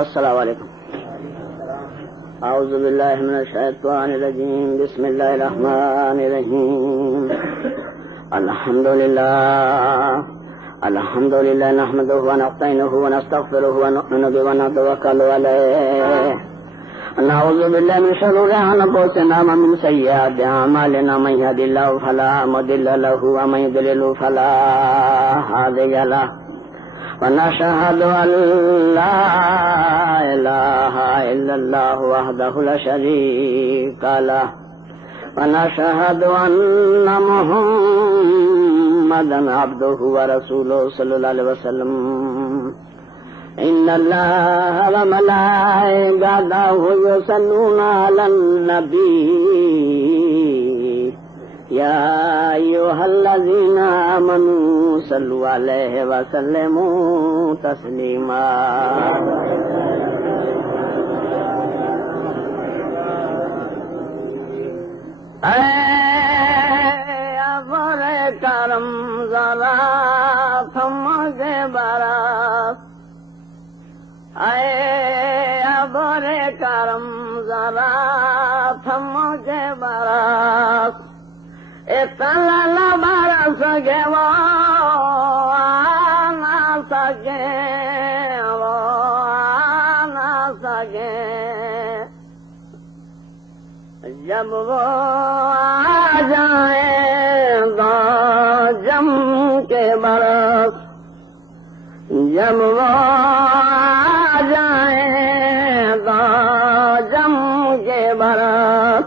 السلام علیکم. اعوذ باللہ من الشیطان الرجیم. بسم اللہ الرحمن الرحیم. الحمد للہ نحمده ونستعینه ونستغفره ونؤمن به ونتوکل علیہ. نعوذ باللہ من شرور انفسنا ومن سیئات اعمالنا. من يهد الله فلا مضل له ومن يضلل فلا هادي له. ونشهد أن لا إله إلا الله وحده لا شريك له. ونشهد أن محمدا عبده ورسوله صلى الله عليه وسلم. إن الله وملائكته يصلون على النبي يا أيها الذين آمنوا صلوا عليه وسلموا تسليما. اے ابر کرم ذرا تھم کے برس. اے ابر کرم ذرا تھم کے برس. اتنا برس گے وہ نہ سکے جب وہ آ جائیں گا جم کے برس. جب وہ آ جائیں گا جم کے برس.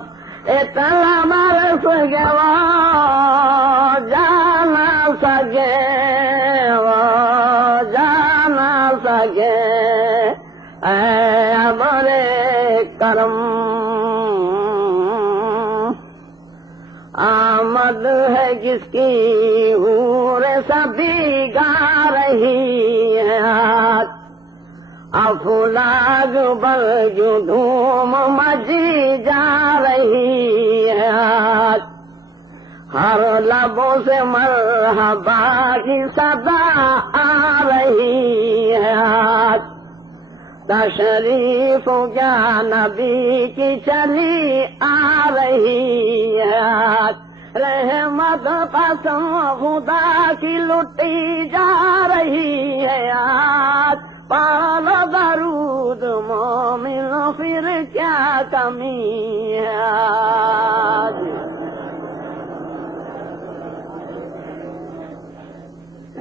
اتنا برس گے وہ جانا سکے اے ابر کرم. آمد ہے جس کی حور سبھی گا رہی ہے آج. افلاک برج دھوم مچی جا رہی ہے آج. ہر لبوں سے مرحبا کی صدا آ رہی ہے آج. تشریف کیا نبی کی چلی آ رہی ہے آج. رحمت قسم خدا کی لٹی جا رہی ہے آج. پالو درود مومن پھر کیا کمی ہے آج.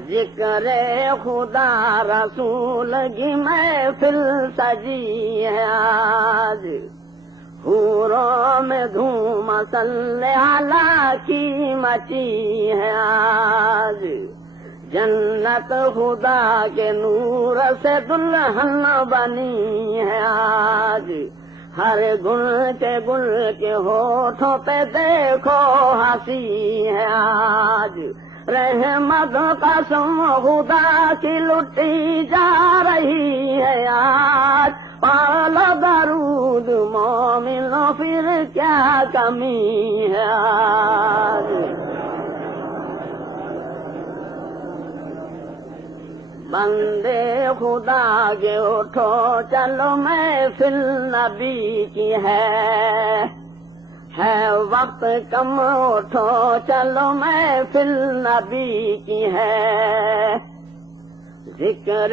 ذکر خدا رسول کی محفل سجی ہے آج. حوروں میں دھوم صلی اللہ کی مچی ہے آج. جنت خدا کے نور سے دلہن بنی ہے آج. ہر گل کے ہونٹوں پہ دیکھو ہنسی ہے آج. رحمت قسم خدا کی لٹی جا رہی ہے آج. پالو درود مومن پھر کیا کمی ہے آج. بندے خدا کے اٹھو چلو محفل نبی کی ہے وقت کم. اٹھو چلو محفل نبی کی ہے. ذکر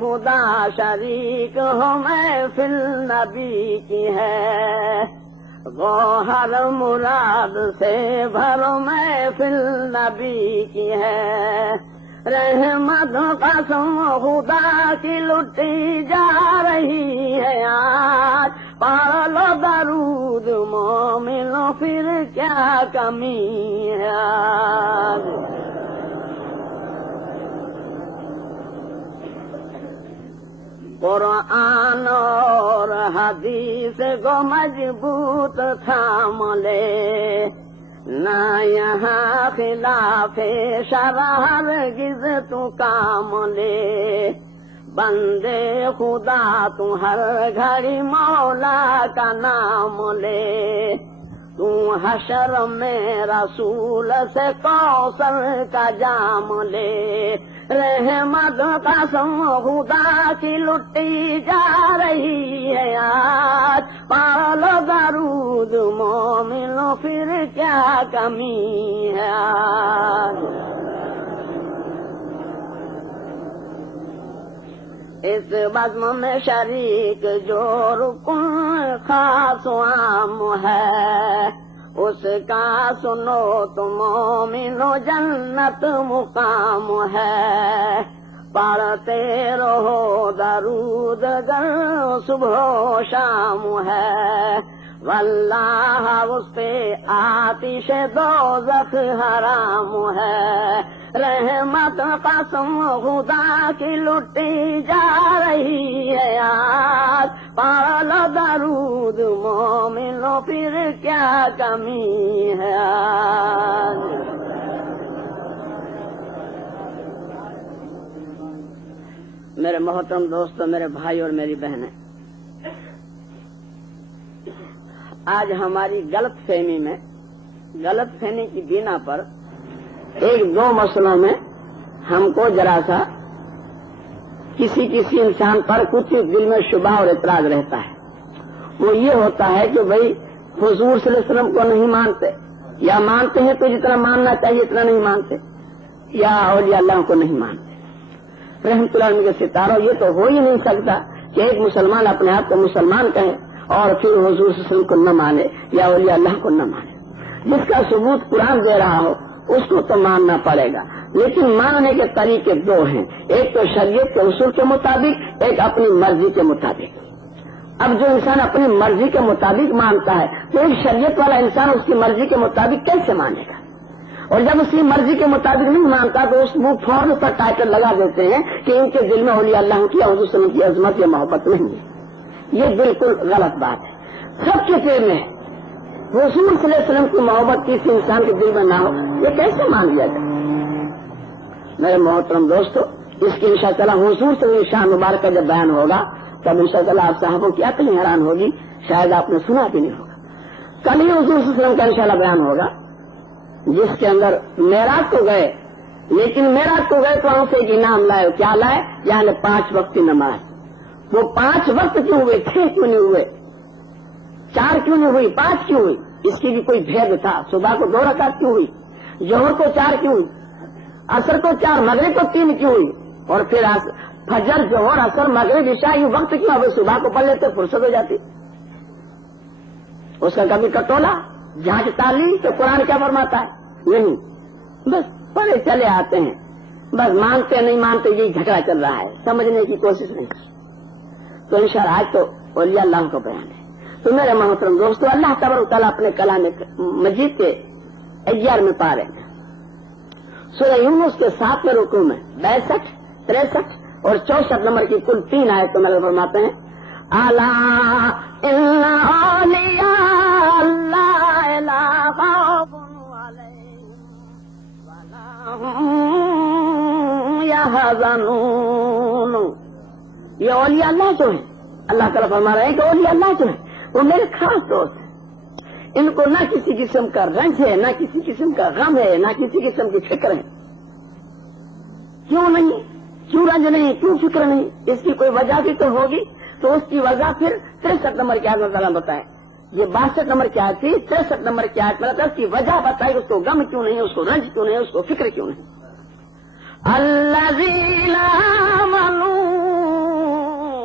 خدا شریک ہو محفل نبی کی ہے. گوہر مراد سے بھرو محفل نبی کی ہے. رحمت قسم خدا کی لٹی جا رہی ہے آج. پالو درود مومن پھر کیا کمی ہے آج. قرآن اور حدیث کو مضبوط تھام لے. نہ یہاں خلاف شرع ہرگز تو کام لے. بندے خدا تو ہر گھڑی مولا کا نام لے. تو حشر میں رسول سے کوثر کا جام لے. رحمت قسم خدا کی لٹی جا رہی ہے آج، پالو درود مومنو پھر کیا کمی ہے آج۔ اس بزم میں شریک جو رکن خاص و عام ہے، اس کا سنو تو مومنو جنت مقام ہے۔ پڑھتے رہو درود گر صبح و شام ہے، واللہ اس پہ آتش دوزخ حرام ہے۔ رحمت قسم خدا کی لٹی جا رہی ہے آج، پڑھ لو درود مومنو پھر کیا کمی ہے آج۔ میرے محترم دوستو، میرے بھائی اور میری بہنیں، آج ہماری غلط فہمی کی بنا پر ایک دو مسئلوں میں ہم کو ذرا سا کسی انسان پر کچھ دل میں شبہ اور اعتراض رہتا ہے۔ وہ یہ ہوتا ہے کہ بھئی حضور صلی اللہ علیہ وسلم کو نہیں مانتے، یا مانتے ہیں تو جتنا ماننا چاہیے اتنا نہیں مانتے، یا اولیاء اللہ کو نہیں مانتے۔ رحمت اللہ علیہ کے ستاروں، یہ تو ہو ہی نہیں سکتا کہ ایک مسلمان اپنے آپ کو مسلمان کہے اور پھر حضور صلی اللہ علیہ وسلم کو نہ مانے یا اولیاء اللہ کو نہ مانے۔ جس کا ثبوت قرآن دے رہا ہو اس کو تو ماننا پڑے گا، لیکن ماننے کے طریقے دو ہیں، ایک تو شریعت کے اصول کے مطابق، ایک اپنی مرضی کے مطابق۔ اب جو انسان اپنی مرضی کے مطابق مانتا ہے تو ایک شریعت والا انسان اس کی مرضی کے مطابق کیسے مانے گا؟ اور جب اس کی مرضی کے مطابق نہیں مانتا تو وہ فوراً پر ٹائٹل لگا دیتے ہیں کہ ان کے دل میں اولیاء اللہ کی اور حضور صلی اللہ علیہ وسلم کی عظمت یا محبت نہیں ہے۔ یہ بالکل غلط بات ہے۔ سب کے دل میں رسول صلی اللہ علیہ وسلم کی محبت کسی انسان کے دل میں نہ ہو، یہ کیسے مان لیا جائے؟ میرے محترم دوستو، اس کی انشاءاللہ حضور صلی اللہ علیہ وسلم شان مبارک کا جب بیان ہوگا تب انشاءاللہ آپ صاحبوں کی عقل حیران ہوگی، شاید آپ نے سنا بھی نہیں ہوگا۔ کل ہی حضور صلی اللہ علیہ وسلم کا انشاءاللہ بیان ہوگا جس کے اندر معراج تو گئے، لیکن معراج تو گئے تو وہاں سے ایک انعام لائے۔ کیا لائے؟ یعنی 5 وقت کی نماز۔ وہ 5 وقت کیوں ہوئے؟ 6 کیوں نہیں ہوئے؟ 4 کیوں نہیں ہوئی؟ 5 کیوں ہوئی؟ اس کی بھی کوئی بھید تھا۔ صبح کو 2 رکعت کیوں ہوئی؟ ظہر کو 4 کیوں ہوئی؟ عصر کو 4، مغرب کو 3 کیوں ہوئی؟ اور پھر فجر، ظہر، عصر، مغرب، عشاء یہ وقت کیوں؟ اب صبح کو پڑھ لیتے فرصت ہو جاتی۔ اس کا کبھی کٹولا جانچ تعلیم تو قرآن کیا فرماتا ہے؟ نہیں، بس پڑھے چلے آتے ہیں، بس مانتے نہیں مانتے یہی جھگڑا چل رہا ہے، سمجھنے کی کوشش نہیں۔ تو انشاءاللہ آج تو اولیاء اللہ کو بیان ہے۔ تو میرے محترم دوستو، اللہ تبارک و تعالیٰ اپنے کلام مجید کے 11 پارے ہیں، سورہ یونس کے 7ویں رکوع میں 62، 63 اور 64 نمبر کی کل 3 آیتوں میں فرماتے ہیں، الا ان اولیاء اللہ لا خوف علیہم ولا هم يحزنون۔ یہ اولیاء اللہ جو ہیں، اللہ تعالیٰ فرما رہے ہیں کہ اولیاء اللہ جو ہیں وہ میرے خاص دوست ہیں، ان کو نہ کسی قسم کا رنج ہے، نہ کسی قسم کا غم ہے، نہ کسی قسم کی فکر ہے۔ کیوں نہیں؟ کیوں رنج نہیں؟ کیوں فکر نہیں؟ اس کی کوئی وجہ بھی تو ہوگی۔ تو اس کی وجہ پھر 63 نمبر کی آیت میں بتائیں۔ یہ 62 نمبر کی آیت تھی، 63 نمبر کی آیت میں اس کی وجہ بتائی، اس کو غم کیوں نہیں، اس کو رنج کیوں نہیں، اس کو فکر کیوں نہیں۔ الذین آمنوا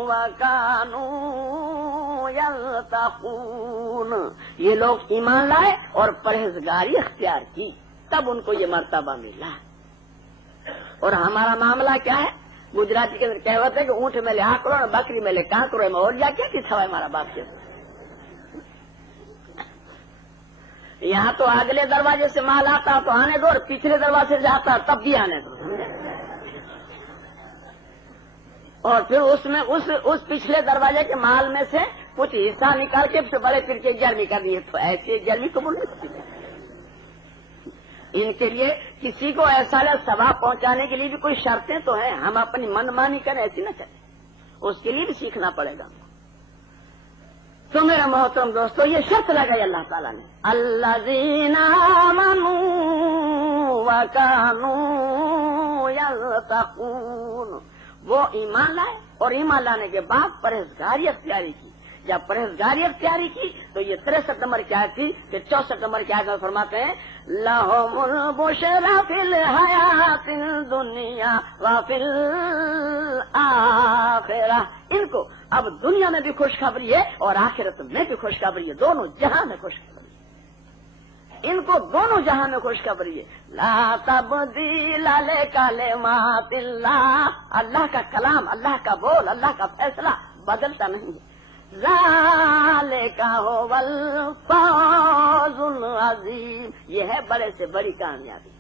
وکانوا یتقون، یہ لوگ ایمان لائے اور پرہیزگاری اختیار کی، تب ان کو یہ مرتبہ ملا۔ اور ہمارا معاملہ کیا ہے؟ گجراتی کے اندر کہوت ہے کہ اونٹ میں لے آکڑو اور بکری میں لے کانکڑو میں، اور کیا کی تھا ہمارا باپ کے یہاں تو اگلے دروازے سے مال آتا تو آنے دو، اور پچھلے دروازے سے آتا تب بھی آنے دو، اور پھر اس میں اس پچھلے دروازے کے مال میں سے کچھ حصہ نکال کے پھر بڑے پھر کے گرمی کر دیے، تو ایسی گرمی قبول نہیں ہوتی۔ ان کے لیے کسی کو ایسا ثواب پہنچانے کے لیے بھی کوئی شرطیں تو ہیں، ہم اپنی من مانی کریں ایسی نہ چلے، اس کے لیے بھی سیکھنا پڑے گا۔ تو میرا محترم دوستو، یہ شرط لگائی اللہ تعالیٰ نے، الذین آمنوا وکانوا یتقون، وہ ایمان لائے اور ایمان لانے کے بعد پرہیزگاری اختیاری کی. جب پرہیزگاری اختیاری کی تو یہ 63 نمبر کی آیت تھی. پھر 64 نمبر کی آیت میں فرماتے ہیں لَهُمُ الْبُشْرَىٰ فِي الْحَيَاةِ الدُّنْيَا وَفِي الْآخِرَةِ، ان کو اب دنیا میں بھی خوشخبری ہے اور آخرت میں بھی خوشخبری ہے، دونوں جہاں میں خوشخبری ہے. ان کو دونوں جہاں میں خوشخبری ہے. لا تبدیل لکلمات اللہ، اللہ کا کلام، اللہ کا بول، اللہ کا فیصلہ بدلتا نہیں ہے. ذالک هو الفوز العظیم، یہ ہے بڑے سے بڑی کامیابی،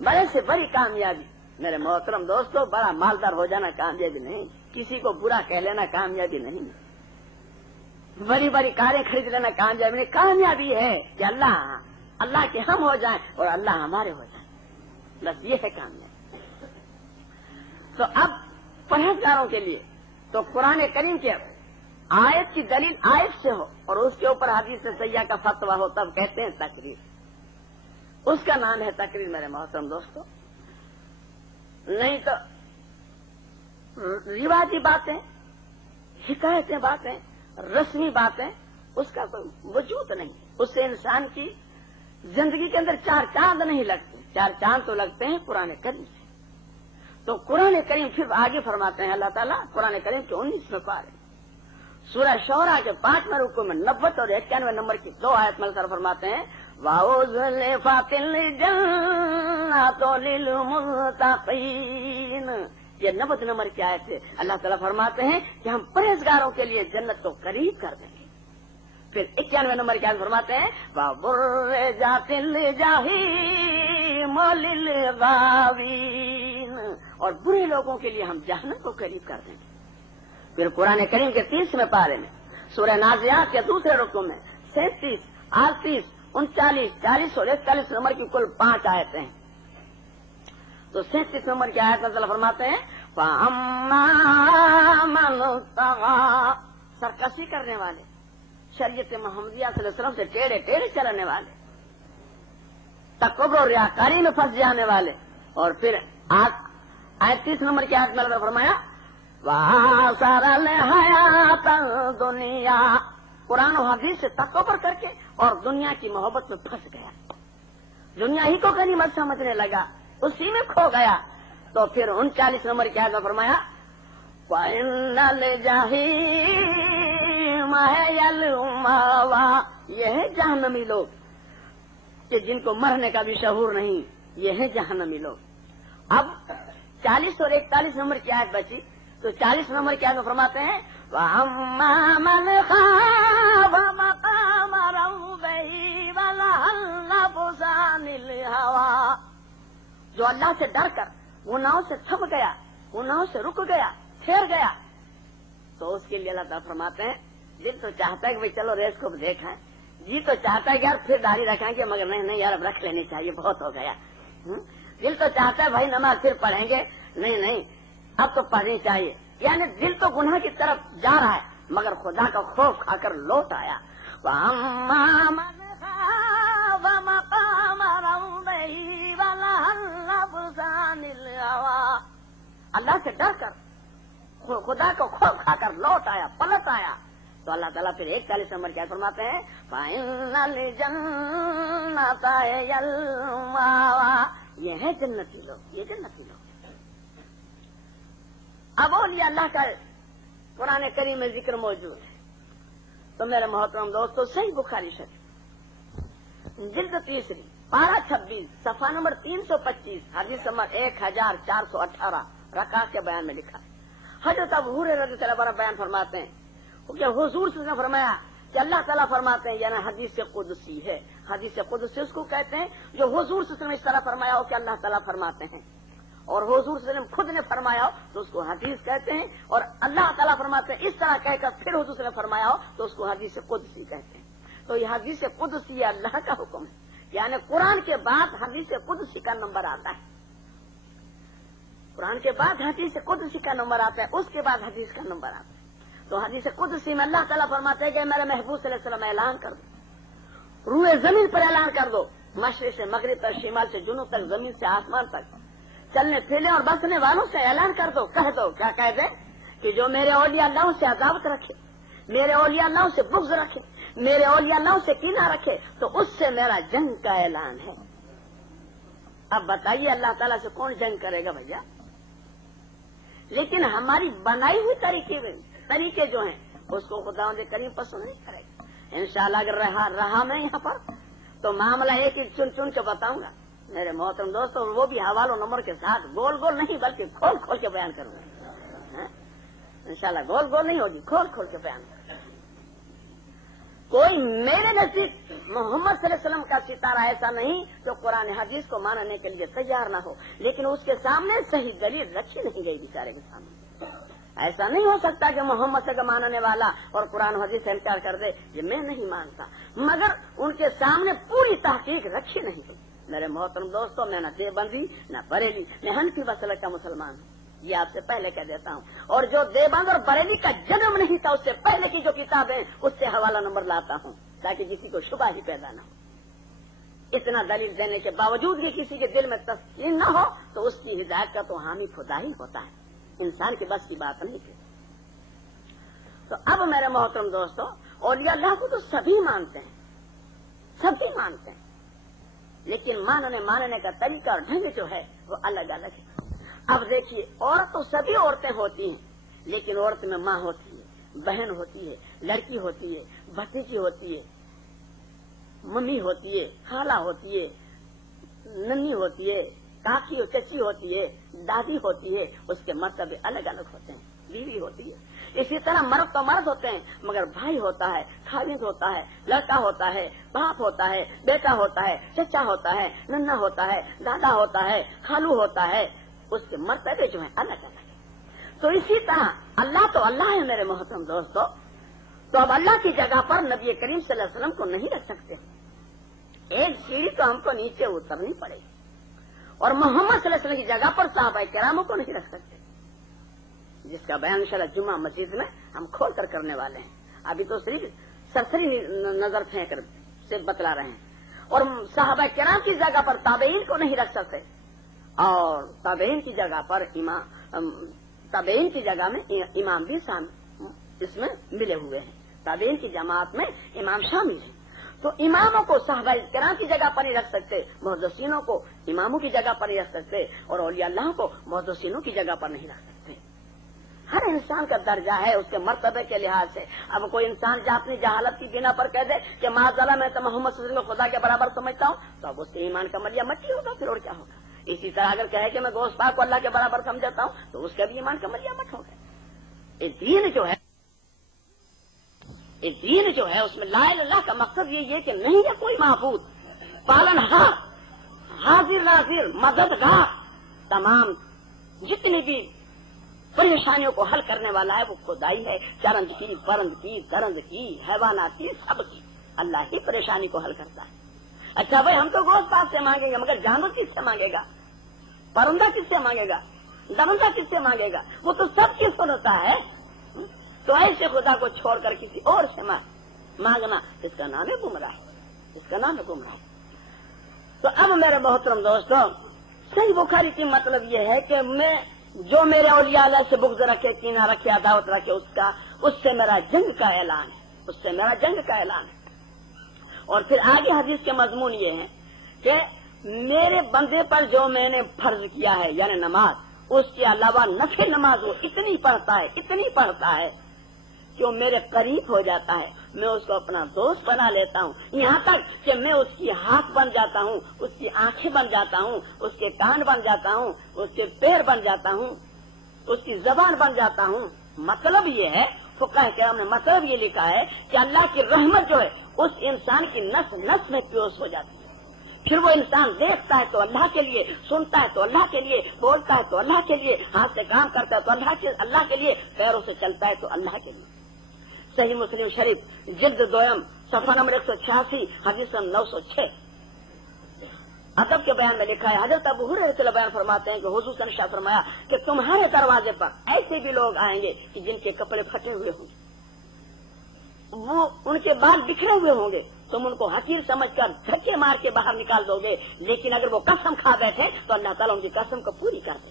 بڑے سے بڑی کامیابی. میرے محترم دوستو، بڑا مالدار ہو جانا کامیابی نہیں، کسی کو برا کہہ لینا کامیابی نہیں، بڑی بڑی کاریں خرید لینا کامیابی نہیں. کامیابی ہے کہ اللہ کے ہم ہو جائیں اور اللہ ہمارے ہو جائیں، بس یہ ہے کامیابی. تو اب پرہیزگاروں کے لیے تو قرآن کریم کے آیت کی دلیل آیت سے ہو اور اس کے اوپر حدیث سیاح کا فتویٰ ہو تب کہتے ہیں تقریر. اس کا نام ہے تقریر میرے محترم دوستو. نہیں تو رواجی باتیں، حکایتیں باتیں، رسمی باتیں، اس کا کوئی وجود نہیں. اس سے انسان کی زندگی کے اندر 4 چاند نہیں لگتے. 4 چاند تو لگتے ہیں قرآن کریم سے. تو قرآن کریم پھر آگے فرماتے ہیں اللہ تعالیٰ قرآن کریم کے 19 پارے سورہ شعراء کے 5 رکوع میں 90 اور 91 نمبر کی 2 آیت مل کر فرماتے ہیں وَأُزْلِفَتِ الْجَنَّةُ لِلْمُتَّقِينَ. یہ 90 نمبر کی آیت ہے. اللہ تعالیٰ فرماتے ہیں کہ ہم پرہیزگاروں کے لیے جنت کو قریب کر دیں گے. پھر 91 نمبر کی آیت فرماتے ہیں وَبُرِّزَتِ الْجَحِيمُ لِلْغَاوِينَ، اور برے لوگوں کے لیے ہم جہنم کو قریب کر دیں گے. پھر قرآن کریم کے 30 پارے میں سورہ نازعات کے 2 رکوع میں 37، 38، 39، 40 اور 41 نمبر کی کل 5 آیتیں ہیں. تو 37 نمبر کی آیت میں اللہ فرماتے ہیں فَأَمَّا مَنِ ابْتَغَىٰ، سرکشی کرنے والے، شریعت محمدیہ صلی اللہ علیہ وسلم سے ٹیڑے چلنے والے، تکبر و ریاکاری میں پھنس جانے والے. اور پھر 38 نمبر کی آیت میں اللہ فرمایا وَآثَرَ الْحَيَاةَ الدُّنْيَا، قرآن و حدیث سے تکبر کر کے اور دنیا کی محبت میں پھنس گیا، دنیا ہی کو غنیمت سمجھنے لگا، اسی میں کھو گیا. تو پھر 39 نمبر کی آیت میں فرمایا وَإِنَّ الْجَحِيمَ هِيَ الْمَأْوَىٰ، یہ ہے جہنمی لوگ کہ جن کو مرنے کا بھی شعور نہیں، یہ ہے جہنمی لوگ. اب 40 اور 41 نمبر کی آیت بچی. تو 40 نمبر کی آیت میں فرماتے ہیں وَأَمَّا مَنْ خَافَ مَقَامَ رَبِّهِ وَنَهَى النَّفْسَ عَنِ الْهَوَىٰ، جو اللہ سے ڈر کر گناہوں سے تھم گیا، گناہوں سے رک گیا، ٹھہر گیا، تو اس کے لیے اللہ تعالیٰ فرماتے ہیں دل تو چاہتا ہے کہ چلو ریس کو دیکھیں، جی تو چاہتا ہے کہ یار پھر داڑھی رکھیں گے، مگر نہیں یار اب رکھ لینی چاہیے، بہت ہو گیا. دل تو چاہتا ہے بھائی نماز پھر پڑھیں گے، نہیں اب تو پڑھنی چاہیے. یعنی دل تو گناہ کی طرف جا رہا ہے مگر خدا کا خوف کھا کر لوٹ آیا. وَأَمَّا مَنْ خَافَ مَقَامَ رَبِّهِ وَنَهَى النَّفْسَ عَنِ الْهَوَىٰ، اللہ سے ڈر کر خدا کو خوف کھا کر لوٹ آیا، پلٹ آیا. تو اللہ تعالیٰ پھر 41 نمبر کیا فرماتے ہیں فَإِنَّ الْجَنَّةَ هِيَ الْمَأْوَىٰ، یہ ہے جنتی لوگ، یہ جنتی لوگ. اب اولیاء اللہ کا قرآن کریم میں ذکر موجود ہے. تو میرے محترم دوستو، صحیح بخاری شریف جلد 3 پارہ 26 صفحہ نمبر 325 حدیث نمبر 1418 رکعت کے بیان میں لکھا ہے. حضرت ابو ہریرہ رضی اللہ عنہ بیان فرماتے ہیں کہ حضور صلی اللہ علیہ وسلم نے فرمایا کہ اللہ تعالیٰ فرماتے ہیں، یعنی حدیث قدسی ہے. حدیث قدسی اس کو کہتے ہیں جو حضور صلی اللہ علیہ وسلم نے اس طرح فرمایا ہو کہ اللہ تعالیٰ فرماتے ہیں، اور حضور صلی اللہ علیہ وسلم خود نے فرمایا ہو تو اس کو حدیث کہتے ہیں، اور اللہ تعالیٰ فرماتے ہیں اس طرح کہہ کر پھر حضور صلی اللہ علیہ وسلم نے فرمایا ہو تو اس کو حدیث قدسی کہتے ہیں. تو یہ حدیث قدسی اللہ کا حکم ہے، یعنی قرآن کے بعد حدیث قدسی کا نمبر آتا ہے. قرآن کے بعد حدیث قدسی کا نمبر آتا ہے، اس کے بعد حدیث کا نمبر آتا ہے. تو حدیث قدسی میں اللہ تعالیٰ فرماتے ہیں کہ میرے محبوب صلی اللہ علیہ وسلم اعلان کر دو، روئے زمین پر اعلان کر دو، مشرق سے مغرب تک، شمال سے جنوب تک، زمین سے آسمان تک، چلنے پھرنے اور بسنے والوں سے اعلان کر دو، کہہ دو، کیا کہہ دے کہ جو میرے اولیاء اللہ سے عداوت رکھے، میرے اولیاء اللہ سے بغض رکھے، میرے اولیاء اللہ سے کینہ رکھے تو اس سے میرا جنگ کا اعلان ہے۔ اب بتائیے اللہ تعالیٰ سے کون جنگ کرے گا بھیا؟ لیکن ہماری بنائی ہوئی طریقے جو ہیں اس کو خداوند کریم پسند نہیں کرے گا۔ انشاءاللہ اگر رہا میں یہاں پر تو معاملہ ایک ہی چن کے بتاؤں گا میرے محترم دوستوں، وہ بھی حوالوں نمبر کے ساتھ، گول گول نہیں بلکہ کھول کھول کے بیان کروں گا۔ انشاءاللہ گول گول نہیں ہوگی، کھول کھول کے بیان کروں گا۔ کوئی میرے نزدیک محمد صلی اللہ علیہ وسلم کا ستارہ ایسا نہیں جو قرآن حدیث کو ماننے کے لیے تیار نہ ہو، لیکن اس کے سامنے صحیح دلیل رکھی نہیں گئی بیچارے کے سامنے۔ ایسا نہیں ہو سکتا کہ محمد سے ماننے والا اور قرآن حدیث سے انکار کر دے یہ میں نہیں مانتا، مگر ان کے سامنے پوری تحقیق رکھی نہیں گئی۔ میرے محترم دوستوں، میں نہ دیوبندی نہ بریلی، میں حنفی مسلک کا مسلمان ہوں، یہ آپ سے پہلے کہہ دیتا ہوں۔ اور جو دیوبند اور بریلی کا جنم نہیں تھا اس سے پہلے کی جو کتابیں اس سے حوالہ نمبر لاتا ہوں تاکہ کسی کو شبہ ہی پیدا نہ ہو۔ اتنا دلیل دینے کے باوجود بھی کسی کے دل میں تسلیم نہ ہو تو اس کی ہدایت کا تو حامی خدا ہی ہوتا ہے، انسان کے بس کی بات نہیں تھی۔ تو اب میرے محترم دوستوں، اولیاء اللہ کو تو سبھی مانتے ہیں، سبھی مانتے ہیں، لیکن ماننے کا طریقہ اور ڈھنگ جو ہے وہ الگ الگ ہے۔ اب دیکھیے، عورت تو سبھی عورتیں ہوتی ہیں، لیکن عورت میں ماں ہوتی ہے، بہن ہوتی ہے، لڑکی ہوتی ہے، بھتیجی ہوتی ہے، ممی ہوتی ہے، خالہ ہوتی ہے، ننی ہوتی ہے، کاکی اور چچی ہوتی ہے، دادی ہوتی ہے، اس کے مرتبے الگ الگ ہوتے ہیں، بیوی ہوتی ہے۔ اسی طرح مرد تو مرد ہوتے ہیں مگر بھائی ہوتا ہے، خالد ہوتا ہے، لڑکا ہوتا ہے، باپ ہوتا ہے، بیٹا ہوتا ہے، چچا ہوتا ہے، ننا ہوتا ہے، دادا ہوتا ہے، خالو ہوتا ہے، اس کے مرتبے جو ہیں الگ الگ ہیں۔ تو اسی طرح اللہ تو اللہ ہے میرے محترم دوستو، تو اب اللہ کی جگہ پر نبی کریم صلی اللہ علیہ وسلم کو نہیں رکھ سکتے، ایک سیڑھی تو ہم کو نیچے اترنی پڑے گی، اور محمد صلی اللہ علیہ وسلم کی جگہ پر صحابہ کراموں کو نہیں رکھ سکتے، جس کا بیان انشاءاللہ جمعہ مسجد میں ہم کھول کر کرنے والے ہیں۔ ابھی تو صرف سرسری نظر پھینک کر سے بتلا رہے ہیں۔ اور صحابہ کرام کی جگہ پر تابعین کو نہیں رکھ سکتے، اور تابعین کی جگہ پر تابعین کی جگہ میں امام بھی اس میں ملے ہوئے ہیں، تابعین کی جماعت میں امام شامل ہیں۔ تو اماموں کو صحابہ کرام کی جگہ پر نہیں رکھ سکتے، محدثینوں کو اماموں کی جگہ پر نہیں رکھ سکتے، اور اولیاء اللہ کو محدثینوں کی جگہ پر نہیں رکھ سکتے۔ ہر انسان کا درجہ ہے اس کے مرتبے کے لحاظ سے۔ اب کوئی انسان جو اپنی جہالت کی بنا پر کہہ دے کہ معاذاللہ میں تو محمد صلی اللہ علیہ وسلم کو خدا کے برابر سمجھتا ہوں، تو اب اس کے ایمان کا ملیہ مٹی ہوگا، پھر اور کیا ہوگا۔ اسی طرح اگر کہے کہ میں گوشت پاک کو اللہ کے برابر سمجھتا ہوں تو اس کا بھی ایمان کا ملیہ مٹ ہوگا۔ یہ دین جو ہے اس میں لا الہ الا اللہ کا مقصد یہ ہے کہ نہیں ہے کوئی معبود، پالن ہار، حاضر ناظر، مددگار، تمام جتنی بھی پریشانیوں کو حل کرنے والا ہے وہ خدائی ہے، چرند کی، پرند کی، درند کی، حیوانات کی، سب کی اللہ ہی پریشانی کو حل کرتا ہے۔ اچھا بھائی ہم تو گوشت پاک سے مانگیں گے مگر جانور کس سے مانگے گا، پرندہ کس سے مانگے گا، درندہ کس سے مانگے گا، وہ تو سب کی سنتا ہے۔ تو ایسے خدا کو چھوڑ کر کسی اور سے مانگنا اس کا نام ہے گمراہ، اس کا نام ہے گمراہ۔ تو اب میرے محترم دوستوں، صحیح بخاری کی مطلب یہ ہے کہ میں جو میرے اولیاء اللہ سے بغض رکھے، کینہ رکھے، عداوت رکھے، اس سے میرا جنگ کا اعلان ہے، اس سے میرا جنگ کا اعلان ہے۔ اور پھر آگے حدیث کے مضمون یہ ہے کہ میرے بندے پر جو میں نے فرض کیا ہے یعنی نماز، اس کے علاوہ نفل نماز وہ اتنی پڑھتا ہے کہ وہ میرے قریب ہو جاتا ہے، میں اس کو اپنا دوست بنا لیتا ہوں، یہاں تک کہ میں اس کی ہاتھ بن جاتا ہوں، اس کی آنکھیں بن جاتا ہوں، اس کے کان بن جاتا ہوں، اس کے پیر بن جاتا ہوں، اس کی زبان بن جاتا ہوں۔ مطلب یہ ہے، فقہ کرام نے مطلب یہ لکھا ہے کہ اللہ کی رحمت جو ہے اس انسان کی نس نس میں پیوس ہو جاتی ہے، پھر وہ انسان دیکھتا ہے تو اللہ کے لیے، سنتا ہے تو اللہ کے لیے، بولتا ہے تو اللہ کے لیے، ہاتھ سے کام کرتا ہے تو اللہ کے لیے، پیروں سے چلتا ہے تو اللہ کے لیے۔ صحیح مسلم شریف جلد دویم صفحہ نمبر 186 حدیث 906 ادب کے بیان میں لکھا ہے، حضرت ابو ہریرہ بیان فرماتے ہیں کہ حضور نے ارشاد فرمایا کہ تمہارے دروازے پر ایسے بھی لوگ آئیں گے کہ جن کے کپڑے پھٹے ہوئے ہوں گے، وہ ان کے بال بکھرے ہوئے ہوں گے، تم ان کو حقیر سمجھ کر دھکے مار کے باہر نکال دو گے، لیکن اگر وہ قسم کھا بیٹھے تو اللہ تعالیٰ ان کی قسم کو پوری کر دے.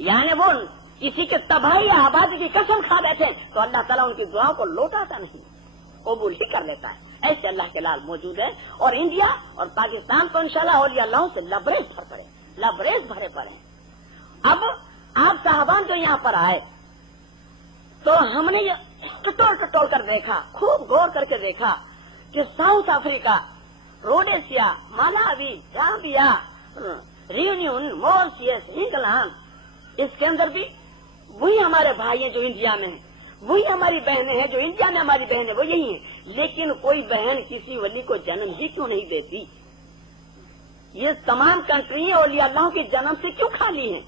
یعنی وہ کسی کے تباہی یا آبادی کی قسم کھا بیٹھے تو اللہ تعالیٰ ان کی دعاؤں کو لوٹاتا نہیں، قبول ہی کر لیتا ہے. ایسے اللہ کے لال موجود ہے. اور انڈیا اور پاکستان تو انشاءاللہ اولیاء اللہ سے لبریز بھرے پڑے. اب آپ صاحبان جو یہاں پر آئے تو ہم نے یہ ٹٹول کر دیکھا، خوب غور کر کے دیکھا کہ South Africa, Rhodesia, Malawi, Zambia, Reunion, Mauritius, England, اس کے اندر بھی وہی ہمارے بھائی ہیں جو انڈیا میں ہیں، وہی ہماری بہنیں ہیں جو انڈیا میں ہماری بہنیں وہ یہی ہیں. لیکن کوئی بہن کسی ولی کو جنم ہی کیوں نہیں دیتی؟ یہ تمام کنٹریاں اولیاء اللہ کے جنم سے کیوں خالی ہیں؟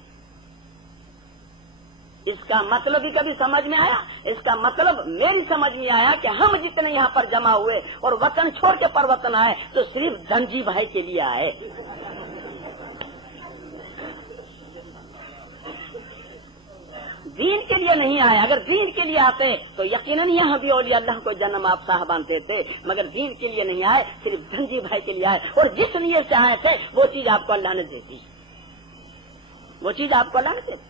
اس کا مطلب بھی کبھی سمجھ میں آیا؟ اس کا مطلب میری سمجھ میں آیا کہ ہم جتنے یہاں پر جمع ہوئے اور وطن چھوڑ کے پر وطن آئے تو صرف دنجی بھائی کے لیے آئے. دین کے لیے نہیں آئے. اگر دین کے لیے آتے تو یقیناً یہاں بھی اولیاء اللہ کو جنم آپ صاحبان دیتے، مگر دین کے لیے نہیں آئے، صرف دھنجی بھائی کے لیے آئے. اور جس نیت سے آئے تھے وہ چیز آپ کو اللہ نے دے دی، وہ چیز آپ کو اللہ نے دے دی.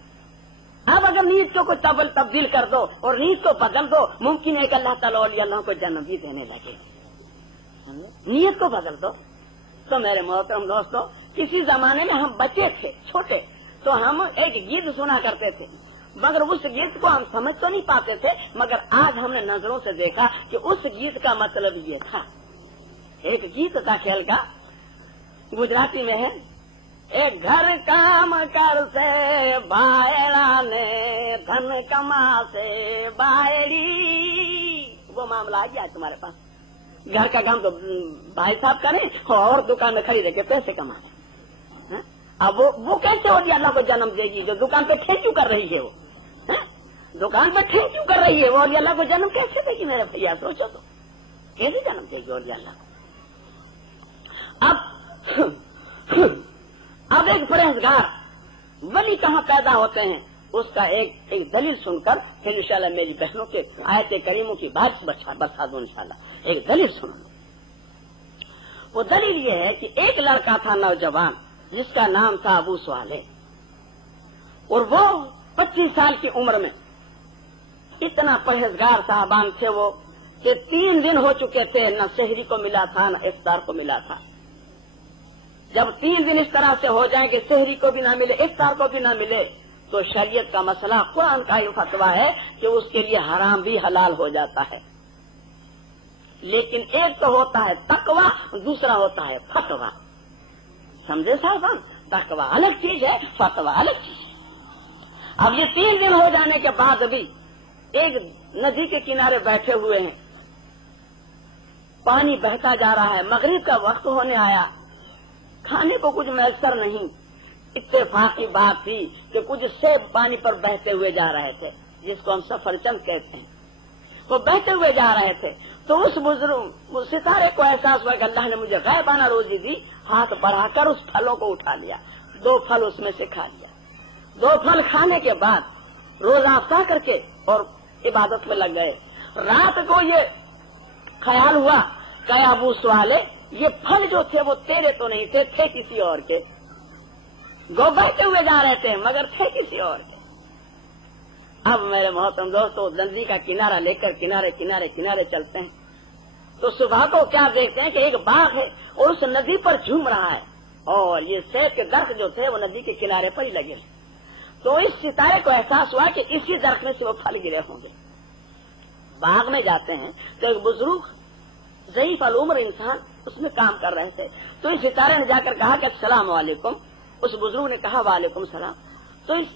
اب اگر نیت کو کوئی تبدیل کر دو اور نیت کو بدل دو، ممکن ہے کہ اللہ تعالیٰ اولیاء اللہ کو جنم بھی دینے لگے. نیت کو بدل دو. تو میرے محترم دوستو، کسی زمانے میں ہم بچے تھے، چھوٹے، تو ہم ایک گیت سنا کرتے تھے، مگر اس گیت کو ہم سمجھ تو نہیں پاتے تھے. مگر آج ہم نے نظروں سے دیکھا کہ اس گیت کا مطلب یہ تھا. ایک گیت تھا کھیل کا، گجراتی میں ہے، ایک گھر کام کر سے بائڑا نے دھن کما سے بائڑی. وہ معاملہ آ گیا تمہارے پاس. گھر کا کام تو بھائی صاحب کریں اور دکان میں خریدے کے پیسے کمائیں. اب وہ کیسے اولیاء اللہ کو جنم دے گی جو دکان پہ ٹھیکیوں کر رہی ہے؟ وہ دکان پہ ٹھیکیوں کر رہی ہے، وہ اولیاء اللہ کو جنم کیسے دے گی؟ میرے بھیا سوچو تو، کیسے جنم دے گی اولیاء اللہ کو؟ اب ایک پرہیزگار ولی کہاں پیدا ہوتے ہیں، اس کا ایک دلیل سن کر پھر انشاءاللہ میری بہنوں کے آیت کریموں کی بات برسا دوں. انشاءاللہ ایک دلیل سنو. وہ دلیل یہ ہے کہ ایک لڑکا تھا نوجوان جس کا نام تھا ابو صالح، اور وہ 25 سال کی عمر میں اتنا پرہیزگار صاحبان تھے وہ کہ 3 دن ہو چکے تھے، نہ سحری کو ملا تھا نہ افطار کو ملا تھا. جب 3 دن اس طرح سے ہو جائیں کہ سحری کو بھی نہ ملے افطار کو بھی نہ ملے تو شریعت کا مسئلہ، قرآن کا یہ فتویٰ ہے کہ اس کے لیے حرام بھی حلال ہو جاتا ہے. لیکن ایک تو ہوتا ہے تقویٰ، دوسرا ہوتا ہے فتویٰ. سمجھے صاحب؟ تقویٰ الگ چیز ہے، فتویٰ الگ چیز ہے. اب یہ 3 دن ہو جانے کے بعد بھی ایک ندی کے کنارے بیٹھے ہوئے ہیں، پانی بہتا جا رہا ہے، مغرب کا وقت ہونے آیا، کھانے کو کچھ میسر نہیں. اتفاقی بات تھی کہ کچھ سیب پانی پر بہتے ہوئے جا رہے تھے، جس کو ہم سفرجند کہتے ہیں. وہ بہتے ہوئے جا رہے تھے تو اس بزرگ ستارے کو احساس ہوا کہ اللہ نے مجھے غیبانہ روزی دی. ہاتھ بڑھا کر اس پھلوں کو اٹھا لیا، 2 پھل اس میں سے کھا لیا. 2 پھل کھانے کے بعد روزہ افطار کر کے اور عبادت میں لگ گئے. رات کو یہ خیال ہوا کہ ابو صالح یہ پھل جو تھے وہ تیرے تو نہیں تھے کسی اور کے. گو بہتے ہوئے جا رہے تھے مگر تھے کسی اور کے. اب میرے محترم دوستو، ندی کا کنارہ لے کر کنارے چلتے ہیں تو صبح کو کیا دیکھتے ہیں کہ ایک باغ ہے اور اس ندی پر جھوم رہا ہے، اور یہ سیب کے درخت جو تھے وہ ندی کے کنارے پر ہی لگے. تو اس ستارے کو احساس ہوا کہ اسی درخت میں سے وہ پھل گرے ہوں گے. باغ میں جاتے ہیں تو ایک بزرگ ضعیف العمر انسان اس میں کام کر رہے تھے. تو اس ستارے نے جا کر کہا کہ السلام علیکم. اس بزرگ نے کہا وعلیکم السلام. تو اس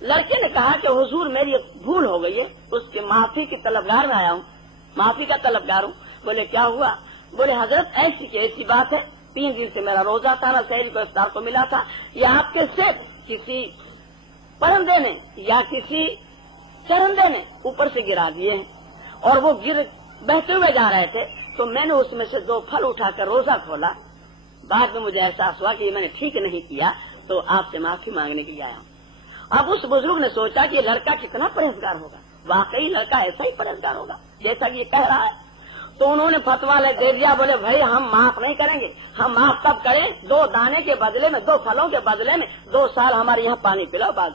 لڑکے نے کہا کہ حضور میری بھول ہو گئی ہے، اس کی معافی کی طلبگار میں آیا ہوں، معافی کا طلبگار ہوں. بولے کیا ہوا؟ بولے حضرت ایسی کہ ایسی بات ہے، 3 دن سے میرا روزہ تھا، نہ سحری کو افطار کو ملا تھا. یا آپ کے سیب کسی پرندے نے یا کسی چرندے نے اوپر سے گرا دیے ہیں اور وہ بہتے ہوئے جا رہے تھے. تو میں نے اس میں سے 2 پھل اٹھا کر روزہ کھولا. بعد میں مجھے احساس ہوا کہ یہ میں نے ٹھیک نہیں کیا، تو آپ سے معافی مانگنے کے لیے آیا ہوں. اب اس بزرگ نے سوچا کہ یہ لڑکا کتنا پرہیزگار ہوگا. واقعی لڑکا ایسا ہی پرہیزگار ہوگا जैसा कि ये कह रहा है। तो उन्होंने फतवा दे दिया, बोले भाई हम माफ नहीं करेंगे, हम माफ तब करें 2 दाने के बदले में, 2 फलों के बदले में 2 साल हमारे यहाँ पानी पिलाओ, बाद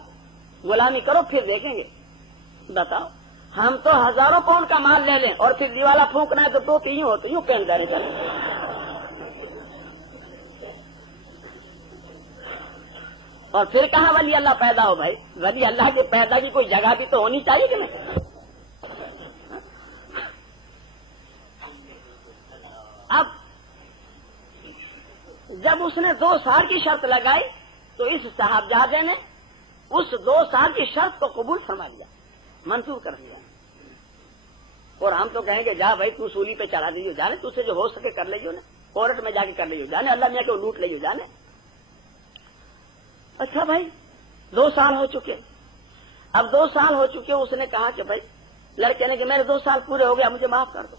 गुलामी करो फिर देखेंगे। बताओ, हम तो हजारों पाउंड का माल ले लें और फिर दीवाला फूंकना है तो 2-3 होते यूं पेन करे चले। और फिर कहाँ वली अल्लाह पैदा हो भाई? वली अल्लाह के पैदा की कोई जगह भी तो होनी चाहिए कि नहीं? अब जब उसने 2 साल की शर्त लगाई तो इस साहबजादे ने उस 2 साल की शर्त को कबूल फरमा लिया, मंजूर कर दिया। और हम तो कहेंगे जा भाई तू सूली पे चढ़ा दीजिए, जाने तुझसे जो हो सके कर लीजिए ना, कोर्ट में जाके कर लीजिए, जाने अल्लाह मियां को लूट लीजिए, जाने। अच्छा भाई 2 साल हो चुके, अब 2 साल हो चुके, उसने कहा कि भाई, लड़के ने कि मेरे 2 साल पूरे हो गया, मुझे माफ कर दो।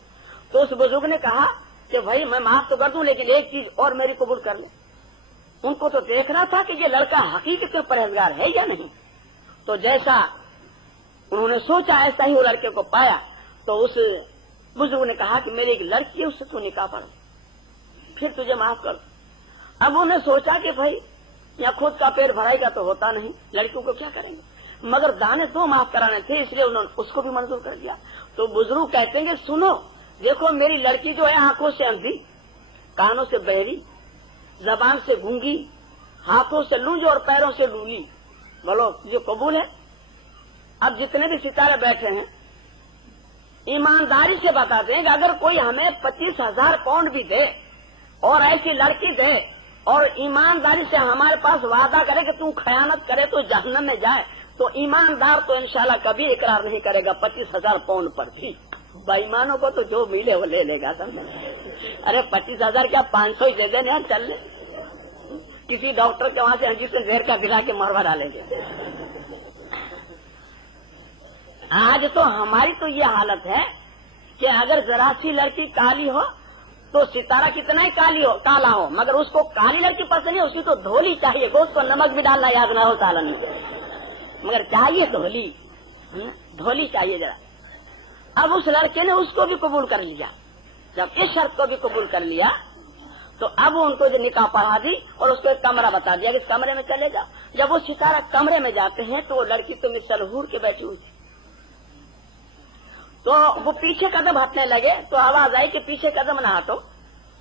तो उस बुजुर्ग ने कहा कि भाई मैं माफ तो कर दूं, लेकिन एक चीज और मेरी कबूल कर ले। उनको तो देखना था कि ये लड़का हकीकत में परहेजगार है या नहीं। तो जैसा उन्होंने सोचा ऐसा ही वो लड़के को पाया। तो उस बुजुर्ग ने कहा कि मेरी एक लड़की है, उससे तू निकाह पढ़, फिर तुझे माफ कर। अब उन्होंने सोचा कि भाई यहाँ खुद का पेट भराई का तो होता नहीं, लड़कियों को क्या करेंगे, मगर दाने 2 माफ कराने थे, इसलिए उन्होंने उसको भी मंजूर कर दिया। तो बुजुर्ग कहते हैं कि सुनो, देखो मेरी लड़की जो है आंखों से अंधी, कानों से बहरी, जबान से गूंगी, हाथों से लूंज और पैरों से लूली। बोलो जो कबूल है? अब जितने भी सितारे बैठे हैं ईमानदारी से बताते हैं कि अगर कोई हमें 25,000 पाउंड भी दे और ऐसी लड़की दे और ईमानदारी से हमारे पास वादा करे कि तू खयानत करे तो जहन्नम में जाए, तो ईमानदार तो इंशाल्लाह कभी इकरार नहीं करेगा 25,000 पाउंड पर भी। बेईमानों को तो जो मिले वो ले लेगा, समझे? अरे 25,000 क्या 500 ही दे देने यार, चल ले। किसी डॉक्टर के वहां से हंसी से जहर का दिला के मरवा डालेंगे। आज तो हमारी तो ये हालत है कि अगर जरा सी लड़की काली हो तो सितारा कितना ही काला हो, मगर उसको काली लड़की पसंद नहीं, उसकी तो धोली चाहिए, गोश्त को नमक भी डालना याद ना हो सालन में, मगर चाहिए धोली, धोली चाहिए जरा। अब उस लड़के ने उसको भी कबूल कर लिया। जब इस शर्त को भी कबूल कर लिया तो अब उनको जो निकाह पढ़ा दी और उसको एक कमरा बता दिया कि इस कमरे में चले जाओ। जब वो सितारा कमरे में जाते हैं तो वो लड़की तो मिसल हूर के बैठी हुई थी। तो वो पीछे कदम हटने लगे तो आवाज आई कि पीछे कदम ना हटो,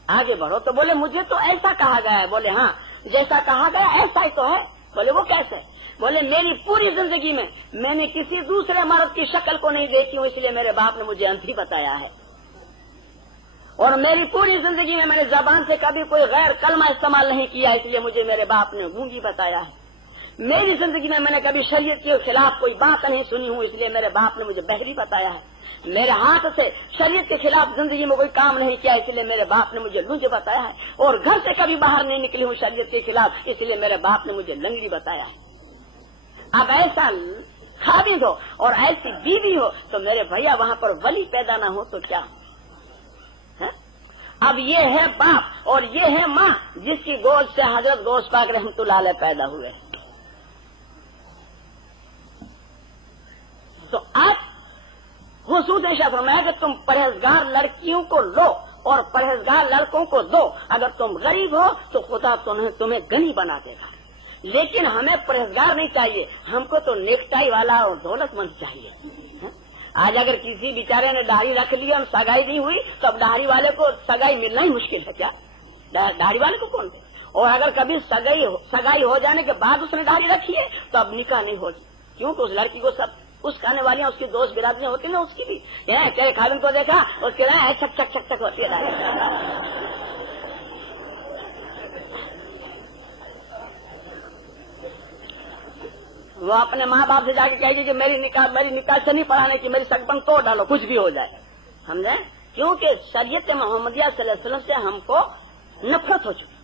आगे बढ़ो। तो बोले मुझे तो ऐसा कहा गया है। बोले हाँ, जैसा कहा गया ऐसा ही तो है। बोले वो कैसे? बोले मेरी पूरी जिंदगी में मैंने किसी दूसरे मर्द की शक्ल को नहीं देखी हूँ, इसलिए मेरे बाप ने मुझे अंधी बताया है। और मेरी पूरी जिंदगी में मैंने जबान से कभी कोई गैर कलमा इस्तेमाल नहीं किया, इसलिए मुझे मेरे बाप ने गूंगी बताया है। मेरी जिंदगी में मैंने कभी शरीयत के खिलाफ कोई बात नहीं सुनी हूँ, इसलिए मेरे बाप ने मुझे बहरी बताया है। मेरे हाथ से शरीयत के खिलाफ जिंदगी में कोई काम नहीं किया, इसलिए मेरे बाप ने मुझे लुंज बताया है। और घर से कभी बाहर नहीं निकली हूँ शरीयत के खिलाफ, इसलिए मेरे बाप ने मुझे लंगड़ी बताया है। अब ऐसा खाबिद हो और ऐसी बीवी हो तो मेरे भैया वहाँ पर वली पैदा ना हो तो क्या है? अब ये है बाप और ये है माँ जिसकी गोद से हजरत गौस पाक रहमतुल्लाह अलैह पैदा हुए। तो आज हुसूस ने फरमाया कि तुम परहेजगार लड़कियों को लो और परहेजगार लड़कों को दो। अगर तुम गरीब हो तो खुदा तुम्हें गनी बना देगा, लेकिन हमें परहेजगार नहीं चाहिए, हमको तो नेकटाई वाला और दौलतमंद चाहिए। आज अगर किसी बेचारे ने दाढ़ी रख ली और सगाई नहीं हुई तो अब दाढ़ी वाले को सगाई मिलना ही मुश्किल है। क्या दाढ़ी वाले को कौन दे? और अगर कभी सगाई हो जाने के बाद उसने दाढ़ी रखी है तो अब निकाह नहीं होगी, क्योंकि उस लड़की को सब उस खाने वाली उसकी दोस्त बिरादरी होती है ना, उसकी भी तेरे खालिन को देखा और कह रहा है छक छक छक छक होती है। वो अपने माँ बाप से जाके कहेगी कि मेरी निकाह से नहीं पढ़ाने की, मेरी सकबन तोड़ डालो, कुछ भी हो जाए, समझे? क्योंकि शरीयत मोहम्मदिया सल्लल्लाहु अलैहि वसल्लम से हमको नफरत हो चुकी है।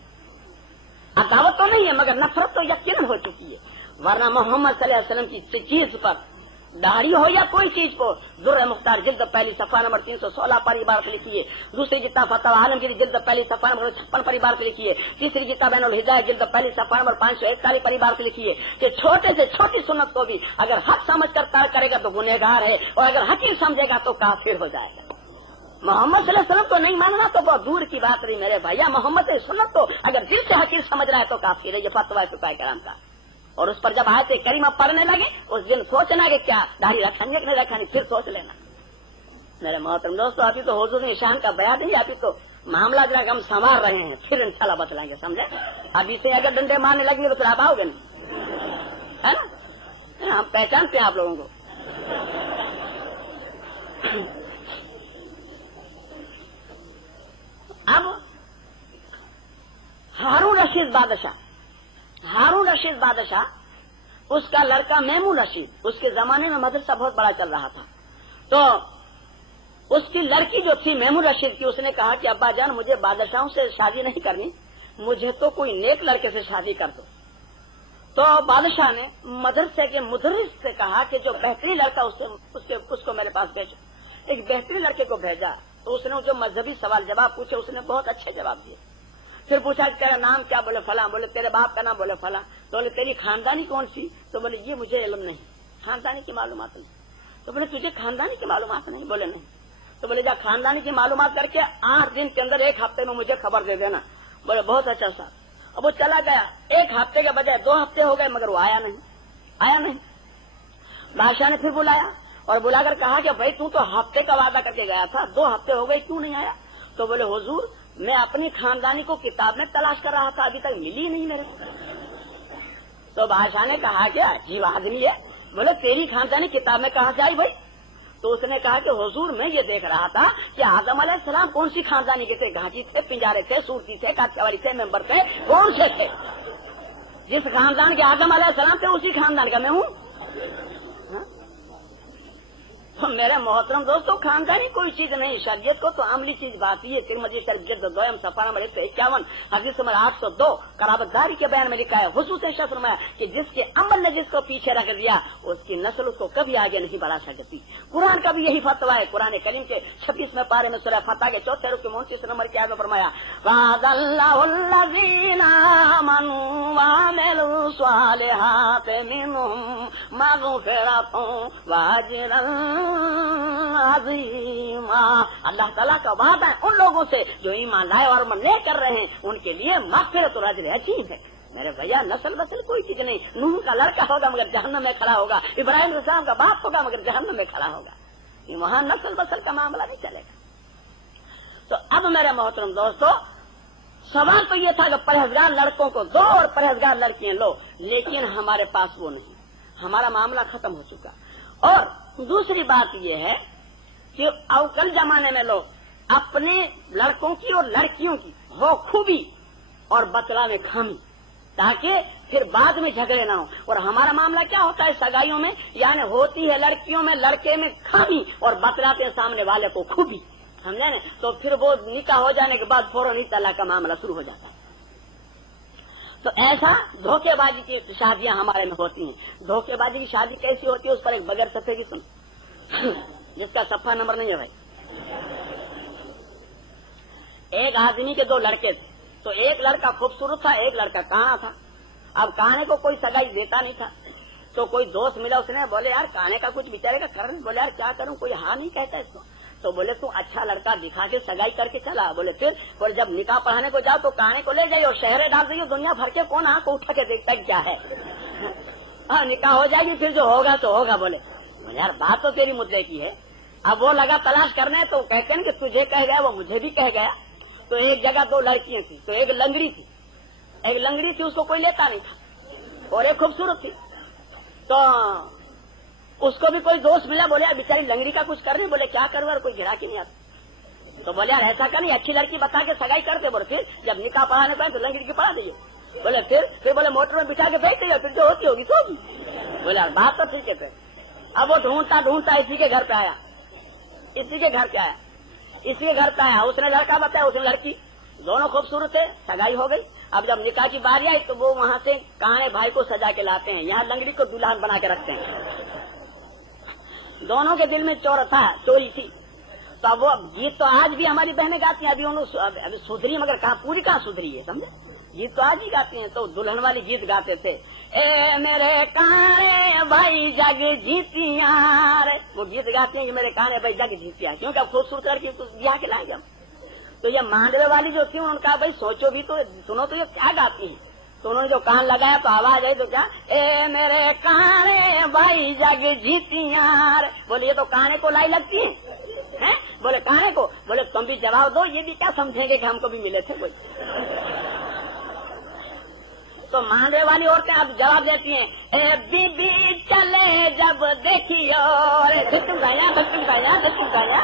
अदावत तो नहीं है मगर नफरत तो यकीनन हो चुकी है, वरना मोहम्मद सल्लल्लाहु अलैहि वसल्लम की चीज पर दाढ़ी हो या कोई चीज को। दुर्र मुख्तार जिल्द पहली सफा नंबर 316 पर इबारत लिखी है। दूसरी जितना फतवा आलमगीर जिल्द पहली सफा नंबर 56 पर इबारत लिखी है। तीसरी जितना बैनुल हिदायत जिल्द पहली सफा नंबर 541 पर इबारत लिखी है कि छोटे से छोटी सुन्नत को भी अगर हक समझ कर तर्क करेगा तो गुनहगार है, और अगर हकीर समझेगा तो काफिर हो जाएगा। मोहम्मद सल्लल्लाहु अलैहि वसल्लम को नहीं मानना तो बहुत दूर की बात रही मेरे भैया। मोहम्मद सुन्नत तो अगर दिल से हकीर समझ रहा है तो काफिर है। ये फतवा है फुकाए कराम का। और उस पर जब आयत करीमा पढ़ने लगे उस दिन सोचना कि क्या दाढ़ी रखेंगे कि नहीं रखेंगे, फिर सोच लेना। मेरे मोहतरम दोस्तों, अभी तो हुजूर ईशान का बयान नहीं, अभी तो मामला जरा हम संवार रहे हैं, फिर इंशाल्लाह बतलाएंगे, समझे। अभी से अगर डंडे मारने लगेंगे तो फिर आप आओगे नहीं, है ना। हम पहचानते हैं आप लोगों को। अब हारून रशीद बादशाह, उसका लड़का मेमून रशीद, उसके जमाने में मदरसा बहुत बड़ा चल रहा था। तो उसकी लड़की जो थी मेमून रशीद की, उसने कहा कि अब्बा जान मुझे बादशाहों से शादी नहीं करनी, मुझे तो कोई नेक लड़के से शादी कर दो। तो बादशाह ने मदरसे के मुदर्रिस से कहा कि जो बेहतरीन लड़का उसको मेरे पास भेजो। एक बेहतरीन लड़के को भेजा तो उसने जो मजहबी सवाल जवाब पूछे उसने बहुत अच्छे जवाब दिए। फिर पूछा कि तेरा नाम क्या, बोले फला। बोले तेरे बाप का नाम, बोले फला। तो बोले तेरी खानदानी कौन सी, तो बोले ये मुझे इल्म नहीं, खानदानी की मालूमात नहीं। तो बोले तुझे खानदानी की मालूमात नहीं, बोले नहीं। तो बोले जा खानदानी की मालूमात करके 8 दिन के अंदर 1 हफ्ते में मुझे खबर दे देना। बोले बहुत अच्छा साहब। अब वो चला गया, 1 हफ्ते के बजाय 2 हफ्ते हो गए मगर वो आया नहीं। बादशाह ने फिर बुलाया और बुलाकर कहा कि भाई तू तो हफ्ते का वादा करके गया था, 2 हफ्ते हो गए क्यों नहीं आया। तो बोले हुजूर मैं अपनी खानदानी को किताब में तलाश कर रहा था, अभी तक मिली नहीं मेरे को। तो बादशाह ने कहा कि अजीब आदमी है। बोले तेरी खानदानी किताब में कहाँ से आई भाई। तो उसने कहा कि हुजूर मैं ये देख रहा था कि आदम अलैहिस्सलाम कौन सी खानदानी के थे, घाटी थे, पिंजारे थे, सूरती थे, काठियावाड़ी थे, मेंबर थे, कौन से थे। जिस खानदान के आदम अलैहिस्सलाम थे उसी खानदान का मैं हूँ। तो मेरे मोहतरम दोस्तों, खानदानी कोई चीज नहीं, शरीयत को तो आमली चीज बात ही है। तिरमिज़ी शरीफ जिल्द 2 सफा नंबर 151 हदीस नंबर 802 कराबतदारी के बयान में लिखा है, हुजूर से शर्त फरमाया कि जिसके अमल ने जिसको पीछे रख दिया उसकी नस्ल उसको कभी आगे नहीं बढ़ा सकती। कुरान का भी यही फतवा है। कुरान करीम के 26वें पारे में सूरह फतह के 4 रुकू 29 नंबर की आयत में फरमाया वअदल्लाहुल्लज़ीना आमनू वअमिलू स्वालिहात मिनहुम मग़फ़िरतुन व अज्रन अज़ीमा। अल्लाह ताला का वादा है उन लोगों से जो ईमान लाए और अमल कर रहे हैं, उनके लिए मग़फ़िरत और अज्र अजीम है। मेरे भैया नस्ल बसल कोई चीज नहीं। नूह का लड़का होगा मगर जहन्नम में खड़ा होगा, इब्राहिम अलैहिस्सलाम का बाप होगा मगर जहन्नम में खड़ा होगा। वहाँ नस्ल बसल का मामला नहीं चलेगा। तो अब मेरे मोहतरम दोस्तों, सवाल तो ये था कि परहेजगार लड़कों को दो और परहेजगार लड़कियां लो, लेकिन हमारे पास वो नहीं, हमारा मामला खत्म हो चुका। और दूसरी बात यह है कि अवकल जमाने में लोग अपने लड़कों की और लड़कियों की हो खूबी और बतला में खामी, ताकि फिर बाद में झगड़े ना हो। और हमारा मामला क्या होता है सगाइयों में, यानी होती है लड़कियों में लड़के में खामी और बतलाते हैं सामने वाले को खूबी, समझे ना। तो फिर वो निकाह हो जाने के बाद फौरन ही तलाक का मामला शुरू हो जाता है। तो ऐसा धोखेबाजी की शादियां हमारे में होती हैं। धोखेबाजी की शादी कैसी होती है उस पर एक बगैर सफे की सुन, जिसका सफा नंबर नहीं है भाई। एक आदमी के 2 लड़के थे, तो एक लड़का खूबसूरत था, एक लड़का काना था। अब काने को कोई सगाई देता नहीं था, तो कोई दोस्त मिला, उसने बोले यार काने का कुछ बेचारे का कर। बोले यार क्या करूं, कोई हाँ नहीं कहता इसको। तो बोले तू अच्छा लड़का दिखा के सगाई करके चला। बोले फिर बोले जब निकाह पढ़ाने को जाओ तो काने को ले जाइए और शहरे डाल दीजिए, दुनिया भर के कौन आंख उठा के देखता है क्या है। हाँ निकाह हो जाएगी, फिर जो होगा तो होगा। बोले यार बात तो तेरी मुद्दे की है। अब वो लगा तलाश करने, तो कहते हैं कि तुझे कह गया वो मुझे भी कह गया। तो एक जगह 2 लड़कियां थी, तो एक लंगड़ी थी, उसको कोई लेता नहीं था, और एक खूबसूरत थी। तो उसको भी कोई दोस्त मिला, बोले यार बेचारी लंगड़ी का कुछ कर रही। बोले क्या करूँ यार, कोई गिराकी नहीं आता। तो बोले यार ऐसा कर नहीं, अच्छी लड़की बता के सगाई करते। बोले फिर जब निकाह पढ़ाने पाए तो लंगड़ी की पढ़ा दीजिए। बोले फिर बोले मोटर में बिठा के भेज दीजिए, फिर जो होती होगी तो होगी। बोले यार बात तो ठीक है। फिर अब वो ढूंढता इसी के घर पे आया, उसने लड़का बताया, उसने लड़की, दोनों खूबसूरत है, सगाई हो गई। अब जब निकाह की बारी आई तो वो वहाँ से काने भाई को सजा के लाते हैं, यहाँ लंगड़ी को दुल्हन बना के रखते हैं। दोनों के दिल में चोरी थी। तो अब वो गीत तो आज भी हमारी बहनें गाती हैं, अभी सुधरी मगर कहाँ पूरी कहाँ सुधरी है, समझे। गीत तो आज ही गाती हैं। तो दुल्हन वाली गीत गाते थे, ए मेरे काने भाई जग जीतियार, वो गीत गाते हैं कि मेरे काने भाई जग जीतिया, क्योंकि अब खूबसूरत लड़की तो ब्याह के लाएंगे हम। तो ये मांडवे वाली जो थी उन्होंने कहा भाई सोचो भी तो, सुनो तो ये क्या गाती है। तो उन्होंने जो कान लगाया तो आवाज आई तो क्या, ए मेरे काने भाई जग जीतियार। बोले ये तो काने को लाई लगती है? बोले काने को। बोले तुम भी जवाब दो, ये भी क्या समझेंगे कि हमको भी मिले थे कोई। तो मांडवे वाली औरतें अब जवाब देती हैं, ए बीबी चले जब देखियो, धुक गया धुक गया धुक गया।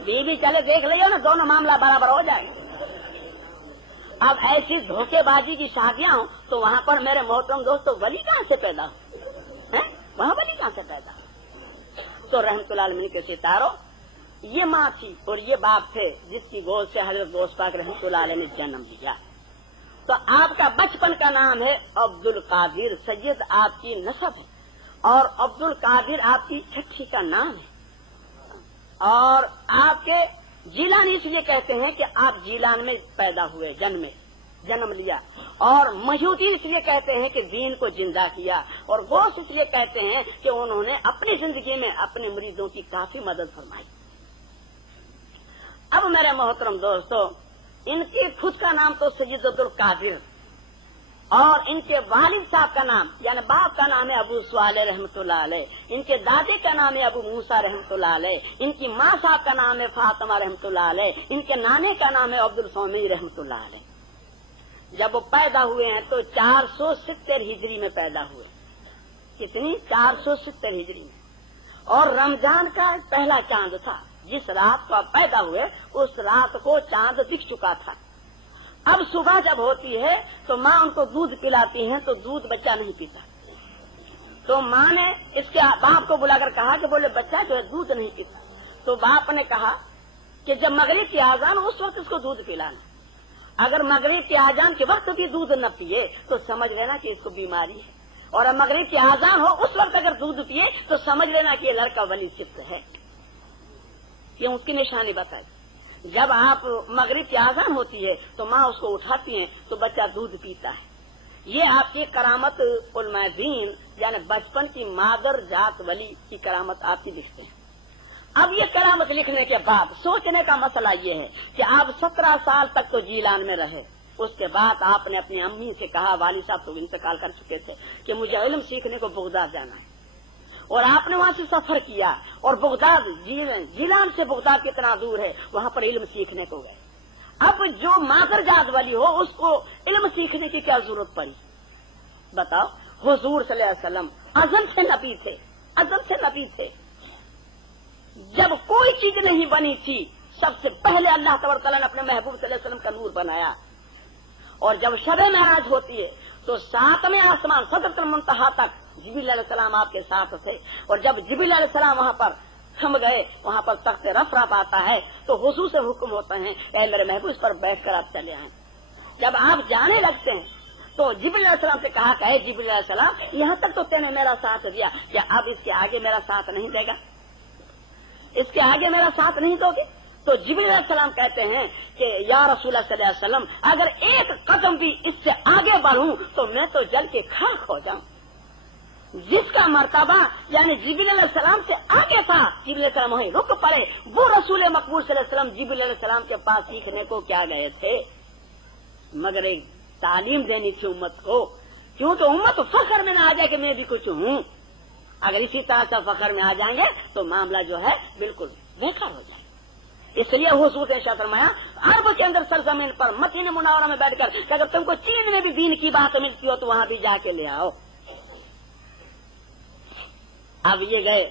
बीबी चले देख लियो ना, दोनों मामला बराबर हो जाए। अब ऐसी धोखेबाजी की शादियां हो तो वहाँ पर मेरे मोहतरम दोस्तों वली कहाँ से पैदा है? वहाँ वली कहाँ से पैदा? तो रहमतुल्लाह अलैहि के सितारों, ये माँ थी और ये बाप थे जिसकी गोद से हजरत गौस पाक रहमतुल्लाह अलैहि ने जन्म लिया। तो आपका बचपन का नाम है अब्दुल कादिर, सैयद आपकी नस्ब है और अब्दुल कादिर आपकी छठी का नाम है। और आपके जीलानी इसलिए कहते हैं कि आप जीलान में पैदा हुए, जन्म लिया। और मयूदी इसलिए कहते हैं कि दीन को जिंदा किया। और गौस इसलिए कहते हैं कि उन्होंने अपनी जिंदगी में अपने मुरीदों की काफी मदद फरमाई। अब मेरे मोहतरम दोस्तों, इनके खुद का नाम तो सैयद अब्दुल कादिर और इनके वालिद साहब का नाम यानी बाप का नाम है अबू स्वाले रहमतुल्लाह अलैह, इनके दादे का नाम है अबू मूसा रहमतुल्लाह अलैह, इनकी माँ साहब का नाम है फातिमा रहमतुल्लाह अलैह, इनके नाने का नाम है अब्दुल सौमी रहमतुल्लाह अलैह। जब वो पैदा हुए हैं तो 470 हिजरी में पैदा हुए। कितनी? 470 हिजरी में। और रमजान का पहला चांद था। जिस रात को पैदा हुए उस रात को चांद दिख चुका था। अब सुबह जब होती है तो माँ उनको दूध पिलाती है तो दूध बच्चा नहीं पीता। तो माँ ने इसके बाप को बुलाकर कहा कि बोले बच्चा जो है दूध नहीं पीता। तो बाप ने कहा कि जब मगरिब की आजान उस वक्त इसको दूध पिलाना। अगर मगरिब की आजान के वक्त भी दूध न पिए तो समझ लेना कि इसको बीमारी है, और मगरिब की आजान हो उस वक्त अगर दूध पिए तो समझ लेना कि ये लड़का वली सिद्ध है। ये उसकी निशानी बताई। जब आप मगरिब की आजान होती है तो माँ उसको उठाती है तो बच्चा दूध पीता है। ये आपकी करामत उलमाए दीन यानी बचपन की मादर जात वली की करामत आपकी लिखते हैं। अब ये करामत लिखने के बाद सोचने का मसला ये है कि आप 17 साल तक तो जीलान में रहे। उसके बाद आपने अपनी अम्मी से कहा, वाली साहब तो इंतकाल कर चुके थे, कि मुझे इल्म सीखने को बगदाद जाना है। और आपने वहाँ से सफर किया और बगदाद जीलान से बगदाद कितना दूर है, वहाँ पर इल्म सीखने को गए। अब जो मादर जात वाली हो उसको इल्म सीखने की क्या जरूरत पड़ी? बताओ। हुजूर सल्लल्लाहु अलैहि वसल्लम अज़ल से नबी थे, अज़ल से नबी थे। जब कोई चीज नहीं बनी थी सबसे पहले अल्लाह तबारक तआला ने अपने महबूब सल्लल्लाहु अलैहि वसल्लम का नूर बनाया। और जब शब मेराज होती है तो 7वें आसमान सिदरतुल मुंतहा तक जिब्रील अलैहिस्सलाम आपके साथ थे। और जब जिब्रील अलैहिस्सलाम वहाँ पर थम गए, वहाँ पर तख्त रफ़ आता है तो हुजूर से हुक्म होता है, ऐ मेरे महबूब इस पर बैठ कर आप चले आए। जब आप जाने लगते हैं तो जिब्रील अलैहिस्सलाम से कहा, कहे जिब्रील अलैहिस्सलाम यहाँ तक तो तेने मेरा साथ दिया, क्या अब इसके आगे मेरा साथ नहीं देगा? इसके आगे मेरा साथ नहीं दोगे? तो जिब्रील अलैहिस्सलाम कहते हैं कि या रसूलल्लाह सल्लल्लाहु अलैहि वसल्लम अगर एक कदम भी इससे आगे बढ़ूं तो मैं तो जल के खाक हो जाऊं। जिसका मर्तबा यानी जिब्रील अलैहिस्सलाम से आगे था, जिब्रील अलैहिस्सलाम वहीं रुक पड़े। वो रसूल मकबूल सल्लल्लाहु अलैहि वसल्लम जिब्रील अलैहिस्सलाम के पास सीखने को क्या गए थे? मगर एक तालीम देनी थी उम्मत को। क्यों? तो उम्मत फख्र में ना आ जाए कि मैं भी कुछ हूँ। अगर इसी तरह से फख्र में आ जाएंगे तो मामला जो है बिल्कुल बेकार हो जाए। इसलिए हुजूर ने इरशाद फरमाया, अरब के अंदर सरजमीन पर मदीना मुनव्वरा में बैठकर अगर तुमको चीन में भी दीन की बात मिलती हो तो वहाँ भी जाके ले आओ। अब ये गए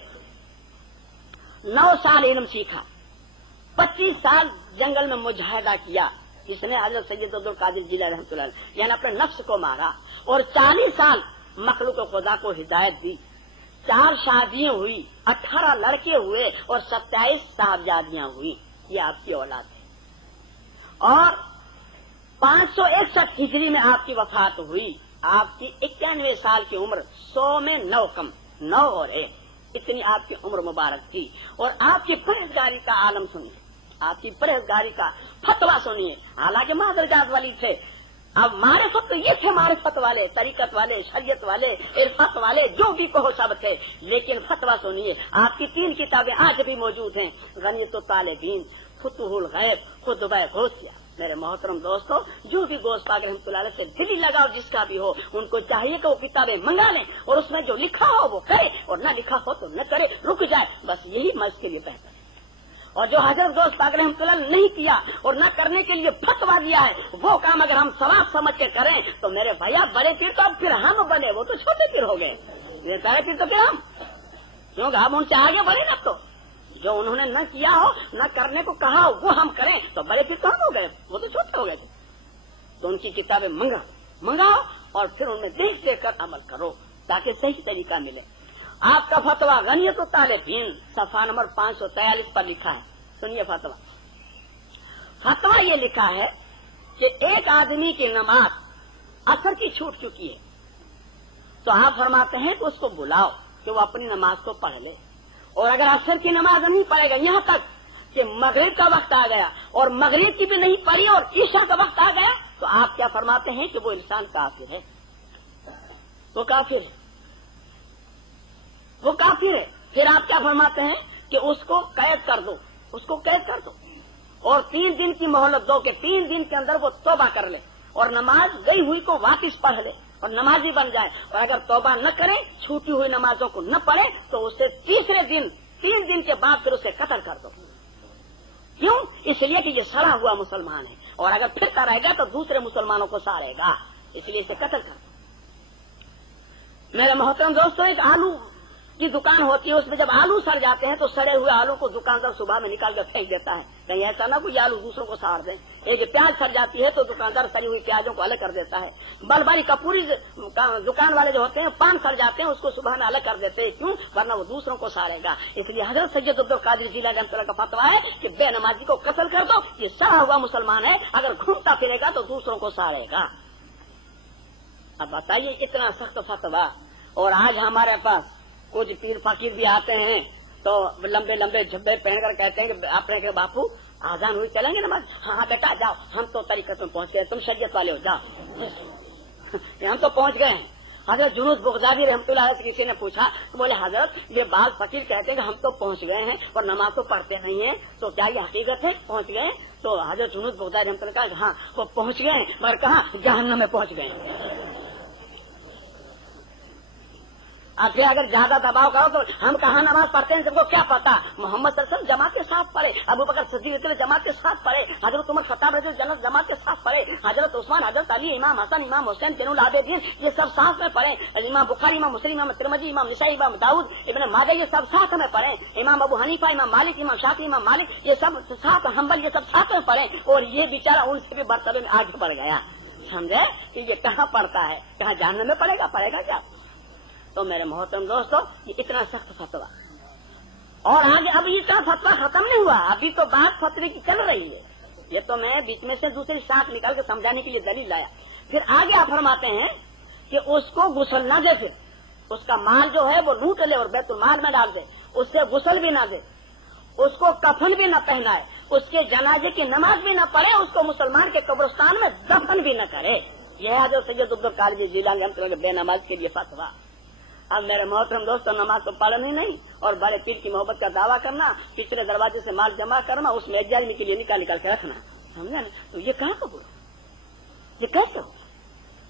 9 साल इल्म सीखा, 25 साल जंगल में मुजाहिदा किया, जिसने हजरत सैयद अब्दुल कादिर जिलानी रहमतुल्लाह अलैह यानी अपने नफ्स को मारा। और 40 साल मखलूक खुदा को हिदायत दी। 4 शादियां हुई, 18 लड़के हुए और 27 साहबजादियां हुई। ये आपकी औलाद है। और 561 हिजरी में आपकी वफात हुई। आपकी 91 साल की उम्र, 100 में 9 कम, 9 और 1, इतनी आपकी उम्र मुबारक थी। और आपकी परहेजगारी का आलम सुनिए, आपकी परहेजगारी का फतवा सुनिए। हालांकि मादरजात वाली थे, अब मारिफत तो ये थे, मारिफत वाले, तरीकत वाले, शरीयत वाले, इरफत वाले, जो भी कहो सब थे। लेकिन फतवा सुनिए, आपकी 3 किताबें आज भी मौजूद हैं, गनीयतुत तालिबीन, फुतुहुल गैब, खुतबा गौसिया। मेरे मोहतरम दोस्तों, जो भी गौस पाक रहमतुल्लाह अलैह से दिली लगाओ जिसका भी हो, उनको चाहिए कि वो किताबें मंगा लें और उसमें जो लिखा हो वो करे और न लिखा हो तो न करे, रुक जाए, बस यही मर्ज के लिए बेहतर है। और जो हजरत गौस पाक रहमतुल्लाह अलैह नहीं किया और न करने के लिए फतवा दिया है, वो काम अगर हम सवाब समझ के करें तो मेरे भैया बड़े पीर तो अब फिर हम बने, वो तो छोटे पीर हो गए, ये बड़े पीर तो फिर हम, क्योंकि हम उनसे आगे बढ़े ना। तो जो उन्होंने न किया हो, न करने को कहा हो, वो हम करें तो बड़े पीर तो हम हो गए, वो तो छोटे हो गए थे। तो उनकी किताबें मंगाओ और फिर उनमें देख देख कर अमल करो ताकि सही तरीका मिले। आपका फतवा गनीयतुत तालिबीन सफा नंबर 543 पर लिखा है। सुनिए फतवा। फतवा ये लिखा है कि एक आदमी की नमाज असर की छूट चुकी है, तो आप फरमाते हैं कि उसको बुलाओ कि वो अपनी नमाज को पढ़ ले। और अगर असर की नमाज नहीं पढ़ेगा, यहाँ तक कि मगरिब का वक्त आ गया और मगरिब की भी नहीं पढ़ी और ईशा का वक्त आ गया, तो आप क्या फरमाते हैं कि वो इंसान काफिर है, वो काफिर है, वो काफिर है। फिर आप क्या फरमाते हैं कि उसको कैद कर दो, उसको कैद कर दो और 3 दिन की मोहलत दो कि 3 दिन के अंदर वो तौबा कर ले और नमाज गई हुई को वापस पढ़ ले और नमाजी बन जाए। और अगर तौबा न करे, छूटी हुई नमाजों को न पढ़े, तो उसे तीसरे दिन, 3 दिन के बाद फिर उसे कत्ल कर दो। क्यों? इसलिए कि ये सड़ा हुआ मुसलमान है और अगर फिरता रहेगा तो दूसरे मुसलमानों को साड़ेगा, इसलिए इसे कत्ल कर दो। मेरे मोहतरम दोस्तों, एक आलू की दुकान होती है, उसमें जब आलू सड़ जाते हैं तो सड़े हुए आलू को दुकानदार सुबह में निकाल कर फेंक देता है, कहीं ऐसा ना कोई आलू दूसरों को साड़ दे। एक प्याज सड़ जाती है तो दुकानदार सड़ी हुई प्याजों को अलग कर देता है। बलबारी कपूरी दुकान वाले जो होते हैं, पान सड़ जाते हैं, उसको सुबह में अलग कर देते हैं। क्यों? वरना वो दूसरों को साड़ेगा। इसलिए हजरत सैयद अब्दुल कादिर जीलानी रहमतुल्लाह का फतवा है कि बेनमाजी को कत्ल कर दो, ये सड़ा हुआ मुसलमान है, अगर घूमता फिरेगा तो दूसरों को साड़ेगा। अब बताइए, इतना सख्त फतवा। और आज हमारे पास कुछ पीर फकीर भी आते हैं तो लंबे लंबे झब्बे पहनकर कहते हैं कि आपने कहा बापू आजान हुई चलेंगे नमाज। हाँ बेटा जाओ, हम तो तरीकत में पहुंच गए, तुम शरीयत वाले हो, जाओ। हम तो पहुंच गए हैं। हजरत जुनूद बगदादी रहमतुल्लाह अलैह से किसी ने पूछा तो बोले हजरत ये बाल फकीर कहते हैं कि हम तो पहुंच गए हैं और नमाज तो पढ़ते नहीं है, तो क्या ये हकीकत है पहुंच गए? तो हजरत जुनूद बगदादी रहमतुल्लाह कहा हाँ वो पहुंच गए, मगर कहा जहन्नम में पहुंच गए। आखिर अगर ज्यादा दबाव करो तो हम कहाँ नमाज पढ़ते हैं, सबको क्या पता। मोहम्मद सल्लल्लाहु अलैहि वसल्लम जमात के साथ पढ़े, अबू बकर सिद्दीक जमात के साथ पढ़े, हजरत उमर खत्ताब रज़ी अल्लाह अन्हु जमात के साथ पढ़े, हजरत उस्मान, हजरत अली, इमाम हसन, इमाम हुसैन, ज़ैनुल आबिदीन, ये सब साथ में पढ़े। इमाम बुखारी, इमाम मुस्लिम, इमाम तिरमिज़ी, इमाम निसाई, इमाम दाऊद, इब्न माजा, ये सब साथ में पढ़े। इमाम अबू हनीफा, इमाम मालिक, इमाम शाफी, इमाम मालिक, ये सब साथ, हम्बल, ये सब साथ में पढ़े। और ये बेचारा उनसे भी मर्तबे में आगे बढ़ गया। समझे कि ये कहाँ पढ़ता है, कहाँ जहन्नम में पढ़ेगा क्या? तो मेरे मोहतरम दोस्तों, ये इतना सख्त फतवा। और आगे अब इसका फतवा खत्म नहीं हुआ, अभी तो बात फतवे की चल रही है। ये तो मैं बीच में से दूसरी साथ निकाल के समझाने के लिए दलील लाया। फिर आगे आप फरमाते हैं कि उसको गुस्ल न दे, फिर उसका माल जो है वो लूट ले और बैतुल माल में डाल दे, उससे गुस्ल भी न दे, उसको कफन भी न पहनाए, उसके जनाजे की नमाज भी न पढ़े, उसको मुसलमान के कब्रिस्तान में दफन भी न करे। यह है जो सैयद अब्दुल कादिर जीलानी रहमतुल्लाह अलैह बेनमाज के लिए फतवा। अब मेरे मोहतरम दोस्तों, नमाज तो पढ़नी नहीं और बड़े पीर की मोहब्बत का दावा करना, पिछले दरवाजे से माल जमा करना, उसमें एक आदमी के लिए निकाल निकाल के रखना, समझा ना? तो ये कहाँ कबूल, ये कैसे हो?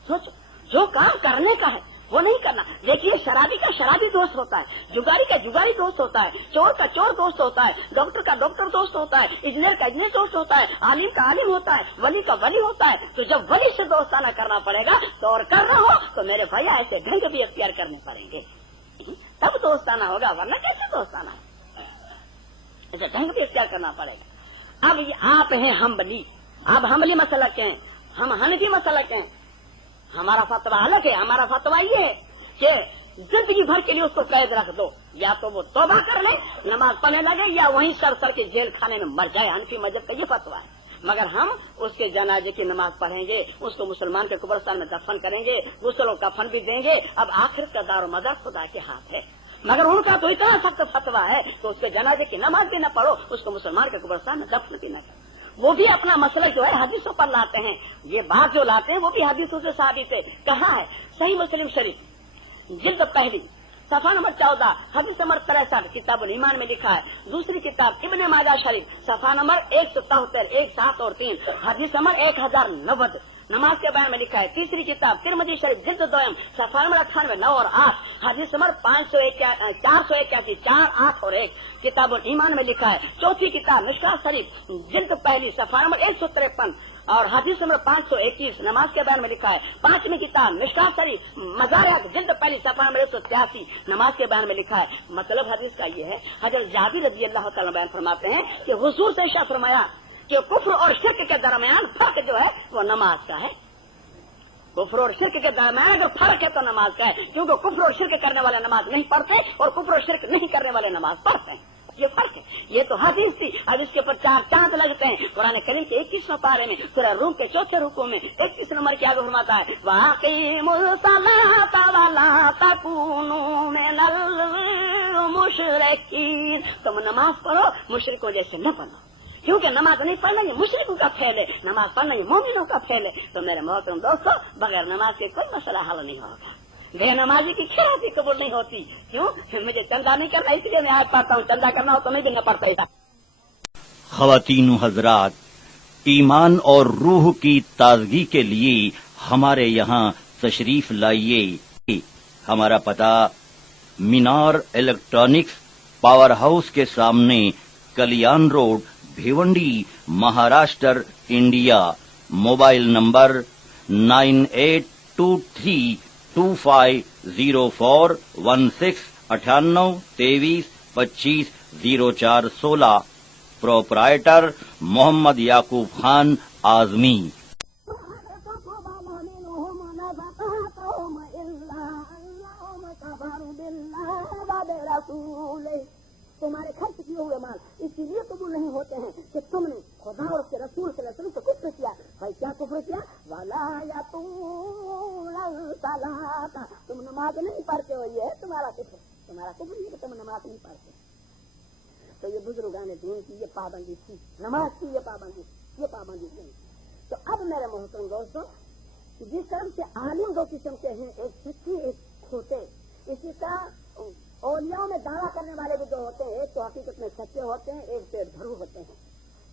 सोचो, जो काम करने का है वो नहीं करना। देखिए, शराबी का शराबी दोस्त होता है, जुगारी का जुगारी दोस्त होता है, चोर का चोर दोस्त होता है, डॉक्टर का डॉक्टर दोस्त होता है, इंजीनियर का इंजीनियर दोस्त होता है, आलिम का आलिम होता है, वली का वली होता है। तो जब वली से दोस्ताना करना पड़ेगा तो और कर रहा हो तो मेरे भैया ऐसे ढंग भी अख्तियार करने पड़ेंगे, तब दोस्ताना होगा, वरना कैसे दोस्ताना है? ऐसे ढंग भी अख्तियार करना पड़ेगा। अब आप हैं हम्बली, आप हम्बली मसलक हैं, हम हनफी मसलक हैं। हमारा फतवा अलग है। हमारा फतवा ये है कि जिंदगी भर के लिए उसको कैद रख दो, या तो वो तौबा कर ले, नमाज पढ़ने लगे, या वहीं सर के जेल खाने में मर जाए। हनफी मजहब का ये फतवा है। मगर हम उसके जनाजे की नमाज पढ़ेंगे, उसको मुसलमान के कब्रिस्तान में दफन करेंगे, गुस्ल और कफन भी देंगे। अब आखिर का दारो मदार खुदा के हाथ है। मगर उनका तो इतना सख्त फतवा है कि उसके जनाजे की नमाज भी न पढ़ो, उसको मुसलमान के कब्रिस्तान में दफन भी न करो। वो भी अपना मसला जो है हदीसों पर लाते हैं। ये बात जो लाते हैं वो भी हदीसों से साबित है। कहाँ है? सही मुस्लिम शरीफ जिल्द पहली सफा नंबर 14 हदीस नंबर 63 किताबुल ईमान में लिखा है। दूसरी किताब इब्ने माजा शरीफ सफा नंबर 173 1 7 और 3 हदीस नंबर 1090 नमाज के बयान में लिखा है। तीसरी किताब तिरमिज़ी शरीफ जिल्द दोयम सफा नंबर 98 9 और 8 हदीस नंबर 481 4 8 और 1 किताबुल ईमान में लिखा है। चौथी किताब मिशकात शरीफ जिल्द पहली सफा नंबर 153 और हदीस नंबर 521 नमाज के बयान में लिखा है। पांचवी किताब मिशकात शरीफ मज़ारियात जिल्द पहली सफा नंबर 183 नमाज के बयान में लिखा है। मतलब हदीस का ये है, हज़रत जाबिर रज़ी अल्लाह तआला बयान फरमाते हैं कि हुजूर से इरशाद फरमाया कि कुफ्र और शिर्क के दरमियान फर्क जो है वो नमाज का है। कुफ्र और शिर्क के दरमियान अगर फर्क है तो नमाज का है, क्योंकि कुफ्र और शिर्क करने वाले नमाज नहीं पढ़ते और कुफ्र और शिर्क नहीं करने वाले नमाज पढ़ते हैं। ये फर्क है। ये तो हदीस थी। अब इसके ऊपर 4 चांद लगते हैं। कुरान करीम के 21वें पारे में सूरह रूम के 4थे रुकू में 21 नंबर के आगे फरमाता है वाक़ीमुस सलाता वला तकूनू मिनल मुशरिकीन। तुम नमाज पढ़ो, मुशरिकों जैसे न बनो, क्योंकि नमाज नहीं पढ़ना ये मुशरिकों का फेल है, नमाज पढ़ना ये मोमिनों का फेल है। तो मेरे मोहतरम दोस्तों, बगैर नमाज के कोई मसला हल नहीं होगा। बेनमाजी की खैराती कबूल नहीं होती। क्यों? मुझे चंदा नहीं करना, इसलिए मैं आज पढ़ता हूँ। चंदा करना हो तो मैं भी न पढ़ता था। ख़वातीन हज़रात, ईमान और रूह की ताजगी के लिए हमारे यहाँ तशरीफ लाइए। हमारा पता मीनार इलेक्ट्रॉनिक्स पावर हाउस के सामने, Kalyan road, Bhiwandi, Maharashtra, India. Mobile number 9823250416 98 23 25 04 16। Proprietor Mohammad Yakub Khan Azmi. तुम्हारे खर्च किए हुए माल इसीलिए कबूल नहीं होते हैं कि तुमने खुदा और उसके रसूल से कुफ्र किया। भाई क्या कुफ्र किया? वाला या तुम नमाज नहीं पढ़ते हो, ये है तुम्हारा कुफ्र। तुम्हारा कुफ्र ये कि तुम नमाज नहीं पढ़ते। तो ये बुजुर्गान दीन की ये पाबंदी थी, नमाज की ये पाबंदी थी। तो अब मेरे मोहतरम दोस्तों, जिस तरह से आलिम 2 किस्म के हैं, एक सच्चे एक खोटे। इसी तरह औलियाओं में दावा करने वाले भी 2 होते हैं, एक तो हकीकत में सच्चे होते हैं, एक पेट भरू होते हैं।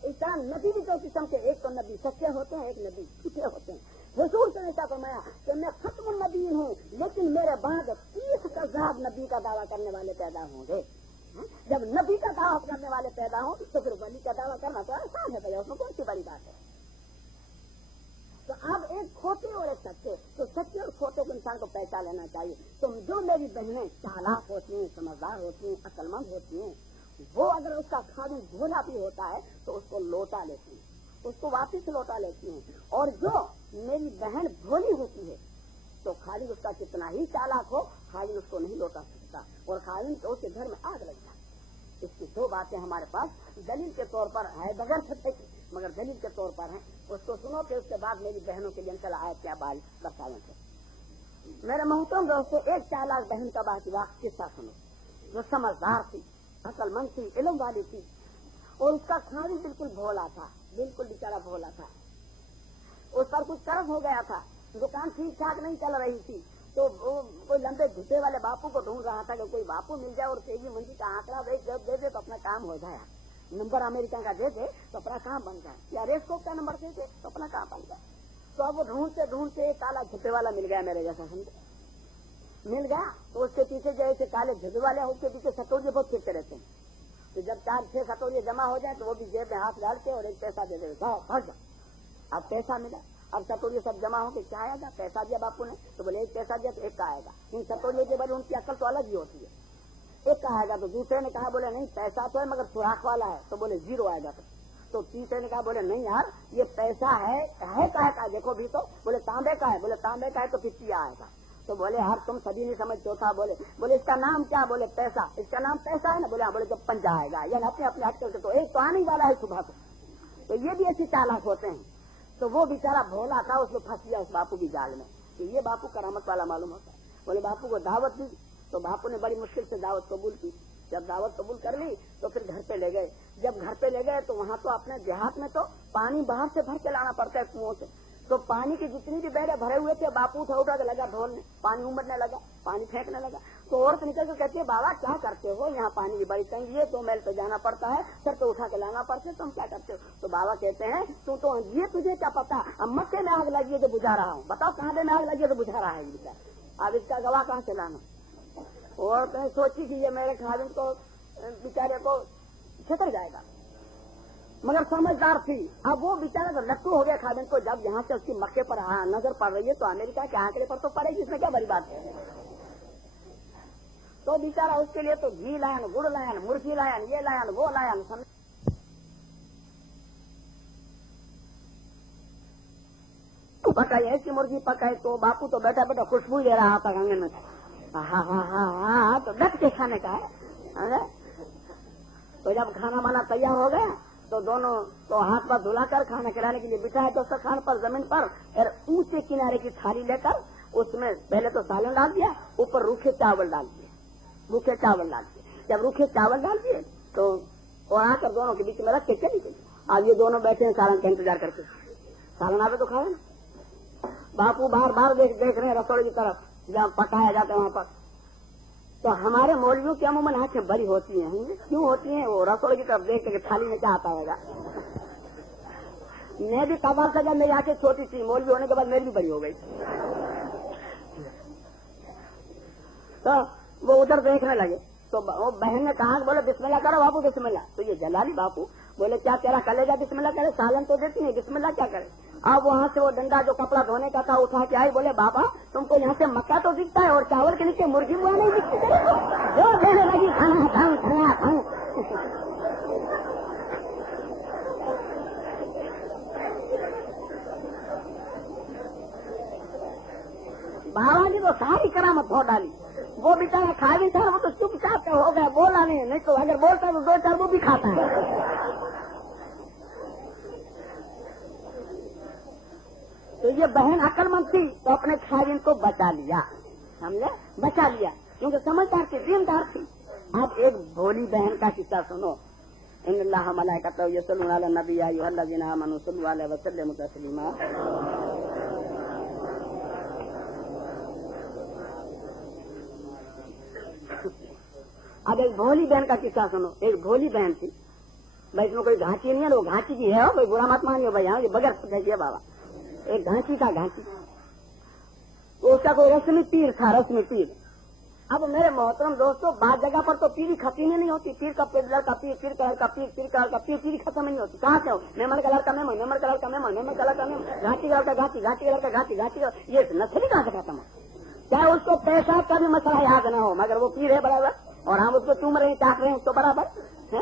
इस तरह नबी भी 2 किस्म के, एक तो नबी सच्चे होते हैं, एक नबी झूठे होते हैं। हुजूर ने ऐसा फरमाया कि मैं खत्मुन नबी हूँ, लेकिन मेरे बाद 30 कज़्ज़ाब नबी का दावा करने वाले पैदा होंगे। जब नबी का दावा करने वाले पैदा हो तो फिर वली का दावा करना तो आसान है भैया, उसमें कौन सी बड़ी बात है। तो अब एक खोटे और एक सच्चे, तो सच्चे और खोटे को इंसान को पहचान लेना चाहिए। तो जो मेरी बहनें चालाक होती हैं, समझदार होती हैं, अक्लमंद होती हैं, वो अगर उसका खादिम भोला भी होता है तो उसको लौटा लेती हैं, उसको वापिस लौटा लेती हैं। और जो मेरी बहन भोली होती है तो खाली उसका कितना ही चालाक हो, खाली उसको नहीं लौटा सकता और खाली तो उसके घर में आग लग जाती। इसकी 2 बातें हमारे पास दलील के तौर पर है, बगैर सत्य के मगर दलील के तौर पर है। उसको सुनो कि उसके बाद मेरी बहनों के लिए इंशाअल्लाह आयत क्या बाल बरसाने थे। मेरे मोहतरम दोस्तों, एक चालाक बहन का वाक़ किस्सा सुनो, जो समझदार थी, अक्लमंद थी, इल्म वाली थी, और उसका खाली बिल्कुल भोला था, बिल्कुल बेचारा भोला था। उस पर कुछ कर्ज हो गया था, दुकान ठीक ठाक नहीं चल रही थी, तो कोई लंबे घुटे वाले बापू को ढूंढ रहा था कि कोई बापू मिल जाए और तेजी मंजी का आंकड़ा दे दे तो अपना काम हो जाए, नंबर अमेरिका का दे दे तो अपना काम बन जाए, या रेस्कोप का नंबर दे दे तो अपना काम बन जाए। तो अब वो ढूंढते ढूंढते काला झुटे वाला मिल गया, मेरे जैसा समझे मिल गया। तो उसके पीछे जैसे काले झुटे वाले उसके पीछे सतोरिये बहुत फिरते रहते हैं। तो जब 4-6 सतोरिये जमा हो जाए तो वो भी जेब में हाथ डाल के और एक पैसा दे दे, भाग जा। अब पैसा मिला, अब सतोरिये सब जमा हो के क्या आएगा, पैसा दिया बापू ने तो बोले एक पैसा दिया तो एक का आएगा। इन सतोरिये के बोले उनकी अक्ल तो अलग ही होती है, एक का आएगा। तो दूसरे ने कहा बोले नहीं पैसा तो है मगर सुराख वाला है, तो बोले 0 आएगा। तो तीसरे ने कहा बोले नहीं यार ये पैसा है काहे का, देखो भी तो, बोले तांबे का है, बोले तांबे का है तो कितना आएगा। तो बोले यार तुम सभी नहीं समझ चौथा, बोले इसका नाम क्या, बोले पैसा, इसका नाम पैसा है ना, बोले हाँ, बोले जब पंजा आएगा, यानी अपने अपने हटकर से तो एक तो आने वाला है सुबह को, तो ये भी ऐसे चालाक होते हैं। तो वो बेचारा भोला था, उसमें फंस गया उस बापू की जाल में कि ये बापू करामत वाला मालूम होता है। बोले बापू को दावत दी, तो बापू ने बड़ी मुश्किल से दावत कबूल की। जब दावत कबूल कर ली तो फिर घर पे ले गए। जब घर पे ले गए तो वहाँ तो अपने देहात में तो पानी बाहर से भर के लाना पड़ता है कुओं से। तो पानी की जितनी भी बेड़े भरे हुए थे बापू उठा के लगा ढोलने, पानी उमड़ने लगा, पानी फेंकने लगा। तो औरत निकल के कहती है बाबा क्या करते हो, यहाँ पानी की बड़ी तंगी है, 2 मील पे जाना पड़ता है, सर तो उठा के लाना पड़ता है, तुम क्या करते हो? तो बाबा कहते हैं तू तो ये तुझे क्या पता, अब मक्के में आग लगी है जो बुझा रहा हूँ, बताओ कहाँ में आग लगी है तो बुझा रहा है बेचारा, अब इसका गवाह कहाँ से लाना। और मैं सोची कि ये मेरे खाविन को बेचारे को छतर जाएगा, मगर समझदार थी। अब वो बेचारा तो लट्टू हो गया खाविन को। जब यहाँ से उसकी मक्के पर नजर पड़ रही है तो अमेरिका के आंकड़े पर तो पड़ेगी, इसमें क्या बड़ी बात है। तो बेचारा उसके लिए तो घी लायन, गुड़ लायन, मुर्गी लायन, ये लायन, वो लायन, पकाई ऐसी मुर्गी पकाई तो बापू तो बैठा बैठा खुशबू ले रहा था आंगन में। हाँ तो डट के खाने का है। तो जब खाना वाना तैयार हो गया तो दोनों तो हाथ पर धुलाकर खाना खिलाने के लिए बिठाए दस्तरखान पर जमीन पर, और ऊंचे किनारे की थाली लेकर उसमें पहले तो सालन डाल दिया, ऊपर रूखे चावल डाल दिए, रूखे चावल डाल दिए। जब रूखे चावल डाल दिए तो और आकर दोनों के बीच में रख के चली गई। अब ये दोनों बैठे हैं सालन का इंतजार करके, सालन आवे तो खाए ना। बापू बार बार देख रहे हैं रसोई की तरफ जहाँ पकाया जाता है वहाँ पर। तो हमारे मौलवियों की अमूमन आंखें बड़ी होती हैं, क्यों होती हैं? वो रसोई की तरफ देख के थाली में क्या आता होगा। मैं भी कबाल का जब मेरी आंखें छोटी थी, मौलवी होने के बाद मेरी भी बड़ी हो गई। तो वो उधर देखने लगे तो वो बहन ने कहा बोले बिस्मिल्लाह करो बापू बिस्मिल्लाह। तो ये जलाली बापू बोले क्या तेरा कलेजा बिस्मिल्लाह करे, सालन तो देती है, बिस्मिल्लाह क्या करे। अब वहाँ से वो डंडा जो कपड़ा धोने का था उठा के आई, बोले बाबा तुमको यहाँ से मक्का तो दिखता है और चावल के नीचे मुर्गी बुआ नहीं दिखती, जो देने लगी खाना खाऊं खाना खाऊं। बाबा जी तो सारी करामत हो डाली। वो बेचारा खा भी था, वो तो चुपचाप हो गया, बोला नहीं तो अगर बोलता तो 2-4 वो भी खाता है। तो ये बहन अक्लमंद थी तो अपने खाविन को बचा लिया, समझे, बचा लिया, क्योंकि समझदार थी, दीनदार थी। आप एक भोली बहन का किस्सा सुनो। इन्नल्लाह मलाइकतहू यसल्लूना अलन नबी या अय्युहल्लज़ीना आमनू सल्लु अलैहि व सल्लिमू तस्लीमा। अब एक भोली बहन का किस्सा सुनो। एक भोली बहन थी, भाई इसमें कोई घाटी नहीं है, वो घाटी की है, कोई बुरा मत मानियो भाई, हाँ ये बगैर देखिए बाबा, एक घाटी का घाटी, तो उसका कोई रस्मी पीर था, रस्मी पीर। अब मेरे मोहतरम दोस्तों, बाद जगह पर तो पीरी खत्म नहीं होती, पीर का पेड़ का पीर, पीर कलर का पीर, पीर कलर का पीर, पीरी खत्म नहीं होती। कहाँ से हो? मेमन कलर का मेमन, मेमन कलर का मेमन, मेमन कलर का मेमन, घाटी कलर का घाटी, घाटी कलर का घाटी, घाटी ये नस्ल कहाँ से खत्म हो? चाहे उसको पैसा का भी मसला याद न हो, मगर वो पीर है बराबर, और हम उसको चूम रहे हैं, चाट रहे हैं उसको बराबर है।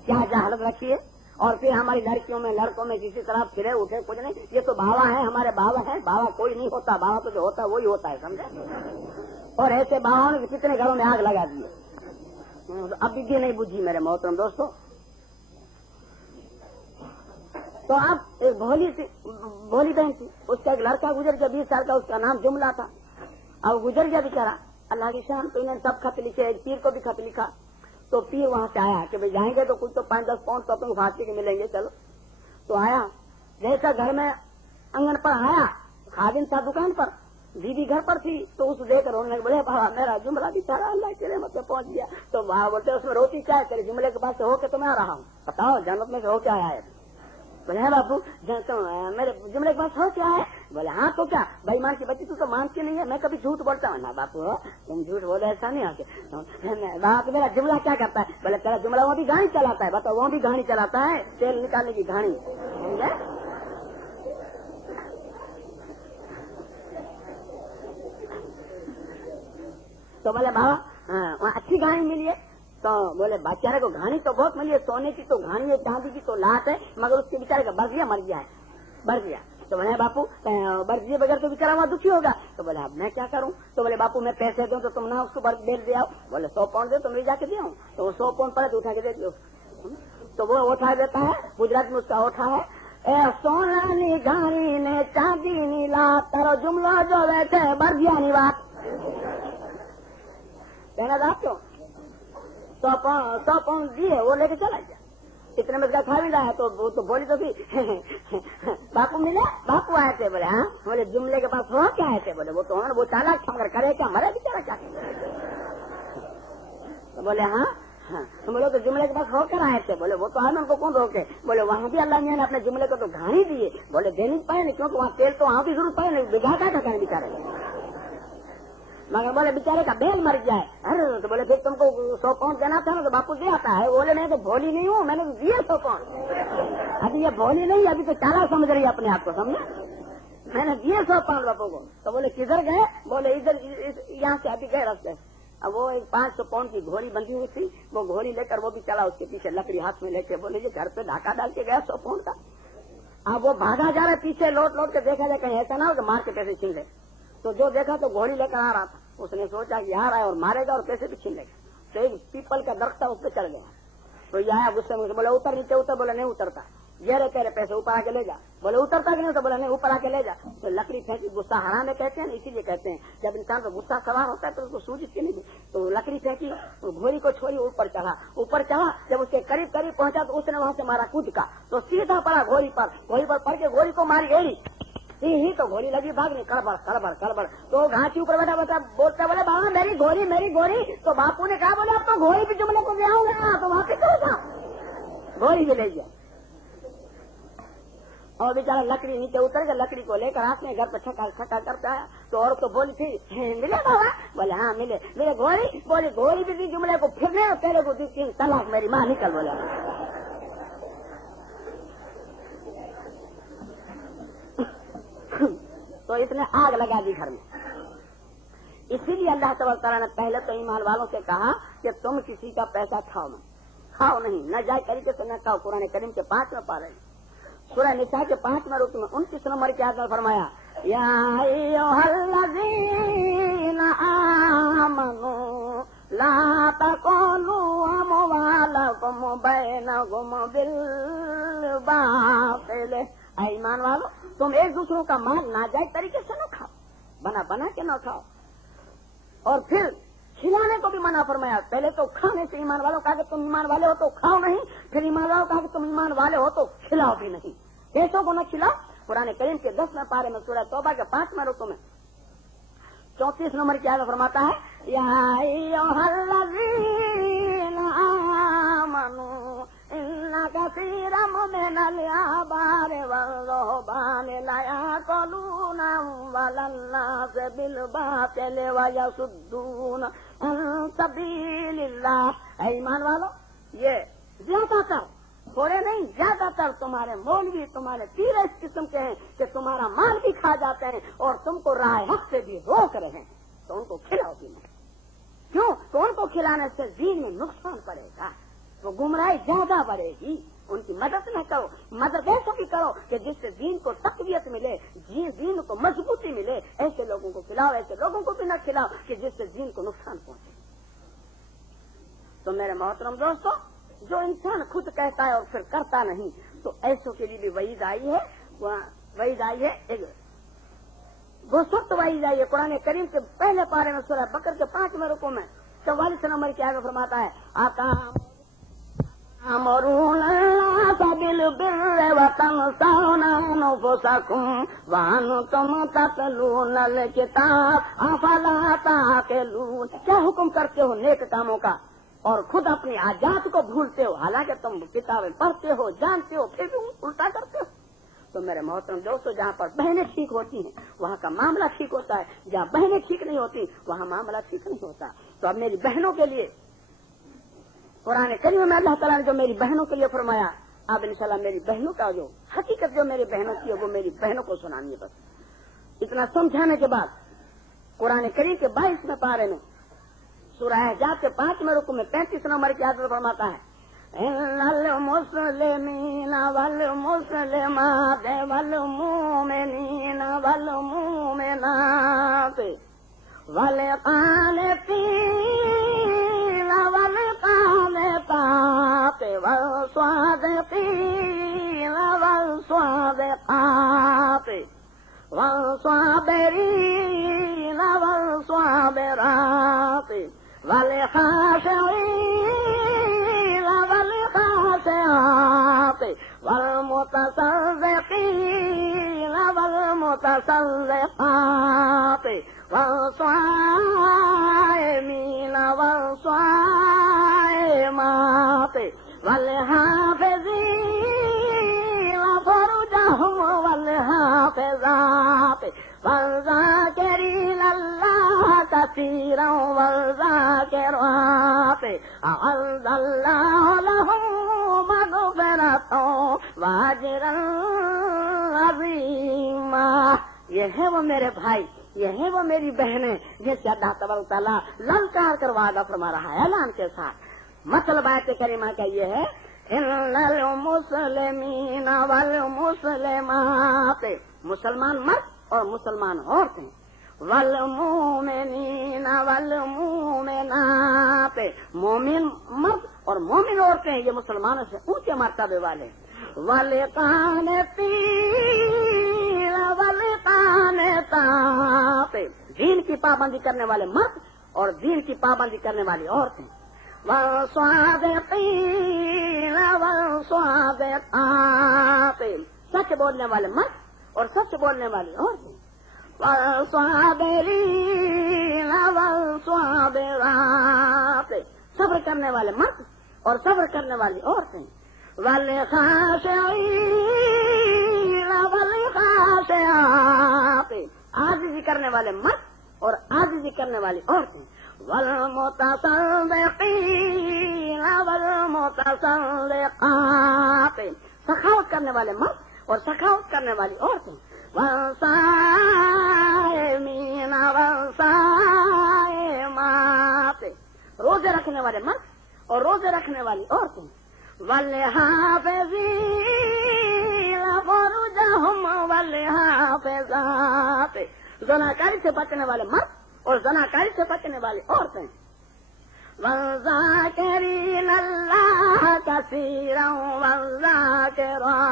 क्या हालत रखी है। और फिर हमारी लड़कियों में लड़कों में किसी तरह फिरे उठे कुछ नहीं, ये तो बाबा है, हमारे बाबा है, बाबा कोई नहीं होता, बाबा तो जो होता है वही होता है, समझे। और ऐसे बाबाओं ने कितने घरों में आग लगा दी, अब भी नहीं बुझी मेरे मोहतरम दोस्तों। तो अब एक भोली बहन थी, उसका एक लड़का गुजर गया 20 साल का, उसका नाम जुमला था। अब गुजर गया बेचारा, अल्लाह की शान। तो इन्होंने सब खत लिखे, एक पीर को भी खत लिखा। तो पीर वहां से आया कि भाई जाएंगे तो कुछ तो 5-10 पाउंड तो अपने फांसी के मिलेंगे, चलो। तो आया, जैसा घर में आंगन पर आया, खादिम था दुकान पर, बीवी घर पर थी, तो उस देख रोने लगे, बोले बाबा मेरा जुमला बेचारा अल्लाह के रहमत में पहुंच गया। तो वहां बोलते उसमें रोटी क्या है, तेरे जुमले के पास से होके तो मैं आ रहा हूँ, बताओ जन्नत में से हो क्या आया है। बोले बापू तो मेरे जुमले के पास हो क्या है। बोले हाँ तो क्या, बेईमान की बच्ची तू तो मानती नहीं है, मैं कभी झूठ बोलता हूँ ना बापू, तुम झूठ बोले ऐसा नहीं आके। बाप मेरा जुमला क्या करता है। बोले तेरा जुमला वो भी गाड़ी चलाता है, बताओ वो भी गाड़ी चलाता है, तेल निकालने की गाड़ी, समझे। तो बोले बाबा वहाँ अच्छी गाड़ी मिली है। तो बोले बेचारे को घानी तो बहुत मिली है, सोने की तो घानी है, चांदी की तो लात है, मगर उसके बेचारे का बरजिया मर गया है, बढ़ गया। तो बोले बापू बरजिए बगैर तो बेचारा वहाँ दुखी होगा। तो बोले अब मैं क्या करूँ। तो बोले बापू मैं पैसे दूं तो तुम ना उसको बेच दे आओ। बोले 100 पाउंड दे तो मैं जाके दे आऊँ। तो 100 पाउंड पड़े तो उठा के दे दो। تو وہ اٹھا دیتا ہے. گجرات میں اس کا اٹھا ہے اے سونا نی گھانی نے چاندی نی لات تارو جملہ جو ویسے برجیا نی بات کہنا تھا کیوں 100 پاؤنڈ دیے وہ لے کے چلا گیا. اتنے میں کھا بھی رہا ہے تو وہ تو بولی تو تھی باپو ملے باپو آئے تھے بولے ہاں بولے جملے کے پاس ہو کیا آئے تھے بولے وہ تو انہوں نے وہ چالاک مگر کرے کیا مرے بیچارہ کیا تو بولے ہاں بولے تو جملے کے پاس ہو کر آئے تھے بولے وہ تو آئے ان کو کون روکے بولے وہاں بھی اللہ میاں نے اپنے جملے کو تو گھانی دیے بولے دے نہیں پائے نہیں کیونکہ وہاں تیل تو وہاں بھی ضرور پائے نہیں بگا کا کہیں بیچارے مگر بولے بیچارے کا بیل مر جائے. ارے تو بولے پھر تم کو 100 پاؤنڈ دینا تھا نا تو باپو دے آتا ہے. بولے میں تو بھولی نہیں ہوں میں نے تو دیے 100 پاؤنڈ. ابھی یہ بھولی نہیں ابھی تو چالا سمجھ رہی ہے اپنے آپ کو سمجھا میں نے دیے 100 پاؤنڈ باپو کو. تو بولے کدھر گئے بولے ادھر یہاں سے ابھی گئے رستے. اب وہ 500 پاؤنڈ کی گھوڑی بندھی ہوئی تھی وہ گھوڑی لے کر وہ بھی چلا اس کے پیچھے لکڑی ہاتھ میں لے کے بولے یہ گھر پہ ڈھاکہ ڈال کے گیا 100 پاؤنڈ کا. اب وہ بھاگا جا رہا ہے پیچھے لوٹ کے دیکھا جائے کہیں ایسا نہ ہو کہ مار کے پیسے چھین لے. تو جو دیکھا تو گھوڑی لے کر آ رہا تھا اس نے سوچا کہ یہاں آئے اور مارے گا اور پیسے بھی چھین لے گا. تو ایک پیپل کا درخت تھا اس پہ چڑھ گیا. تو یہ آیا غصے میں بولے اتر نیچے اتر. بولے نہیں اترتا. یہ رہے تیرے پیسے اوپر آ کے لے جا. بولے اترتا کہ نہیں تو بولے نہیں اوپر آ کے لے جا. تو لکڑی پھینکی غصہ حرام میں کہتے ہیں اسی لیے کہتے ہیں جب انسان کو غصہ سوار ہوتا ہے تو اس کو سوج اس کی نہیں تو لکڑی پھینکی گھوڑی کو چھوڑی اوپر چڑھا جب اس کے قریب پہنچا تو اس نے وہاں سے مارا کود کا تو سیدھا پڑا گھوڑی پر پڑ کے گھوڑی کو ماری ایڑی ہی تو گھوڑی لگی بھاگنے کڑبڑ تو گھاسی اوپر بیٹھا بولتا بولے بابا میری گھوڑی تو باپو نے کہا بولے اب تو گھوڑی بھی جملے کو لے آؤں گا تو وہاں پہ کرو گا گھوڑی بھی لے گیا. اور بیچارہ لکڑی نیچے اتر گیا. لکڑی کو لے کر ہاتھ میں گھر پہ چھکا کرتا ہے تو اور تو بولی تھی ملے بابا بولے ہاں ملے گھوڑی بولے گھوڑی بھی دی جملے کو پھرنے اور تیرے کو دی 3 طلاق میری ماں نکل بولا. تو اس نے آگ لگا دی گھر میں. اسی لیے اللہ تعالیٰ نے پہلے تو ایمان والوں سے کہا کہ تم کسی کا پیسہ کھاؤ نہیں نہ جائے طریقے سے نہ کھاؤ. قرآن کریم کے 5 میں پارے سورہ نساء کے 5 میں رکو میں 29 نمبر کی آیت میں فرمایا یا ایھا الذین آمنوا لا تأکلوا اموالکم بینکم بالباطل. اے ایمان والو تم ایک دوسروں کا مال ناجائز طریقے سے نہ کھاؤ بنا کے نہ کھاؤ. اور پھر کھلانے کو بھی منع فرمایا. پہلے تو کھانے سے ایمان والوں کہا کہ تم ایمان والے ہو تو کھاؤ نہیں. پھر ایمان والوں کہا کہ تم ایمان والے ہو تو کھلاؤ بھی نہیں. پیسوں کو نہ کھلاؤ. قرآن کریم کے 10 پارے میں سورہ توبہ کے 5 رکوع میں 34 نمبر کی آیت فرماتا ہے یا ایھا الذین آمنوا ان کثیرا من الاحبار والرهبان لا یأکلون اموال الناس بالباطل ویصدون عن سبیل اللہ. اے ایمان والو یہ زیادہ تر تھوڑے نہیں زیادہ تر تمہارے مولوی تمہارے پیر اس قسم کے ہیں کہ تمہارا مال بھی کھا جاتے ہیں اور تم کو راہ حق سے بھی روک رہے ہیں. تو ان کو کھلاؤ بھی نہیں. کیوں؟ تو ان کو کھلانے سے دین میں نقصان پڑے گا. وہ گمراہی زیادہ بڑھے گی. ان کی مدد نہ کرو. مدد ایسا بھی کرو کہ جس سے دین کو تقویت ملے دین کو مضبوطی ملے. ایسے لوگوں کو کھلاؤ. ایسے لوگوں کو بھی نہ کھلاؤ کہ جس سے دین کو نقصان پہنچے. تو میرے محترم دوستو جو انسان خود کہتا ہے اور پھر کرتا نہیں تو ایسوں کے لیے بھی وعید آئی ہے. ایک وہ سخت وعید آئی ہے. قرآن کریم کے پہلے پارے میں سورہ بقرہ کے 5 رکوع میں 44 نمبر کی آیت فرماتا ہے تأمرون الناس بالبر وتنسون أنفسكم وأنتم تتلون الكتاب أفلا تعقلون. کیا حکم کرتے ہو نیک کاموں کا اور خود اپنی عادات کو بھولتے ہو حالانکہ تم کتابیں پڑھتے ہو جانتے ہو پھر بھی الٹا کرتے ہو. تو میرے محترم دوستو جہاں پر بہنیں ٹھیک ہوتی ہیں وہاں کا معاملہ ٹھیک ہوتا ہے. جہاں بہنیں ٹھیک نہیں ہوتی وہاں معاملہ ٹھیک نہیں ہوتا. تو اب میری بہنوں کے لیے قرآن کریم میں اللہ تعالیٰ نے جو میری بہنوں کے لیے فرمایا اب انشاءاللہ میری بہنوں کا جو حقیقت جو میری بہنوں کی ہے وہ میری بہنوں کو سنانی ہے. بس اتنا سمجھانے کے بعد قرآن کریم کے 22 میں پارے میں سورہ احزاب کے 5 رکوع میں 35 نمبر کی آیت فرماتا ہے ان المسلمین والمسلمات والمؤمنین والمؤمنات والقانتین والقانتات والصادقين والصادقات والصابرين والصابرات والخاشعين والخاشعات والمتصدقين والمتصدقات والصائمين والصائمات والحافظين فروجهم والحافظات والذاكرين الله كثيرا والذاكرات أعد الله لهم مغفرة وأجرا عظيما. یہ ہے وہ میرے بھائی، یہ ہے وہ میری بہنیں جس سے اللہ تبارک تعالیٰ للکار کر وعدہ فرما رہا ہے اعلان کے ساتھ. مطلب آیت کریمہ کا یہ ہے ان المسلمین والمسلمات، مسلمان مرد اور مسلمان عورتیں، والمومنین والمومنات، مومن مرد اور مومن عورتیں، یہ مسلمانوں سے اونچے مرتبے والے، والقانتین والقانتات، دین کی پابندی کرنے والے مرد اور دین کی پابندی کرنے والی عورتیں، والصادقین والصادقات، سچ بولنے والے مرد اور سچ بولنے والی عورتیں، والصابرین والصابرات، صبر کرنے والے مرد اور صبر کرنے والی عورتیں، والخاشعین والخاشعات، عاجزی کرنے والے مرد اور عاجزی کرنے والی عورتیں، والمتصدقین والمتصدقات، سخاوت کرنے والے مرد اور سخاوت کرنے والی عورتیں، والصائمین والصائمات، روزے رکھنے والے مرد اور روزے رکھنے والی عورتیں، والحافظین فروجهم والحافظات، زناکاری سے بچنے والے مرد اور زناکاری سے بچنے والی عورتیں، والذاکرین اللہ کثیرا والذاکرات،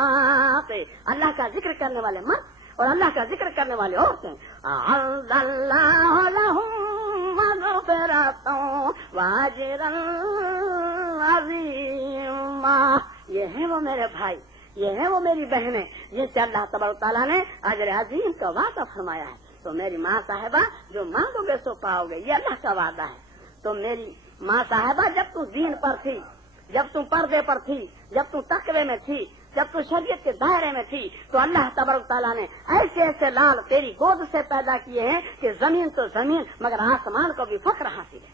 اللہ کا ذکر کرنے والے مرد اور اللہ کا ذکر کرنے والی عورتیں، اعد اللہ لہم مغفرۃ واجرا عظیما. یہ ہیں وہ میرے بھائی، یہ ہیں وہ میری بہنیں جن سے اللہ تبارک تعالیٰ نے اجر عظیم کا وعدہ فرمایا ہے. تو میری ماں صاحبہ جو مانگو گے سو پاؤ گے، یہ اللہ کا وعدہ ہے. تو میری ماں صاحبہ جب تم دین پر تھی، جب تم پردے پر تھی، جب تم تقوی میں تھی، جب تم شریعت کے دائرے میں تھی، تو اللہ تبارک تعالیٰ نے ایسے ایسے لال تیری گود سے پیدا کیے ہیں کہ زمین تو زمین مگر آسمان کو بھی فخر حاصل ہے.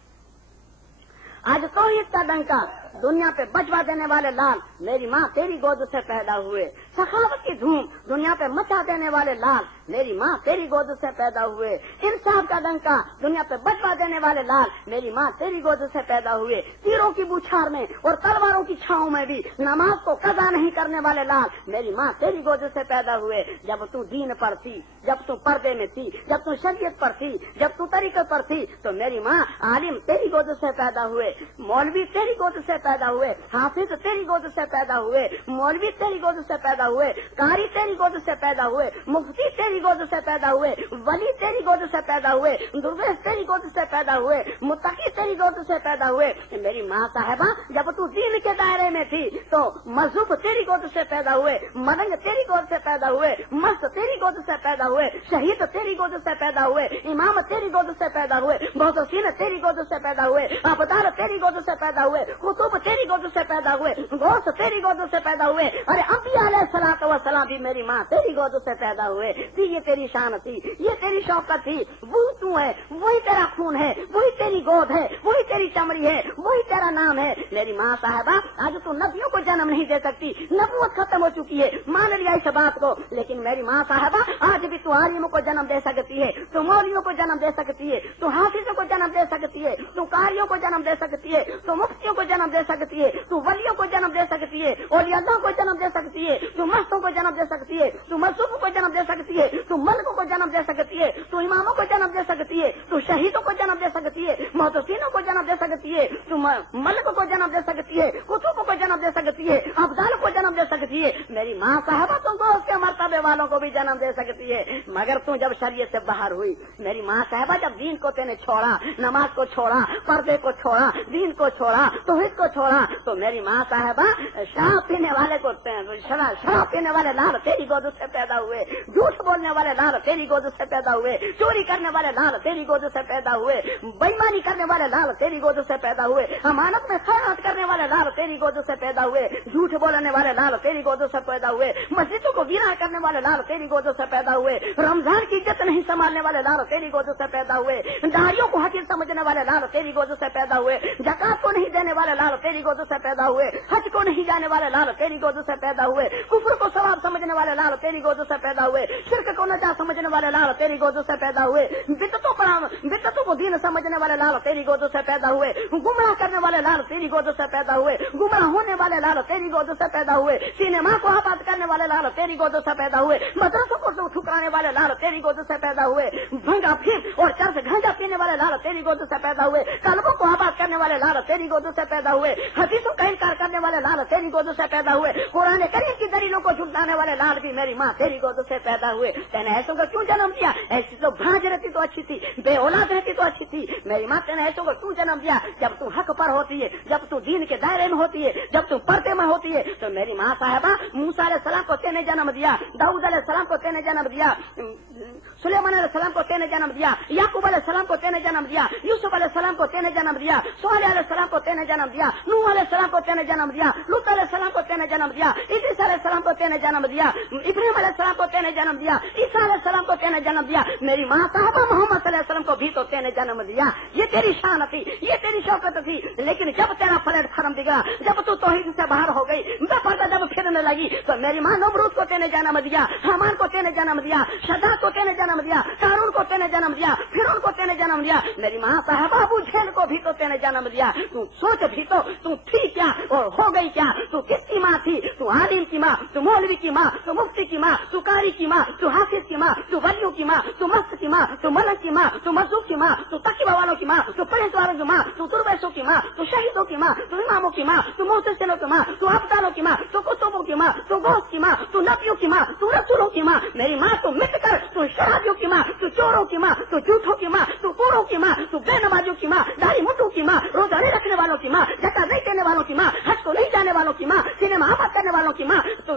آج توحید کا ڈنکا دنیا پہ بجوا دینے والے لال میری ماں تیری گود سے پیدا ہوئے. سخاوت کی دھوم دنیا پہ مچا دینے والے لال میری ماں تیری گود سے پیدا ہوئے. انصاف کا ڈنکا دنیا پہ بجوا دینے والے لال میری ماں تیری گود سے پیدا ہوئے. تیروں کی بوچھار میں اور تلواروں کی چھاؤں میں بھی نماز کو قضا نہیں کرنے والے لال میری ماں تیری گود سے پیدا ہوئے. جب تو دین پر تھی، جب تو پردے میں تھی، جب تو شریعت پر تھی، جب تو طریقت پر تھی، تو میری ماں عالم تیری گود سے پیدا ہوئے، مولوی تیری گود سے پیدا ہوئے، حافظ تیری گود سے پیدا ہوئے، مولوی تیری گود سے پیدا ہوئے، قاری تیری گود سے پیدا ہوئے، مفتی تیری گود سے پیدا ہوئے، ولی تیری گود سے پیدا ہوئے، درویش تیری گود سے پیدا ہوئے، متقی تیری گود سے پیدا ہوئے. میری ماں صاحبہ جب تو دین کے دائرے میں تھی تو مذہب تیری گود سے پیدا ہوئے، ملنگ تیری گود سے پیدا ہوئے، مست تیری گود سے پیدا ہوئے، شہید تیری گود سے پیدا ہوئے، امام تیری گود سے پیدا ہوئے، محدثین تیری گود سے پیدا ہوئے، ابدال تیری گود سے پیدا ہوئے، قطب تیری گود سے پیدا ہوئے، غوث تیری گود سے پیدا ہوئے. ارے انبیاء علیہ الصلوۃ والسلام بھی میری ماں تیری گود سے پیدا ہوئے. یہ تیری شان تھی، یہ تیری شوکت تھی. وہی تو ہے، وہی تیرا خون ہے، وہی تیری گود ہے، وہی تیری چمڑی ہے، وہی تیرا نام ہے. میری ماں صاحبہ آج تو نبیوں کو جنم نہیں دے سکتی، نبوت ختم ہو چکی ہے، مان لیا اس بات کو. لیکن میری ماں صاحبہ آج بھی تو عالموں کو جنم دے سکتی ہے، تو مولویوں کو جنم دے سکتی ہے، تو حافظوں کو جنم دے سکتی ہے، تو قاریوں کو جنم دے سکتی ہے، تو مفتیوں کو جنم دے سکتی ہے، تو ولیوں کو جنم دے سکتی ہے، اولیاء اللہ کو جنم دے سکتی ہے، تو مستوں کو جنم دے سکتی ہے، تو مصوفوں کو جنم دے سکتی ہے، तू मलकों को जन्म दे सकती है, तू इमामों को जन्म दे सकती है, तू शहीदों को जन्म दे सकती है, मुहतसिनों को जन्म दे सकती है, तू मलकों को जन्म दे सकती है, कुतुबों को जन्म दे सकती है, अफजाल को जन्म दे सकती है। मेरी माँ साहबा तुमको उसके मर्तबे वालों को भी जन्म दे सकती है, मगर तू जब शरीयत से बाहर हुई, मेरी माँ साहबा जब दीन को तेने छोड़ा, नमाज को छोड़ा, पर्दे को छोड़ा, दीन को छोड़ा, तौहीद को छोड़ा, तो मेरी माँ साहबा शराब पीने वाले को शराब पीने वाले लाल तेरी गोद से पैदा हुए, झूठ बोलने वाले लाल तेरी गोद से पैदा हुए, चोरी करने वाले लाल तेरी गोद से पैदा हुए, बेईमानी करने वाले लाल तेरी गोद से पैदा हुए, अमानत में खयानत करने वाले लाल तेरी गोद से पैदा हुए, झूठ बोलने वाले लाल तेरी गोद से पैदा हुए, मस्जिदों को गिरा करने वाले लाल तेरी गोद से पैदा हुए, रमजान की इज्जत नहीं संभालने वाले लाल तेरी गोद से पैदा हुए, दाढ़ियों को हकीर समझने वाले लाल तेरी गोद से पैदा हुए, ज़कात को नहीं देने वाले लाल तेरी गोद से पैदा हुए, हज को नहीं जाने वाले लाल तेरी गोद से पैदा हुए, कुफ्र को सवाब समझने वाले लाल तेरी गोद से पैदा हुए, शिर्क को नजा समझने वाले लाल तेरी गोद से पैदा हुए, बिदअतों को दीन समझने वाले लाल तेरी गोद से पैदा हुए, गुमराह करने वाले लाल तेरी गोद से पैदा हुए, गुमराह होने वाले लाल तेरी गोद से पैदा हुए, सिनेमा को आबाद करने वाले लाल तेरी गोद से पैदा हुए, मदरसों को ठुकराने वाले लाल तेरी गोद से पैदा हुए, भंगा फिर और चर्च गांजा पीने वाले लाल तेरी गोद से पैदा हुए, कल्बों को आबाद करने वाले लाल तेरी गोद से पैदा हुए, हदीसों का इनकार करने वाले लाल तेरी गोद से पैदा हुए, कुरान करीम की दलीलों को झुटलाने वाले लाल भी मेरी माँ तेरी गोद से पैदा हुए। तेने ऐसों को क्यों जन्म दिया? ऐसी तो भांज रहती तो अच्छी थी, बेऔलाद रहती तो अच्छी थी। मेरी माँ तेने ऐसों को क्यों जन्म दिया? जब तू हक पर होती है, जब तू दीन के दायरे में होती है, जब तू पर्दे में होती है, तो मेरी माँ साहबा मूसा अलैहिस्सलाम को तेने जन्म दिया, दाऊद अलैहिस्सलाम को तेने जन्म दिया, सुलेमान अलैहिस्सलाम को तेने जन्म दिया, याकूब अलैहिस्सलाम को तेने जन्म दिया, यूसुफ अलैहिस्सलाम को तेने जन्म दिया, सोहेल अलैहिस्सलाम को तेने जन्म दिया, नूह अलैहिस्सलाम को तेने जन्म दिया, लूत अलैहिस्सलाम को तेने जन्म दिया, इद्रीस अलैहिस्सलाम को तेने जन्म दिया, इब्राहीम अलैहिस्सलाम को तेने जन्म दिया, ईसा अलैहिस्सलाम को तेने जन्म दिया। मेरी माँ साहबा मोहम्मद सल्लल्लाहु अलैहि वसल्लम को भी तो तेने जन्म दिया। ये तेरी शान थी, ये तेरी शौकत थी, लेकिन जब तेरा प्लेटफार्म दिखा, जब तू तौहीद से बाहर हो गई, बेपर्दा जब फिरने लगी, तो मेरी माँ नमरूद को तेने जन्म दिया, हामान को तेने जन्म दिया, शद्दाद को तेने जन्म दिया, कारून को तेने जन्म दिया, फिरौन को तेने जन्म दिया। मेरी माँ साहबा अबू जहल को भी तो तेने जन्म दिया। तू सोच भी तो, तू थी क्या और हो गई क्या? तू किसकी माँ थी? तू आलिम की माँ, तू मौलवी की माँ, तू मुफ्ती की माँ, तू कारी की माँ, तू हाफिज की माँ, तू वलियों की माँ, तू मस्त की माँ, तू मलक की माँ, तू मजदूर की माँ, तू तकीवा वालों की माँ, तू पुलिस वालों की माँ, तू दुर्वैसों की माँ, तू शहीदों की माँ, तू इमामों की माँ, तू मुहतसिनों की माँ, तू अफजालों की माँ, तू कुतुबों की माँ, तू गौस की माँ, तू नबियों की माँ, तू रसूलों की माँ। मेरी माँ तू मिट कर, तू शराबियों की माँ, तू चोरों की माँ, तू झूठों की माँ, तू कूड़ों की माँ, तू बेनमाजियों की माँ, दाढ़ी मुंडों की माँ, रोजा नहीं रखने वालों की माँ, ज़कात नहीं देने वालों की माँ, हज को नहीं जाने वालों की माँ, सिनेमा आबाद करने वालों की माँ, तू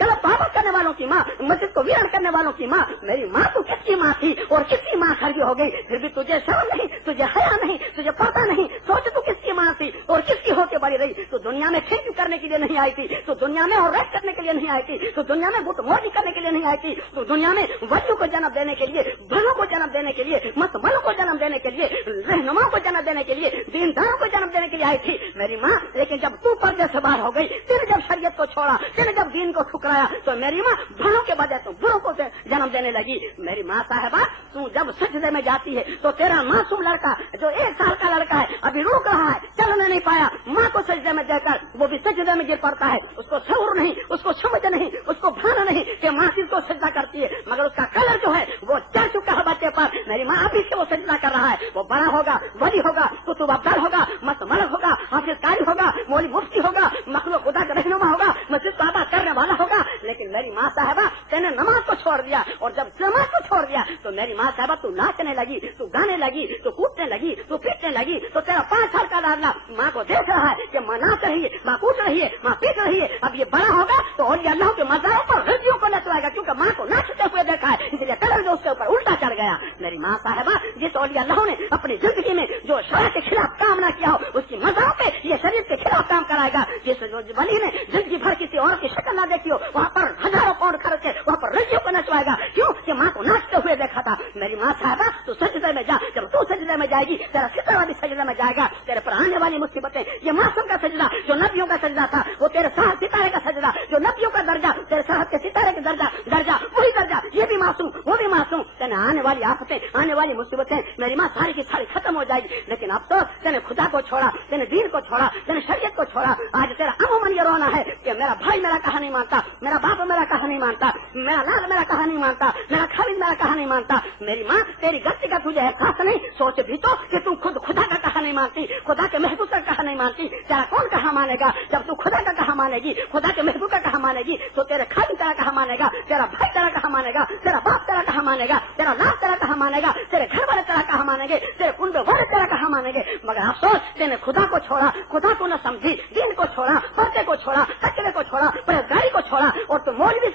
गलत आबाद करने वालों की माँ, मस्जिद को वीरान करने वालों की माँ। मेरी माँ तू किसकी माँ थी और किसकी माँ खड़ी हो गई? फिर भी तुझे शर्म नहीं, तुझे हया नहीं, तुझे पर्दा नहीं। सोच तू किसकी माँ थी और किसकी होके बड़ी रही। तू दुनिया में खेती करने के लिए नहीं आई थी, तू दुनिया में और रेस्ट करने के लिए नहीं आई थी, तू दुनिया में गुटमोजी करने के लिए नहीं आई थी, तू दुनिया में वलियों को जन्म देने के लिए, भलों को जन्म देने के लिए, मतबलों को जन्म देने के लिए, रहनुमाओं को जन्म देने के लिए, दीनदारों को जन्म देने के लिए आई थी मेरी माँ। लेकिन जब तू पर्दे से बाहर हो गई, तेरे जब शरीयत को छोड़ा, तेरे जब दीन को ठुकराया, तो मेरी माँ भलों के बजाय तू बुरों को जन्म देने लगी। मेरी माँ साहबा तू जब सजदे में जाती है, तो तेरा मासूम लड़का जो 1 साल का लड़का है, अभी रुक रहा है, चलने नहीं पाया, माँ को सजदे में देकर वो भी सजदे में गिर पड़ता है। उसको शऊर नहीं, उसको समझ नहीं, उसको भान नहीं कि माँ किसको सजदा करती है, मगर उसका कलर जो है वो चढ़ चुका है बच्चे पर। मेरी माँ अभी से वो सजदा कर रहा है। वो बड़ा होगा, वली होगा, कुतुब अब्दाल होगा, मस्त मलक होगा, हाफिज कारी होगा, मौली मुफ्ती होगा, मखलूक खुदा का रहनुमा होगा, मस्जिद को आबाद करने वाला होगा। लेकिन मेरी माँ साहबा तेने नमाज को छोड़ दिया, और जब नमाज को छोड़ दिया तो मेरी माँ साहबा तू नाचने लगी, तू गाने लगी, तू कूदने लगी, तू पीटने लगी। तो तेरा 5 साल का लाडला माँ को देख रहा है कि माँ नाच रही है, माँ कूद रही है, माँ पीट रही है। अब ये बड़ा होगा तो औलिया अल्लाह के मज़ारों पर रजियों को नचवाएगा, क्योंकि माँ को नाचते हुए देखा है, इसलिए कलर जो उसके ऊपर उल्टा चढ़ गया। मेरी माँ साहबा जिस औलिया अल्लाह ने अपनी जिंदगी में जो शरअ के खिलाफ काम न किया हो, उसकी मज़ारों पे ये शरीयत के खिलाफ काम कराएगा। जिस वली ने जिंदगी भर किसी और की शक्ल न देखी हो, वहाँ पर हजारों पाउंड खर्च के वहाँ पर रजियों को नचवाएगा। क्यों? कि माँ को नाचते हुए देखा था। मेरी माँ साहबा तू सजदे में जा, जब तू सजदे में जाएगी तेरा सितारा भी सजदे में जाएगा। तेरे पर आने वाली मुसीबतें, ये मासूम का सजदा जो नबियों का सजदा था, वो तेरे साथ सितारे का सजदा जो नबियों का दर्जा, तेरे साथ के सितारे का दर्जा वही दर्जा, ये भी मासूम वो भी मासूम। यानी आने वाली आफतें, आने वाली मुसीबतें मेरी माँ सारी की सारी खत्म हो जाएगी। लेकिन अब तो तेने खुदा को छोड़ा, तेने दीन को छोड़ा, तेने शरीयत को छोड़ा। आज तेरा अमूमन ये रोना है कि मेरा भाई मेरा कहा नहीं मानता, मेरा बाप मेरा कहा नहीं मानता, मेरा लाल मेरा कहा नहीं मानता, मेरा खालिद मेरा कहा नहीं मानता। मेरी माँ तेरी गलती का तुझे एहसास नहीं? सोच भी तो कि तुम खुद खुदा का कहा नहीं मानती, खुदा के महबूब का कहा नहीं मानती। तेरा कौन कहा मानेगा? जब तू खुदा का कहा मानेगी, खुदा के महबूब का कहा मानेगी, तो तेरे खालिद तेरा कहा मानेगा, तेरा भाई तेरा कहा मानेगा, तेरा बाप तेरा कहा मानेगा, तेरा लाल तेरा कहा मानेगा, तेरे घर वाले तेरा कहा मानेंगे, तेरे कुंड वाले तेरा कहा मानेंगे। मगर अफसोस तेने खुदा को छोड़ा, खुदा को न समझी, दीन को छोड़ा, पर्दे को छोड़ा, कचरे को छोड़ा, परहेजगारी को छोड़ा, और तुम मौलवी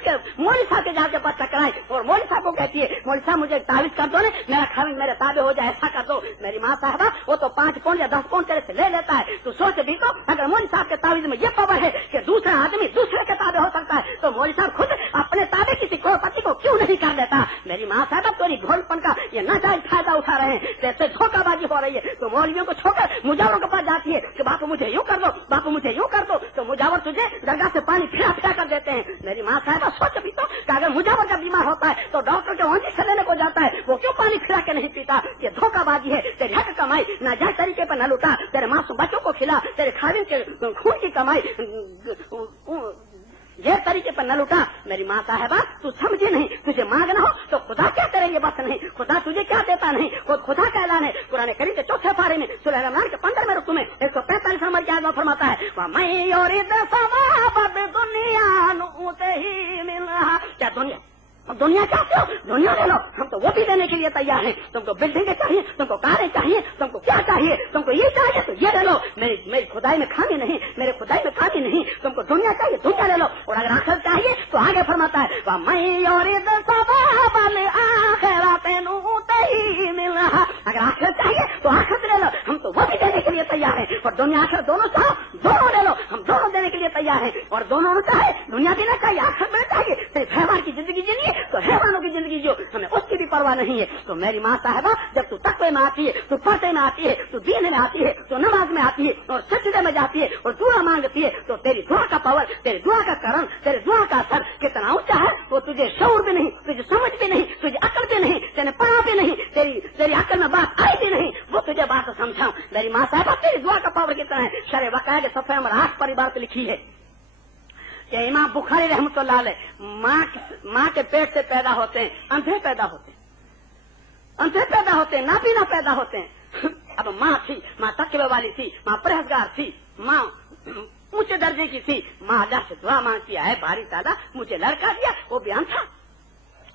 साहब के जाके पास टकराए और मौलवी साहब को कहती है मौलवी साहब मुझे तावीज कर दो, मेरा खालिद मेरे ताबे हो जाए, ऐसा कर दो। मेरी माँ साहबा वो तो 5 पौंड या 10 पौंड तेरे से ले लेता है। तो सोच भी तो अगर मौलवी साहब के तावीज में ये पावर है कि दूसरा आदमी दूसरे के ताबे हो सकता है, तो मौलवी साहब खुद अपने ताबे किसी करोड़पति को क्यों नहीं कर देता? मेरी माँ साहबा तेरी भोलपन का ये नाजायज फायदा उठा रहे हैं, जैसे धोखाबाजी हो रही है। तो मौलवियों को छोड़कर मुजावरों के पास जाती है कि बापू मुझे यूँ कर दो, बापू मुझे यूँ कर दो, तो मुजावर तुझे दरगाह से पानी फिरा फिरा कर देते हैं। मेरी माँ साहबा सोच भी तो कि अगर मुजावर जब बीमार होता है तो डॉक्टर के वहीं से लेने को जाता है, वो क्यों पानी फिरा के नहीं पीता? ये धोखाबाजी है। तेरी हक कमाई नाजायज तरीके पर न लुटा, तेरे मासूम बच्चों को खिला, तेरे खालिद के खून की कमाई ये तरीके पर न लुटा। मेरी माँ साहबा तू समझी नहीं, तुझे मांगना हो तो खुदा क्या करेंगे? बस नहीं, खुदा तुझे क्या देता नहीं, वो खुदा का ऐलान है कुरान करीम के 4 पारे में सूरह रहमान के 15वें रुकू में 145 नंबर की आयत में फरमाता है मैं और दुनिया नूते ही मिल रहा। क्या दुनिया चाहते हो? दुनिया ले लो, हम तो वो भी देने के लिए तैयार हैं। तुमको बिल्डिंगें चाहिए, तुमको कारें चाहिए, तुमको क्या चाहिए? तुमको ये चाहिए तो ये ले लो। मेरी खुदाई में खामी नहीं, मेरे खुदाई में खामी नहीं। तुमको दुनिया चाहिए, दुनिया ले लो। और अगर आखिरत चाहिए तो आगे फरमाता है मैं और मिल रहा। अगर आखिरत चाहिए तो आखिरत ले लो, हम तो वो भी देने के लिए तैयार हैं। और दुनिया आखिरत दोनों चाहो, दोनों ले लो, हम दोनों देने के लिए तैयार हैं। और दोनों में चाहे दुनिया देना चाहिए, आखिरत में चाहिए, सिर्फ हैवान की जिंदगी जीनी तो हैवानों की जिंदगी जो हमें उसकी भी परवाह नहीं है। तो मेरी माँ साहबा जब तू तकवे में आती है, तू पर्दे में आती है, तू दीन में आती है, तू नमाज में आती है और सजदे में जाती है और दुआ मांगती है, तो तेरी दुआ का पावर, तेरी दुआ का कारण, तेरी दुआ का असर कितना ऊंचा है वो तुझे शऊर भी नहीं, तुझे समझ भी नहीं, तुझे अकल भी नहीं, तेने पढ़ा भी नहीं, तेरी अकल में बात आई भी नहीं, वो तुझे बात समझाऊं। मेरी माँ साहबा तेरी दुआ का पावर कितना है? शरह वक़ाया के सफ़े नंबर 8 पर बात लिखी है कि इमाम बुखारी रहमतुल्लाह अलैह माँ के पेट से पैदा होते हैं, अंधे पैदा होते हैं, अंधे पैदा होते हैं, नाबीना पैदा होते हैं। अब माँ थी, माँ तकवे वाली थी, माँ परहेजगार थी, माँ ऊंचे दर्जे की थी। माँ अल्लाह से दुआ मांगती है भारी ताला मुझे लड़का दिया, वो भी अंधा,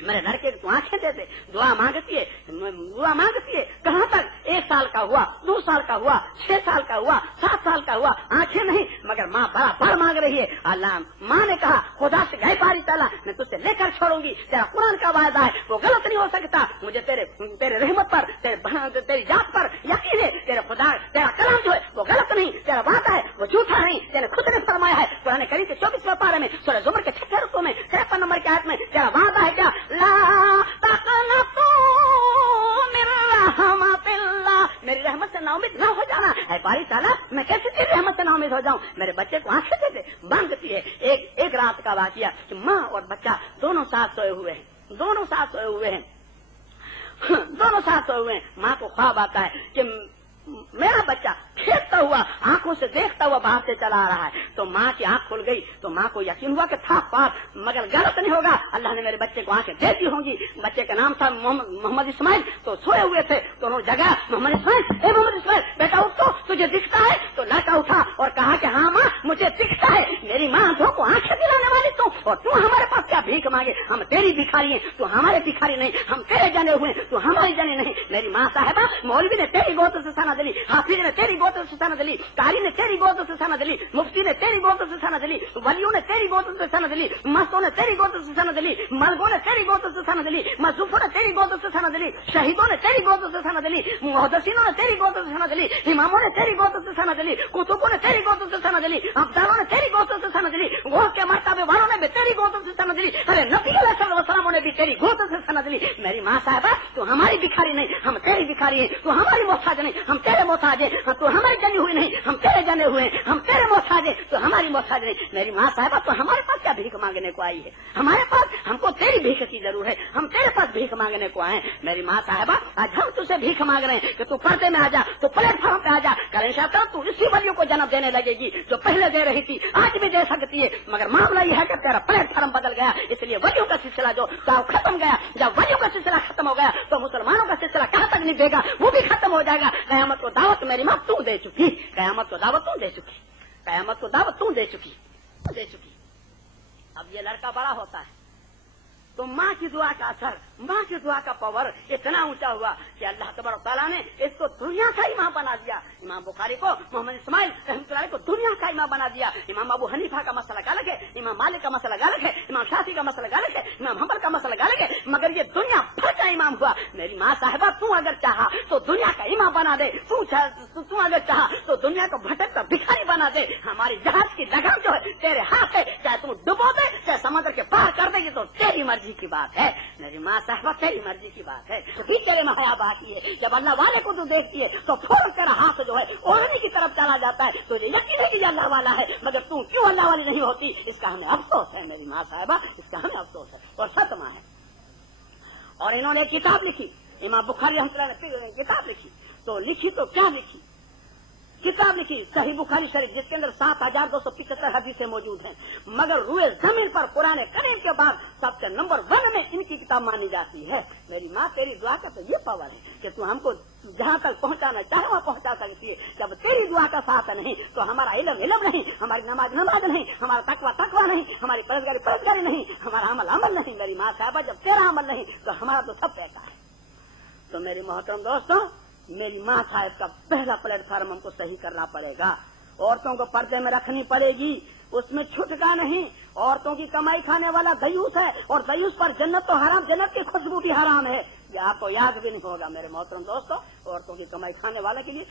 मेरे लड़के को आंखें दे दे। दुआ मांगती है, दुआ मांगती है। कहाँ तक? 1 साल का हुआ, 2 साल का हुआ, 6 साल का हुआ, 7 साल का हुआ, आंखें नहीं, मगर माँ बराबर मांग रही है। अल्लाह माँ ने कहा खुदा से गए पारी ताला मैं तुझसे लेकर छोड़ूंगी, तेरा कुरान का वायदा है वो गलत नहीं हो सकता। मुझे तेरे रहमत पर, तेरी जात पर यकीन है। तेरे खुदा, तेरा कलाम जो है वो गलत नहीं, तेरा वादा है वो झूठा नहीं, तेरे खुद ने फरमाया है कुरान करीम के 24वें पारे में सूरह ज़ुमर के 6 रुकू में 53 नंबर की आयत में तेरा वादा है क्या? मेरी रहमत से नाउमीद न हो जाना है पारी ताला, मैं कैसे तेरी रहमत से नाउमीद हो जाऊं? मेरे बच्चे को आंखें दे दे। मांगती है। एक रात का वाकया कि माँ और बच्चा दोनों साथ सोए हुए हैं, दोनों साथ सोए हुए हैं, दोनों साथ सोए हुए हैं। माँ को ख्वाब आता है कि मेरा बच्चा खेलता हुआ आंखों से देखता हुआ बाहर से चला आ रहा है। तो माँ की आंख खुल गई तो माँ को यकीन हुआ कि था पार, मगर गलत नहीं होगा, अल्लाह ने मेरे बच्चे को आंखें दे दी होंगी। बच्चे का नाम था मोहम्मद इस्माइल। तो सोए हुए थे दोनों जगह, मोहम्मद इस्माइल बेटा उठ, तो तुझे दिखता है? तो लड़का उठा और कहा कि हाँ माँ मुझे दिखता है। मेरी माँ आंखों को आंखें दिलाने वाली तू, और तू हमारे पास क्या भीख मांगे? हम तेरी भिखारी हैं, तू हमारे भिखारी नहीं, हम तेरे जने हुए, तू हमारी जने नहीं। मेरी माँ साहबा मौलवी ने तेरी गोद से सना दिली, हाफिज ने तेरी गोद से सना दिली, कारी ने तेरी गोद से सना दिली, मुफ्ती ने तेरी गोद से सना दिली, वलियों ने तेरी गोद से सना दिली, मस्तों ने तेरी गोद से सना दिली, मलगों ने तेरी गोद से सना दिली, मसूफों ने तेरी गोद से सना दिली, शहीदों ने तेरी गोद से सना दिली, मुहद्दिसीनों ने तेरी गोद से सना दिली, इमामों ने तेरी गोद से सना दिली, कुतुबों ने तेरी गोद से सना दिली, अब्दालों ने तेरी गोद से सना दिली, गोद के मर्तबे वालों ने भी तेरी गोद से सना दिली, अरे नबी अलैहिस्सलाम ने भी तेरी गोद से सना दिली। मेरी माँ साहबा तू हमारी भिखारी नहीं, हम तेरी भिखारी है, तू हमारी मोहताज नहीं, हम तेरे मोहताज है, तू हमारी जनी हुई नहीं, हम तेरे जने हुए हैं, हम तेरे मोहताज हैं, तो हमारी मोहताज नहीं। मेरी माँ साहिबा तो हमारे पास क्या भीख मांगने को आई है? हमारे पास, हमको तेरी भीख की जरूरत है, हम तेरे पास भीख मांगने को आए हैं। मेरी माँ साहिबा आज हम तुझसे भीख मांग रहे हैं कि तू पर्दे में आ जा, तू प्लेटफॉर्म पे आ जा। कल इंशाअल्लाह तू इसी वलियों को जन्म देने लगेगी जो पहले दे रही थी, आज भी दे सकती है, मगर मामला यह है कि तेरा प्लेटफॉर्म बदल गया, इसलिए वलियों का सिलसिला जो खत्म गया। जब वलियों का सिलसिला खत्म हो गया तो मुसलमानों का सिलसिला कहाँ तक निभेगा, वो भी खत्म हो जाएगा। कयामत को दावत मेरी माँ तू दे चुकी, कयामत को दावत तू दे चुकी, कयामत को दावत तू दे चुकी। अब ये लड़का बड़ा होता है तो माँ की दुआ का असर, माँ की दुआ का पावर इतना ऊंचा हुआ कि अल्लाह तबारक व तआला ने इसको दुनिया का इमाम बना दिया। इमाम बुखारी को, मोहम्मद इस्माइल रहमतुल्लाह अलैह को दुनिया का इमाम बना दिया। इमाम अबू हनीफा का मसला अलग है, इमाम मालिक का मसला अलग है, इमाम शाफी का मसला अलग है, इमाम हम्बल का मसला अलग है, मगर ये दुनिया भर का इमाम हुआ। मेरी माँ साहिबा तू अगर चाहा तो दुनिया का इमाम बना दे, तू अगर चाहा तो दुनिया को भटक का भिखारी बना दे। हमारी जहाज की लगाम जो है तेरे हाथ है, चाहे तू डुबो दे, चाहे समुद्र के पार कर देगी, तो तेरी मर्जी की बात है। मेरी माँ साहिबा तेरी मर्जी की बात है, तो तेरे में हया बाकी है। जब अल्लाह वाले को तू देखती है तो फौरन तेरा हाथ जो है ओढ़ने की तरफ चला जाता है, तो यकीन है कि अल्लाह वाला है, मगर तू क्यों अल्लाह वाली नहीं होती, इसका हमें अफसोस है। मेरी माँ साहिबा इसका हमें अफसोस है और सतमा है। और इन्होंने एक किताब लिखी, इमाम बुखारी रहमतुल्लाह अलैह ने किताब लिखी, तो लिखी तो क्या लिखी, किताब लिखी सही बुखारी शरीफ, जिसके अंदर 7275 हदीसें मौजूद हैं, मगर रुए जमीन पर कुरान करीम के बाद सबसे नंबर 1 में इनकी किताब मानी जाती है। मेरी माँ तेरी दुआ का तो ये पावर है कि तू हमको जहाँ तक पहुँचाना चाहे वहाँ पहुँचा सकती है। जब तेरी दुआ का साथ नहीं तो हमारा इल्म नहीं, हमारी नमाज नहीं, हमारा तकवा नहीं, हमारी परहज़गारी नहीं, हमारा अमल नहीं। मेरी माँ साहबा जब तेरा अमल नहीं तो हमारा तो सब बेकार है। तो मेरी मोहतरम दोस्तों, मेरी माँ साहब का पहला प्लेटफार्म हमको सही करना पड़ेगा। औरतों को पर्दे में रखनी पड़ेगी, उसमें छुटका नहीं। औरतों की कमाई खाने वाला दयूस है, और दयूस पर जन्नत तो हराम, जन्नत की खुशबू भी हराम है। ये आपको याद भी नहीं होगा मेरे मोहतरम दोस्तों। औरतों की कमाई खाने वाले के लिए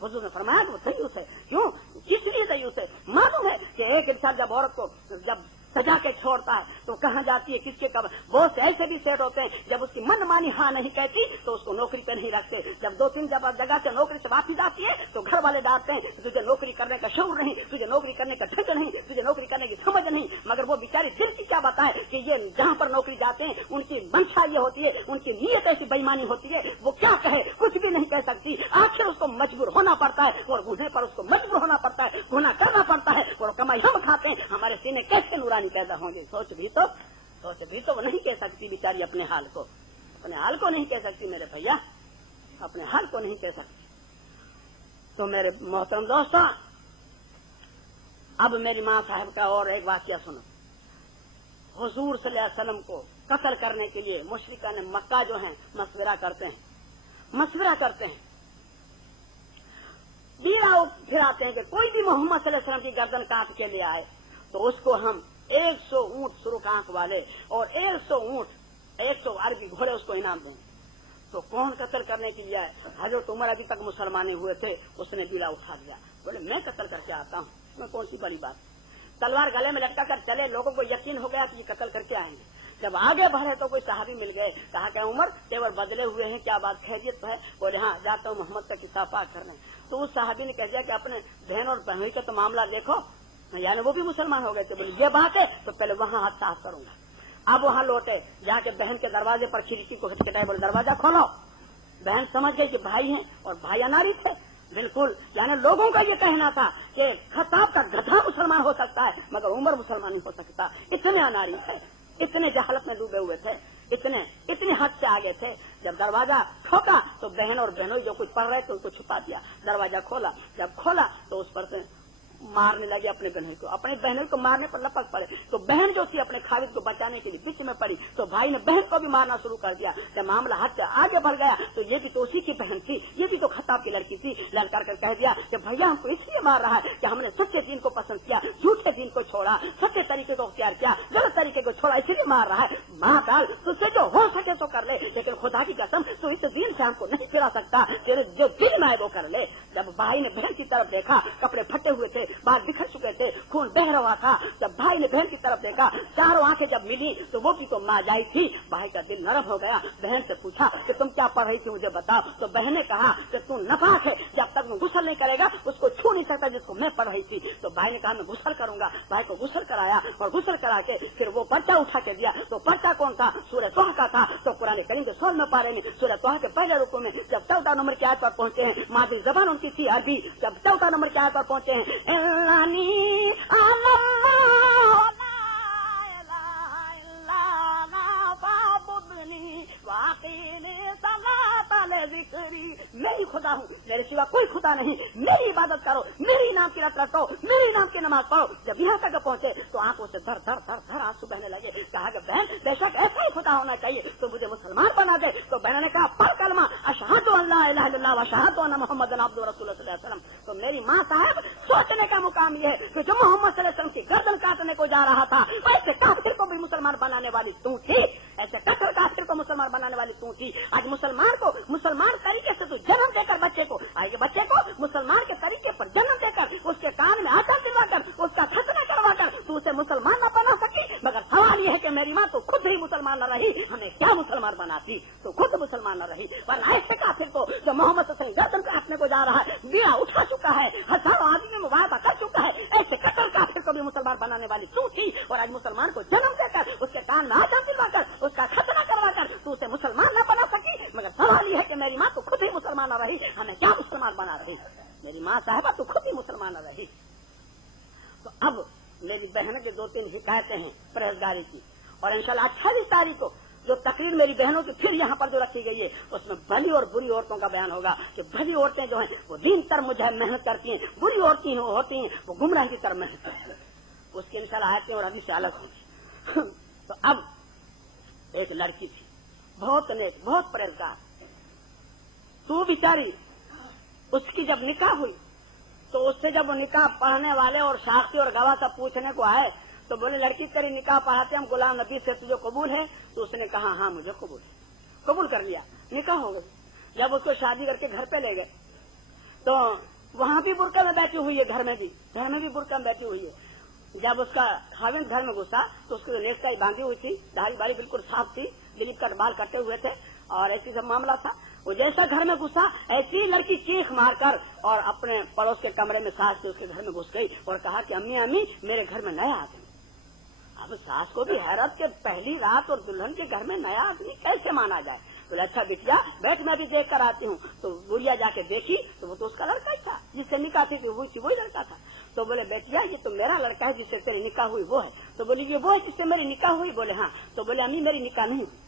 हुजूर ने फरमाया वो दयूस है। क्यों, इसलिए दयूस है, मालूम है कि एक इंसान जब औरत को जब सजा के छोड़ता है तो कहाँ जाती है, किसके कब। बहुत से ऐसे भी सेट होते हैं जब उसकी मनमानी हाँ नहीं कहती तो उसको नौकरी पे नहीं रखते। जब 2-3 जगह से नौकरी से वापस आती है तो घर वाले डांटते हैं, तुझे नौकरी करने का शौर नहीं, तुझे नौकरी करने का ढंग नहीं, तुझे नौकरी करने की समझ नहीं। मगर वो बेचारी दिल की क्या बताए कि ये जहाँ पर नौकरी जाते हैं उनकी मंशा ये होती है, उनकी नीयत ऐसी बेईमानी होती है, वो क्या कहे कुछ भी नहीं कह सकती। आखिर उसको मजबूर होना पड़ता है, और गुने पर उसको मजबूर होना पड़ता है, गुनाह करना पड़ता है, और कमाई हम खाते हैं। हमारे सीने कैसे नूरानी पैदा होंगे, सोच भी तो वो नहीं कह सकती बेचारी अपने हाल को नहीं कह सकती मेरे भैया, अपने हाल को नहीं कह सकती। तो मेरे मोहतरम दोस्तों, अब मेरी माँ साहब का और एक वाकया सुनो। हुजूर सल्लल्लाहु अलैहि वसल्लम को कत्ल करने के लिए मुशरिकान मक्का जो हैं मशवरा करते हैं, बीरा फिराते हैं कि कोई भी मोहम्मद सल्लल्लाहु अलैहि वसल्लम की गर्दन काट के ले आए तो उसको हम 100 ऊंट सुर्ख आंख वाले और 100 अरबी घोड़े उसको इनाम दें। तो कौन कत्ल करने के लिए आए? हजरत उमर अभी तक मुसलमान हुए थे, उसने बीड़ा उठा दिया, बोले मैं कत्ल करके आता हूँ, इसमें कौन सी बड़ी बात। तलवार गले में लटका कर चले, लोगों को यकीन हो गया कि ये कत्ल करके आएंगे। जब आगे बढ़े तो कोई सहाबी मिल गए, कहा कि उमर तेवर बदले हुए हैं, क्या बात, खैरियत है? बोले हाँ, जाता हूँ मोहम्मद का किस्सा पाक करने। तो उस सहाबी ने कह दिया कि अपने बहन और बहन का तो मामला देखो, यानी वो भी मुसलमान हो गए थे। बोले ये बात है तो पहले वहाँ हाथ साफ करूंगा। अब वहाँ लौटे, जाके बहन के दरवाजे पर खिड़की को खटखटाए, बोले दरवाजा खोलो। बहन समझ गई कि भाई हैं, और भाई अनारी थे बिल्कुल। यानी लोगों का ये कहना था कि खत्ताब का गधा मुसलमान हो सकता है मगर उमर मुसलमान नहीं हो सकता। इतने अनारी थे, इतने जहालत में डूबे हुए थे, इतनी हद से आगे थे। जब दरवाजा ठोका तो बहन और बहनोई जो कुछ पढ़ रहे थे उनको छुपा दिया। दरवाजा खोला, जब खोला तो उस पर से मारने लगे अपने बहनोई को मारने पर लपक पड़े। तो बहन जो थी अपने खालिद को बचाने के लिए बीच में पड़ी, तो भाई ने बहन को भी मारना शुरू कर दिया। जब मामला हद से आगे बढ़ गया तो ये भी तो उसी की बहन थी, ये भी तो खत्ताब की लड़की थी। ललकार कर कह दिया कि भैया हमको इसलिए मार रहा है कि हमने सच्चे दीन को पसंद किया, झूठे दीन को छोड़ा, सच्चे तरीके को अख्तियार किया, गलत तरीके को छोड़ा, इसलिए मार रहा है। माँ काल तुझसे जो हो सके तो कर ले, लेकिन खुदा की कसम तो इस दीन से हमको नहीं फिरा सकता, तेरे जो दिल में है वो कर ले। जब भाई ने बहन की तरफ देखा, कपड़े फटे हुए थे, बाल बिखर चुके थे, खून बह रहा था। जब भाई ने बहन की तरफ देखा, चारों आंखें जब मिली तो वो भी तो माँ जाई थी। भाई का दिल नरम हो गया। बहन से पूछा कि तुम क्या पढ़ रही थी, मुझे बताओ। तो बहन ने कहा कि तू नफाक है, जब तक मैं गुस्ल नहीं करेगा उसको छू नहीं सकता जिसको मैं पढ़ रही थी। तो भाई ने कहा मैं गुस्ल करूंगा। भाई को गुस्ल कराया और गुस्ल करा के फिर वो पर्चा उठा के दिया। तो पर्चा कौन था? सूरह तोहा का था। तो कुरान करीम के 16वें पारे में सूरह तोहा के पहले रुकू में जब 14 नंबर की आयत पर पहुंचे हैं, मादरी जबान उनकी थी अरबी, जब 14 नंबर की आयत पर पहुंचे हैं, मेरी खुदा हूँ, मेरे सिवा कोई खुदा नहीं, मेरी इबादत करो, मेरी नाम की रत रखो, मेरी नाम की नमाज पढ़ो। जब यहाँ तक पहुंचे तो आंखों से धर धर धर धर आंसू बहने लगे। कहा कि बहन बेशक ऐसा ही खुदा होना चाहिए, तो मुझे मुसलमान बना दे। तो बहन ने कहा पढ़ कलमा अशहदु अल्ला इलाहा इल्लल्लाह व अशहदु अन्ना मुहम्मदन अब्दुहु व रसूलुहु सल्लल्लाहु अलैहि वसल्लम। तो मेरी माँ साहब सोचने का मुकाम ये है कि जो मोहम्मद सल्लल्लाहु अलैहि वसल्लम की गर्दन काटने को जा रहा था, ऐसे काफिर को भी मुसलमान बनाने वाली तू थी, ऐसे कट्टर काफिर को मुसलमान बनाने वाली तू थी। आज मुसलमान को मुसलमान तरीके से तू जन्म देकर बच्चे को मुसलमान के तरीके पर जन्म देकर उसके कान में आटा दिलवाकर उसका खतना करवाकर तू उसे मुसलमान न बना सकी। मगर सवाल यह है कि मेरी माँ तो खुद ही मुसलमान न रही, हमें क्या मुसलमान बनाती? तो खुद मुसलमान न रही। पर ऐसे काफिर को जो मोहम्मद सल्लल्लाहु अलैहि वसल्लम गर्दन काटने को जा रहा है, बीड़ा उठा चुका है, हजारों आदमी में मुबारका कर चुका है, ऐसे कट्टर काफिर को भी मुसलमान बनाने वाली तू थी। और आज मुसलमान को जन्म देकर उसके कान में आटा दिलवाकर उसका खतना करवाकर तू उसे मुसलमान न बना सकी। मगर सवाल यह है कि मेरी माँ तो खुद ही मुसलमान न रही, हमें क्या मुसलमान बना रही? मेरी माँ साहबा तो खुद ही मुसलमान न रही। तो अब मेरी बहन के 2-3 हिकायतें हैं परहेजगारी की, और इंशाल्लाह 28 तारीख को जो तकरीर मेरी बहनों की फिर यहाँ पर जो रखी गई है उसमें भली और बुरी औरतों का बयान होगा कि भली औरतें जो हैं वो दीन तर मुझे मेहनत करती हैं, बुरी औरतें होती हैं वो गुमराह की तरफ मेहनत करती हैं। उसकी इंशाल्लाह आयतें और हदीस से अलग होंगी। तो अब एक लड़की थी, बहुत नेक, बहुत परहेजगार, तो बेचारी उसकी जब निकाह हुई तो उससे जब वो निकाह पढ़ने वाले और साक्षी और गवाह सब पूछने को आए तो बोले लड़की तेरी निकाह पढ़ाते हम गुलाम नबी से, तुझे कबूल है? तो उसने कहा हाँ मुझे कबूल है। कबूल कर लिया, निकाह हो गई। जब उसको शादी करके घर पे ले गए तो वहाँ भी बुरका में बैठी हुई है, घर में भी बुरका में बैठी हुई है। जब उसका खाविंद घर में घुसा तो उसकी नेकटाई बांधी हुई थी, दाढ़ी बाड़ी बिल्कुल साफ थी, दिलीप का बाल कटे हुए थे और ऐसी सब मामला था। वो जैसा घर में घुसा ऐसी लड़की चीख मारकर और अपने पड़ोस के कमरे में सास के उसके घर में घुस गई और कहा कि अम्मी अम्मी मेरे घर में नया आदमी। अब सास को भी हैरत के पहली रात और दुल्हन के घर में नया आदमी कैसे माना जाए। बोले अच्छा बिटिया बैठ, मैं भी देख कर आती हूँ। तो गुड़िया जाके देखी तो वो तो उसका लड़का ही था जिससे निकाह थी वही लड़का था। तो बोले बेटिया ये तो मेरा लड़का है जिससे तेरी निकाह हुई वो है। तो बोली ये वो है जिससे मेरी निकाह हुई? बोले हाँ। तो बोले अम्मी मेरी निकाह नहीं हुई।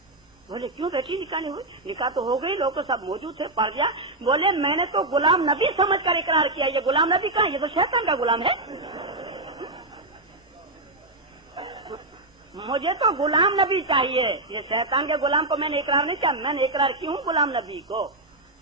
बोले क्यों बेटी निकाह नहीं हुई? निकाह तो हो गई, लोग तो सब मौजूद थे, पढ़ गया। बोले मैंने तो गुलाम नबी समझ कर इकरार किया, ये गुलाम नबी कहाँ? ये तो शैतान का गुलाम है। मुझे तो गुलाम नबी चाहिए, ये शैतान के गुलाम को मैंने इकरार नहीं किया। मैंने इकरार की हूँ गुलाम नबी को,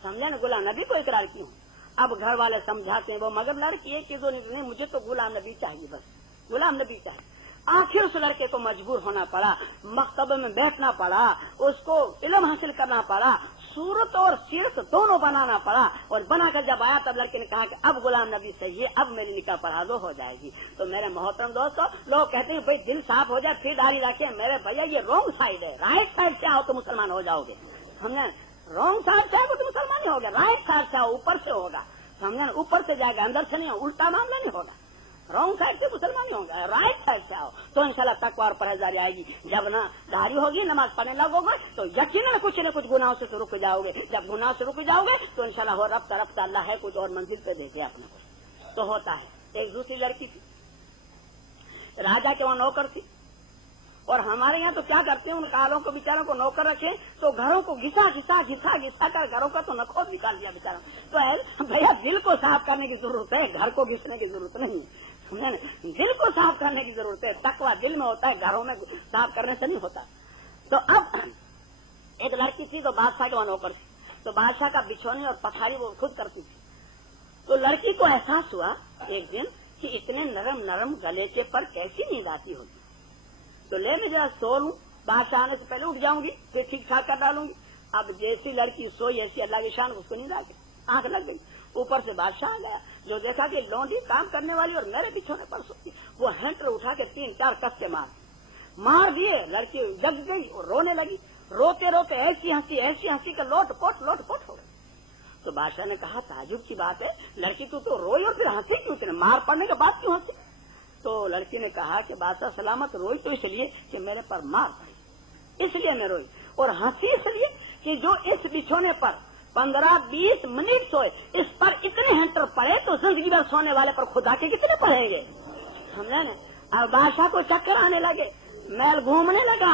समझे ना, गुलाम नबी को इकरार की हूँ। अब घर वाले समझाते हैं वो मगर लड़की एक चीजों नहीं, मुझे तो गुलाम नबी चाहिए, बस गुलाम नबी चाहिए। आखिर उस लड़के को मजबूर होना पड़ा, मकतबे में बैठना पड़ा, उसको इल्म हासिल करना पड़ा, सूरत और सीरत दोनों बनाना पड़ा। और बनाकर जब आया तब लड़के ने कहा कि अब गुलाम नबी चाहिए, अब मेरी निकाह पढ़ा दो, हो जाएगी। तो मेरे मोहतरम दोस्तों, लोग कहते हैं भाई दिल साफ हो जाए फिर दाढ़ी रखे। मेरे भैया ये रॉन्ग साइड है, राइट साइड से आओ तो मुसलमान हो जाओगे, समझे? रॉन्ग साइड से आओ तो मुसलमान ही होगा, राइट साइड से आओ ऊपर से होगा, समझे? ऊपर से जाएगा, अंदर से नहीं, उल्टा मामला नहीं होगा। रॉन्ग साइड से मुसलमान ही होगा, राइट साइड से आओ तो इंशाल्लाह तकवा और परहेजगारी आएगी। जब ना दाढ़ी होगी, नमाज पढ़ने लगोगे तो यकीनन कुछ न कुछ गुनाहों से रुक जाओगे। जब गुनाह से रुक जाओगे तो इंशाल्लाह हो रब तरफ अल्लाह है कुछ और मंजिल पे देते अपने को। तो होता है। एक दूसरी लड़की थी, राजा के वहाँ नौकर थी, और हमारे यहाँ तो क्या करते हैं उन कालों को बेचारों को नौकर रखे तो घरों को घिसा कर घरों का तो नखोद निकाल दिया बेचारा। तो भैया दिल को साफ करने की जरूरत है, घर को घिसने की जरूरत नहीं, समझे? दिल को साफ करने की जरूरत है, तकवा दिल में होता है, घरों में साफ करने से नहीं होता। तो अब एक लड़की थी तो बादशाह के वहाँ नौकर थी, तो बादशाह का बिछौनी और पथारी वो खुद करती थी। तो लड़की को एहसास हुआ एक दिन कि इतने नरम नरम गलेचे पर कैसी नींद आती होगी। तो ले मैं जरा सो लूं, बादशाह आने से पहले उठ जाऊंगी, फिर ठीक ठाक कर डालूंगी। अब जैसी लड़की सोई ऐसी अल्लाह की शान उसको नींद आ गई, आंख लग गई। ऊपर से बादशाह आ गया, जो देखा कि लौंडी काम करने वाली और मेरे बिछोने पर सोती, वो हैंटर उठा के 3-4 कस के मार दिए। लड़की जग गई और रोने लगी। रोते रोते ऐसी हंसी का लोट पोट हो गई। तो बादशाह ने कहा, ताजुब की बात है, लड़की तो रोई और फिर हंसी क्यों? तेरे मार पड़ने के बाद क्यों हंसी? तो लड़की ने कहा कि बादशाह सलामत, रोई तो इसलिए कि मेरे पर मार पड़ी, इसलिए मैं रोई, और हंसी इसलिए कि जो इस बिछोने पर 15-20 मिनट सोए, इस पर इतने हैंटर पड़े तो जिंदगी भर सोने वाले पर खुदा के कितने पड़ेंगे? समझे ना? अब बादशाह को चक्कर आने लगे, मैल घूमने लगा।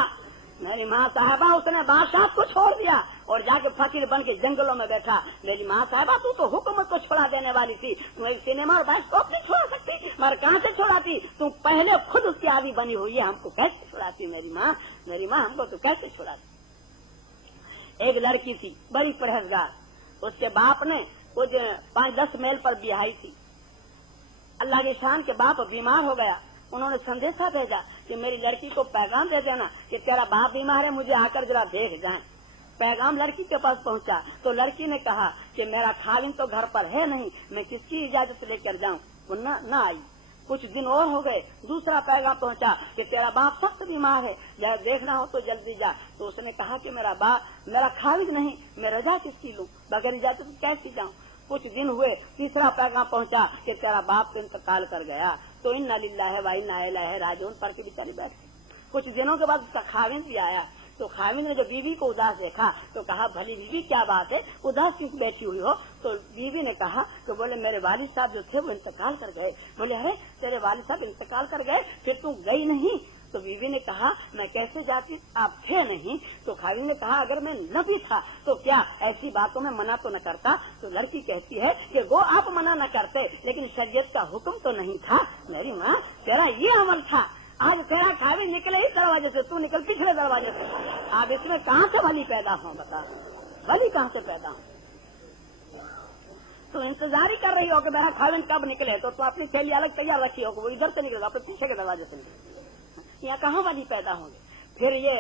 मेरी माँ साहबा उसने बादशाह को छोड़ दिया और जाके फकीर बन के जंगलों में बैठा। मेरी माँ साहबा तू तो हुकूमत को छोड़ा देने वाली थी, तू एक सिनेमा और बाइस्कोप नहीं छोड़ा सकती, मगर कहाँ से छोड़ाती? तू पहले खुद उसकी आदि बनी हुई है, हमको कैसे छोड़ाती? मेरी माँ हमको तो कैसे छोड़ाती? एक लड़की थी बड़ी परहेजगार, उसके बाप ने कुछ 5-10 मील पर ब्याही थी। अल्लाह की शान के बाप बीमार हो गया। उन्होंने संदेशा भेजा कि मेरी लड़की को पैगाम दे देना कि तेरा बाप बीमार है, मुझे आकर जरा देख जाए। पैगाम लड़की के पास पहुंचा तो लड़की ने कहा कि मेरा खाविन तो घर पर है नहीं, मैं किसकी इजाजत लेकर जाऊं? वो न आई। कुछ दिन और हो गए, दूसरा पैगाम पहुंचा कि तेरा बाप सख्त बीमार है, जब देखना हो तो जल्दी जा। तो उसने कहा कि मेरा खाविन नहीं, मैं रजा किसकी लूं? बगैर इजाजत कैसी जाऊं? कुछ दिन हुए, तीसरा पैगाम पहुंचा कि तेरा बाप तो इंतकाल कर गया। तो इन्ना लिल्लाहि व इन्ना इलैहि राजिऊन पर के बेचारी बैठ गई। कुछ दिनों के बाद उसका खाविन भी आया। तो खाविन ने जो बीवी को उदास देखा तो कहा, भली बीवी क्या बात है, उदास क्यों बैठी हुई हो? तो बीवी ने कहा कि बोले मेरे वालिद साहब जो थे वो इंतकाल कर गए। बोले अरे तेरे वालिद साहब इंतकाल कर गए, फिर तू गई नहीं? तो बीवी ने कहा मैं कैसे जाती, आप थे नहीं। तो खाविन ने कहा अगर मैं न भी था तो क्या ऐसी बातों में मना तो न करता? तो लड़की कहती है कि वो आप मना न करते, लेकिन शरीयत का हुक्म तो नहीं था। मेरी माँ तेरा ये अमल था, आज तेरा खाविन निकले इस दरवाजे से, तू निकल पिछले दरवाजे से। आप इसमें कहाँ से वली पैदा हो? बता, वली कहाँ से पैदा हो? तो इंतजार ही कर रही हो कि मेरा खाविन कब निकले, तो अपनी थैली अलग तैयार रखी हो, वो इधर से निकलेगा, अपने पीछे के दरवाजे से निकले। यहाँ कहाँ वाली पैदा होंगे? फिर ये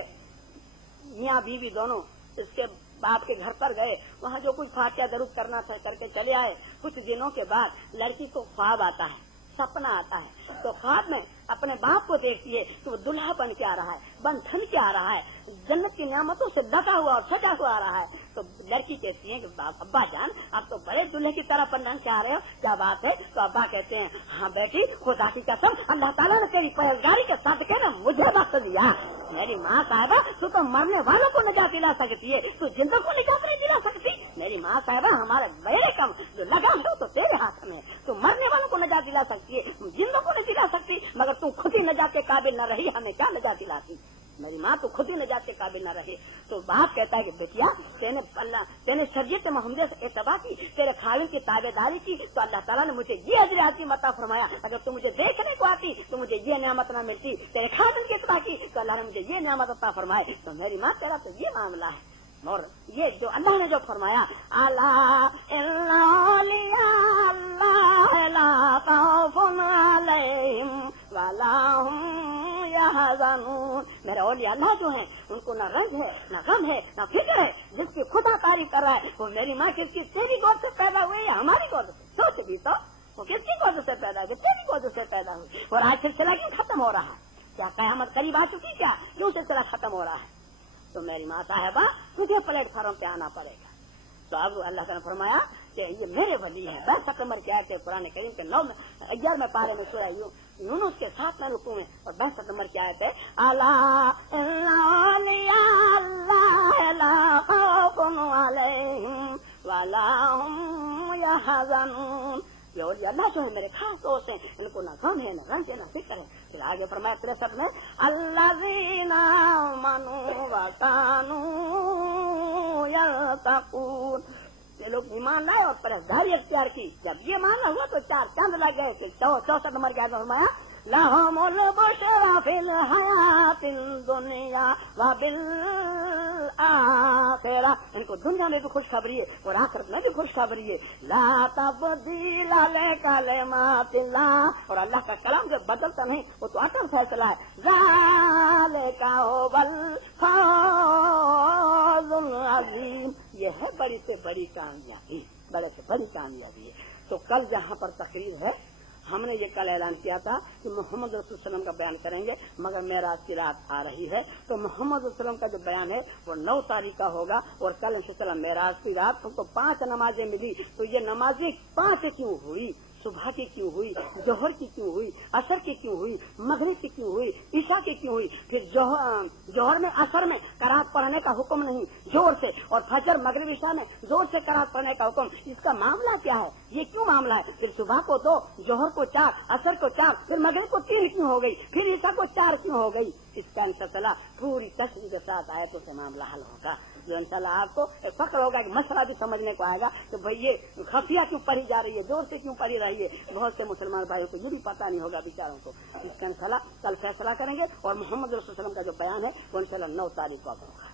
मियाँ बीवी दोनों इसके बाप के घर पर गए, वहाँ जो कुछ फातिहा दरूद करना था करके चले आए। कुछ दिनों के बाद लड़की को ख्वाब आता है, सपना आता है। तो ख्वाब में अपने बाप को देखती है कि वो दुल्हा बन के आ रहा है, बन ठन के आ रहा है, जन्नत की नियामतों से ढका हुआ और सजा हुआ आ रहा है। तो लड़की कहती है कि अब्बा जान आप तो बड़े दूल्हे की तरह बनना चाह रहे हो, क्या बात है? तो अब्बा कहते हैं हाँ बेटी, खुदा की कसम अल्लाह ताला ने तेरी परहेजगारी के साथ कहना मुझे वक्त दिया। मेरी माँ साहबा तू तो मरने वालों को निजात दिला सकती है, तू जिंदों को निजात नहीं दिला सकती। मेरी माँ साहबा हमारे बड़े कम जो लगा हो तो तेरे हाथ में, तू मरने वालों को निजात दिला सकती है, तू जिंदों को नहीं दिला सकती। मगर तू खुद ही निजात के काबिल न रही, हमें क्या निजात दिलाती? मेरी माँ तो खुद ही निजात के काबिल न रहे। तो बाप कहता है कि बेटिया तेने शरीयत मोहम्मद से इत्तबा की, तेरे खाविन की ताबेदारी की, तो अल्लाह ताला ने मुझे ये अजर आती अता फरमाया। अगर तू मुझे देखने को आती तो मुझे ये नियामत न मिलती, तेरे खाविन की इत्तबा की तो अल्लाह ने मुझे ये नियामत अता फरमाए। तो मेरी माँ तेरा तो ये मामला है। और ये जो अल्लाह ने जो फरमाया मेरे औलिया अल्लाह जो है उनको न रंग है, न गम है, न फिक्र है। जिसकी खुदा तारीफ कर रहा है वो मेरी माँ किसकी, तेरी गोद से पैदा हुई या हमारी गोद से? सोच भी तो वो किसकी गोद से पैदा हुई? तेरी गोद से पैदा हुई। और आज सिलसिला क्यों खत्म हो रहा है? क्या कयामत करीब आ चुकी? क्या क्यों सिलसिला खत्म हो रहा है? तो मेरी माँ साहबा तुझे प्लेटफॉर्म पे आना पड़ेगा। तो अब अल्लाह ने फरमाया कि ये मेरे वली है। 10 सितंबर की आयत है कुरान करीम के 11वें पारे में सूरह यूनुस के 7वें रुकू में, और 10 सितंबर की आयत है और अल्लाह जो है मेरे खास दोस्त हैं, इनको न गम है, न रंज है, न फिक्र है। फिर आगे फरमाया 63 में अल्लाज़ीना आमनू व कानू यत्तकून, ये लोग ईमान लाए और परहेजगारी अख्तियार की। जब ये माना हुआ तो 4 चांद लग गए। 64 नंबर के आयत में फरमाया लहुमुल बुशरा फिल हयातिल दुनिया व बिल आखिरा, इनको दुनिया में भी खुशखबरी है और आखिरत में भी खुशखबरी है। ला तब्दील लिकलिमातिल्लाह, और अल्लाह का कलाम जो बदलता नहीं वो तो अटल फैसला है। ज़ालिका हुवल फौज़ुल الفوز العظیم، یہ ہے بڑی سے بڑی کامیابی، بڑے سے بڑی کامیابی ہے۔ تو کل جہاں پر تقریر ہے ہم نے یہ کل اعلان کیا تھا کہ محمد رسول اللہ علیہ وسلم کا بیان کریں گے، مگر معراج کی رات آ رہی ہے تو محمد رسول اللہ علیہ وسلم کا جو بیان ہے وہ 9 تاریخ کا ہوگا، اور کل انشاءاللہ معراج کی رات ہم کو 5 نمازیں ملی، تو یہ نمازیں 5 کیوں ہوئی؟ صبح کی کیوں ہوئی، ظہر کی کیوں ہوئی، عصر کی کیوں ہوئی، مغرب کی کیوں ہوئی، عشاء کی کیوں ہوئی؟ پھر ظہر میں عصر میں قرات پڑھنے کا حکم نہیں زور سے، اور فجر مغرب عشاء میں زور سے قرات پڑھنے کا حکم، اس کا معاملہ کیا ہے؟ یہ کیوں معاملہ ہے؟ پھر صبح کو 2، ظہر کو 4، عصر کو 4، پھر مغرب کو 3 کیوں ہو گئی، پھر عشاء کو 4 کیوں ہو گئی؟ اس کا انشاءاللہ پوری تشریح کے ساتھ آیتوں سے معاملہ حل ہوگا، جو انشاءاللہ آپ کو فخر ہوگا کہ مسئلہ بھی سمجھنے کو آئے گا کہ بھئی یہ خفیہ کیوں پڑھی جا رہی ہے، زور سے کیوں پڑھی رہی ہے۔ بہت سے مسلمان بھائیوں کو یہ بھی پتہ نہیں ہوگا بیچاروں کو، اس کا انشاءاللہ کل فیصلہ کریں گے، اور محمد رسول اللہ علیہ وسلم کا جو بیان ہے وہ انشاءاللہ 9 تاریخ کو ہوگا۔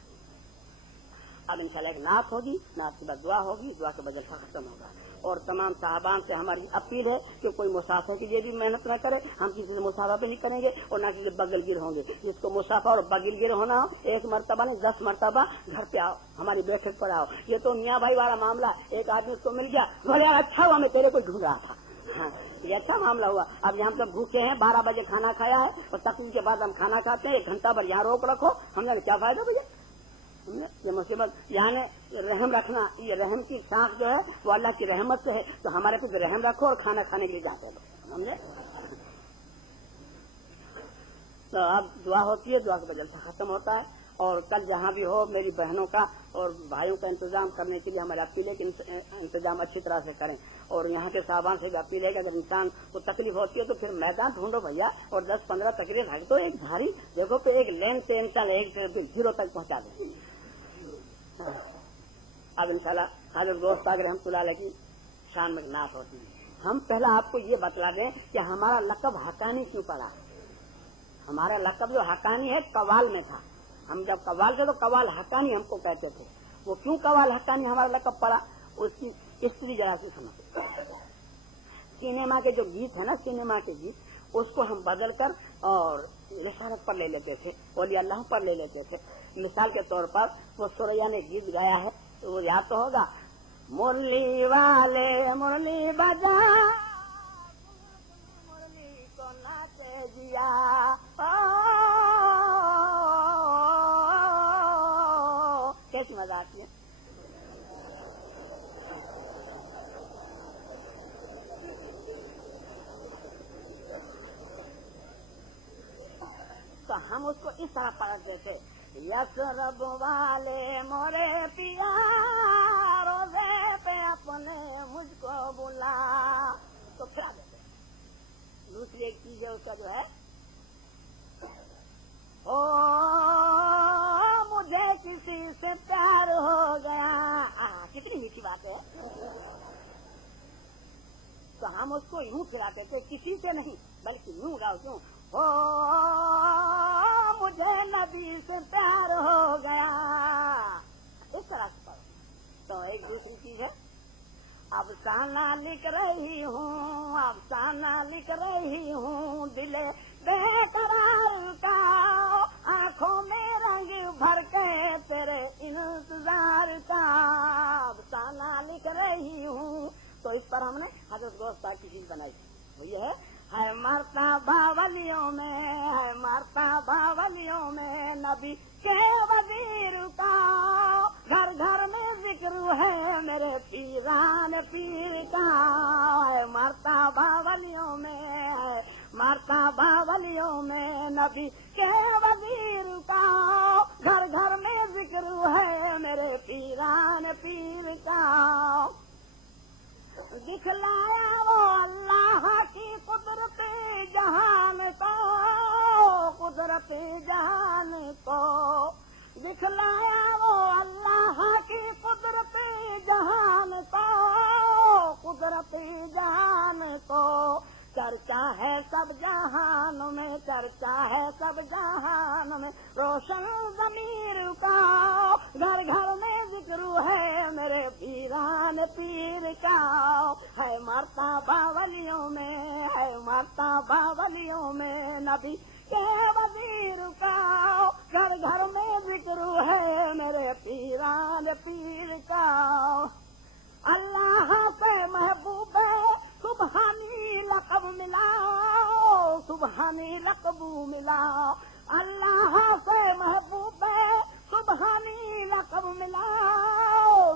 اب انشاءاللہ ایک نعت ہوگی، نعت کے بعد دعا ہوگی، دعا کے بعد جلسہ ختم ہوگا، اور تمام صاحبان سے ہماری اپیل ہے کہ کوئی مسافر کے لیے بھی محنت نہ کرے، ہم کسی سے مسافر بھی نہیں کریں گے اور نہ کسی بغل گیر ہوں گے۔ جس کو مسافر اور بغل گیر ہونا ہو 1 مرتبہ نہیں 10 مرتبہ گھر پہ آؤ، ہماری بیٹھک پر آؤ۔ یہ تو میاں بھائی والا معاملہ، ایک آدمی اس کو مل گیا، بڑا اچھا ہوا میں تیرے کو ڈھونڈ رہا تھا، ہاں یہ اچھا معاملہ ہوا۔ اب یہاں سب بھوکے ہیں، 12 بجے کھانا کھایا ہے اور تقریر کے بعد ہم کھانا کھاتے ہیں، 1 گھنٹہ پر یہاں روک رکھو، ہم نے کیا فائدہ بھیا؟ یہ مصیبت یعنی رحم رکھنا، یہ رحم کی سانس جو ہے وہ اللہ کی رحمت سے ہے، تو ہمارے پہ رحم رکھو اور کھانا کھانے کے لیے جاتے ہیں، سمجھے؟ تو اب دعا ہوتی ہے، دعا کے بعد جلسہ ختم ہوتا ہے، اور کل جہاں بھی ہو میری بہنوں کا اور بھائیوں کا انتظام کرنے کے لیے ہماری اپیل ہے کہ انتظام اچھی طرح سے کریں، اور یہاں کے صاحبان سے بھی اپیل ہے کہ اگر انسان کو تکلیف ہوتی ہے تو پھر میدان ڈھونڈو بھیا، اور 10-15 تقریر رکھ دو، ایک بھاری دیکھو پہ ایک لین سے انشاءاللہ 1 سے 0 تک پہنچا دیں۔ اب انشاءاللہ حضرت دوست پاک رحمۃ اللہ علیہ کی شان میں نعت ہوتی ہے۔ ہم پہلا آپ کو یہ بتلا دیں کہ ہمارا لقب حقانی کیوں پڑا۔ ہمارا لقب جو حقانی ہے قوال میں تھا، ہم جب قوال تھے تو قوال حقانی ہم کو کہتے تھے۔ وہ کیوں قوال حقانی ہمارا لقب پڑا، اس کی استری ذرا سی سمجھ۔ سینما کے جو گیت ہے نا، سینما کے گیت، اس کو ہم بدل کر اور رسالت پر لے لیتے تھے، اولیاء اللہ پر لے لیتے تھے۔ مثال کے طور پر وہ سوریا نے گیت گایا ہے، وہ یاد تو ہوگا، مرلی والے مرلی بجا مرلی کو ناچے جیا، کیسی مزہ آتی ہے۔ تو ہم اس کو اس طرح پڑھتے تھے، یسرب والے مورے پیا روزے پہ اپنے مجھ کو بلا، تو کیا دیتے۔ دوسری ایک چیز ہے اس کا جو ہے، او مجھے کسی سے پیار ہو گیا، کتنی میٹھی بات ہے۔ تو ہم اس کو یوں کھلاتے تھے، کسی سے نہیں بلکہ یوں گاؤ، کیوں او مجھے نبی سے پیار ہو گیا، اس طرح سے پڑھو۔ تو ایک دوسری چیز ہے، افسانہ لکھ رہی ہوں، افسانہ لکھ رہی ہوں، دل بے قرار کا، آنکھوں میں رنگ بھر کے تیرے انتظار کا، افسانہ لکھ رہی ہوں۔ تو اس پر ہم نے حضرت غوث پاک کی چیز بنائی تھی، وہ یہ ہے مرتبہ ولیوں میں، ہے مرتبہ ولیوں میں نبی کے وزیر کا، گھر گھر میں ذکر ہے میرے پیران پیر کا، ہے مرتبہ ولیوں میں، ہے مرتبہ ولیوں میں نبی کے وزیر کا، گھر گھر میں ذکر ہے میرے پیران پیر کا، دکھلایا وہ اللہ کی قدرت جہان کو، قدرت جہان کو، دکھلایا وہ اللہ کی قدرت جہان کو، قدرت جہان کو، چرچا ہے سب جہان میں، چرچا ہے سب جہان میں روشن ضمیر کا، گھر گھر میں ذکر ہے میرے پیران پیر کا، ہے مرتبہ ولیوں میں، ہے مرتبہ ولیوں میں نبی کے وزیر کا، گھر گھر میں ذکر ہے میرے پیران پیر کا اللہ سے محبوب سبحانی لقب ملا سبحانی لقب ملا اللہ سے محبوب سبحانی لقب ملا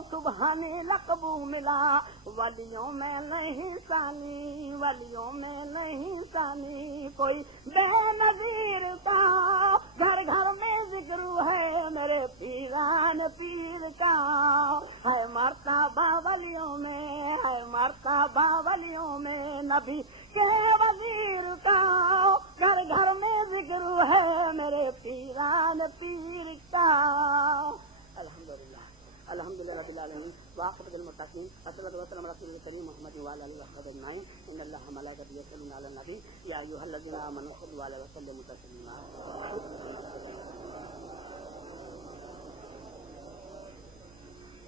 سبحانی لقب ملا ولیوں میں نہیں ثانی ولیوں میں نہیں ثانی کوئی بے نظیر کا گھر گھر میں ذکر ہے میرے پیران پیر کا ہے مرتبہ ولیوں میں ہے مرتبہ ولیوں میں نبی کے وزیر کا گھر گھر میں ذکر ہے میرے پیران پیر کا الحمدللہ الحمدللہ رب العالمین واقف المتقین صلی اللہ علیہ وسلم کریم محمد وعلى آله وصحبه اجمعین ان اللہ ملائکته یصلون علی النبی یا ایھا الذین آمنوا صلوا علیہ وسلموا تسلیما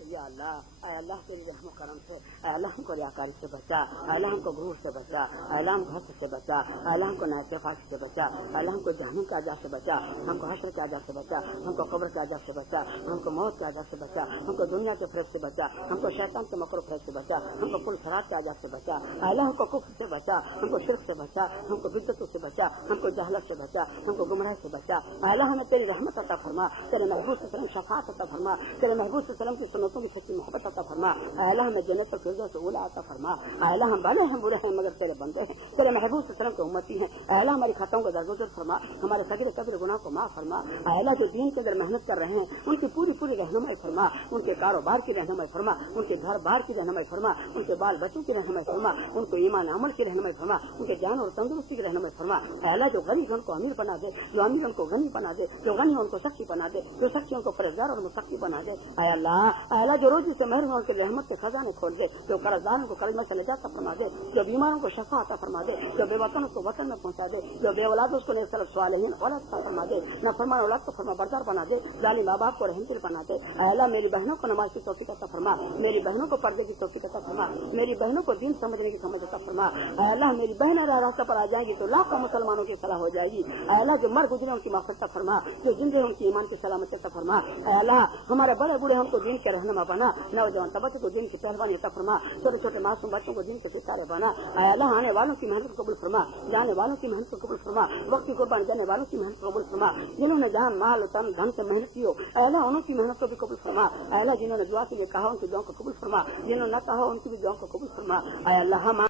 یا اللہ اے اللہ تیری رحم و کرم سے اے اللہ ہم کو ریاکاری سے بچا اے اللہ ہم کو غرور سے بچا اے اللہ ہم کو حسد سے بچا اے اللہ ہم کو ناانصافی سے بچا اے اللہ ہم کو جہنم کے عذاب سے بچا ہم کو حشر کے عذاب سے بچا ہم کو قبر کے عذاب سے بچا ہم کو موت کے عذاب سے بچا ہم کو دنیا کے فریب سے بچا ہم کو شیطان کے مکر و فریب سے بچا ہم کو کل خراب کے عذاب سے بچا اے اللہ ہم کو کفر سے بچا ہم کو شرک سے بچا ہم کو بدعتوں سے بچا ہم کو جہالت سے بچا ہم کو گمراہی سے بچا اے اللہ ہمیں تیری رحمت عطا فرما تیرے محبوب صلی اللہ علیہ وسلم شفاعت عطا فرما تیرے محبوب صلی اللہ علیہ وسلم کی سنتوں کی سچی محبت عطا فرما اے اللہ ہمیں جنت الفردوس اولا عطا فرما اے اللہ ہم بھلے ہیں برے ہیں مگر تیرے بندے ہیں تیرے محبوب صلی اللہ علیہ وسلم کے امتی ہیں اے اللہ ہماری خطاؤں کو درگزر فرما ہمارے صغیر کبیر گناہ کو معاف فرما اے اللہ جو دین کے اندر محنت کر رہے ہیں ان کی پوری رہنمائی فرما ان کے کاروبار کی رہنمائی فرما ان کے گھر بار کی رہنمائی فرما ان کے بال بچوں کی رہنمائی فرما ان کو ایمان عمل کی رہنمائی فرما ان کے جان اور تندرستی کی رہنمائی فرما اے اللہ جو غریب ان کو امیر بنا دے جو امیر ان کو غنی بنا دے جو غنی ان کو سخی بنا دے جو سخی ان کو پرہیزگار اور متقی بنا دے اے اللہ جو روزی سے محروم ان کے رحمت کے خزانے کھول دے جو قرضداروں کو قرض میں سے نجات فرما دے جو بیماروں کو شفا عطا فرما دے جو بے وطن کو وطن میں پہنچا دے جو بے اولاد اس کو نیک صالحین اولاد عطا فرما دے نہ فرمان اولاد کو فرما بردار بنا دے ظالم ماں باپ کو رحم دل بنا دے اے اللہ میری بہنوں کو نماز کی توفیق عطا فرما میری بہنوں کو پردے کی توفیق عطا فرما میری بہنوں کو دین سمجھنے کی سمجھ عطا فرما اے اللہ میری بہنیں راستہ پر آ جائیں گی تو لاکھوں مسلمانوں کی صلاح ہو جائے گی اے اللہ جو مر گزرے ان کی مغفرت عطا فرما جو زندے ان کی ایمان کی سلامتی عطا فرما اے اللہ ہمارے بڑے بوڑھے ہم کو دین کے رہنما بنا نوجوان طبقے کو دین کی پہلوانی عطا فرما چھوٹے چھوٹے معصوم بچوں کو دین کے ستارے بنا اے اللہ آنے والوں کی محنت کو قبول فرما جانے والوں کی محنت کو قبول فرما وقت کی قربان جانے والوں کی محنت کو قبول فرما جنہوں نے جان مال تن دھن سے محنت کی ہو اے اللہ انہوں کی محنت کو بھی قبول فرما اے اللہ جنہوں نے دعا کے لیے کہا ان کی دعاؤں کو قبول فرما جنہوں نے نہ کہا ان کی بھی دعاؤں کو قبول فرما اے اللہ ہم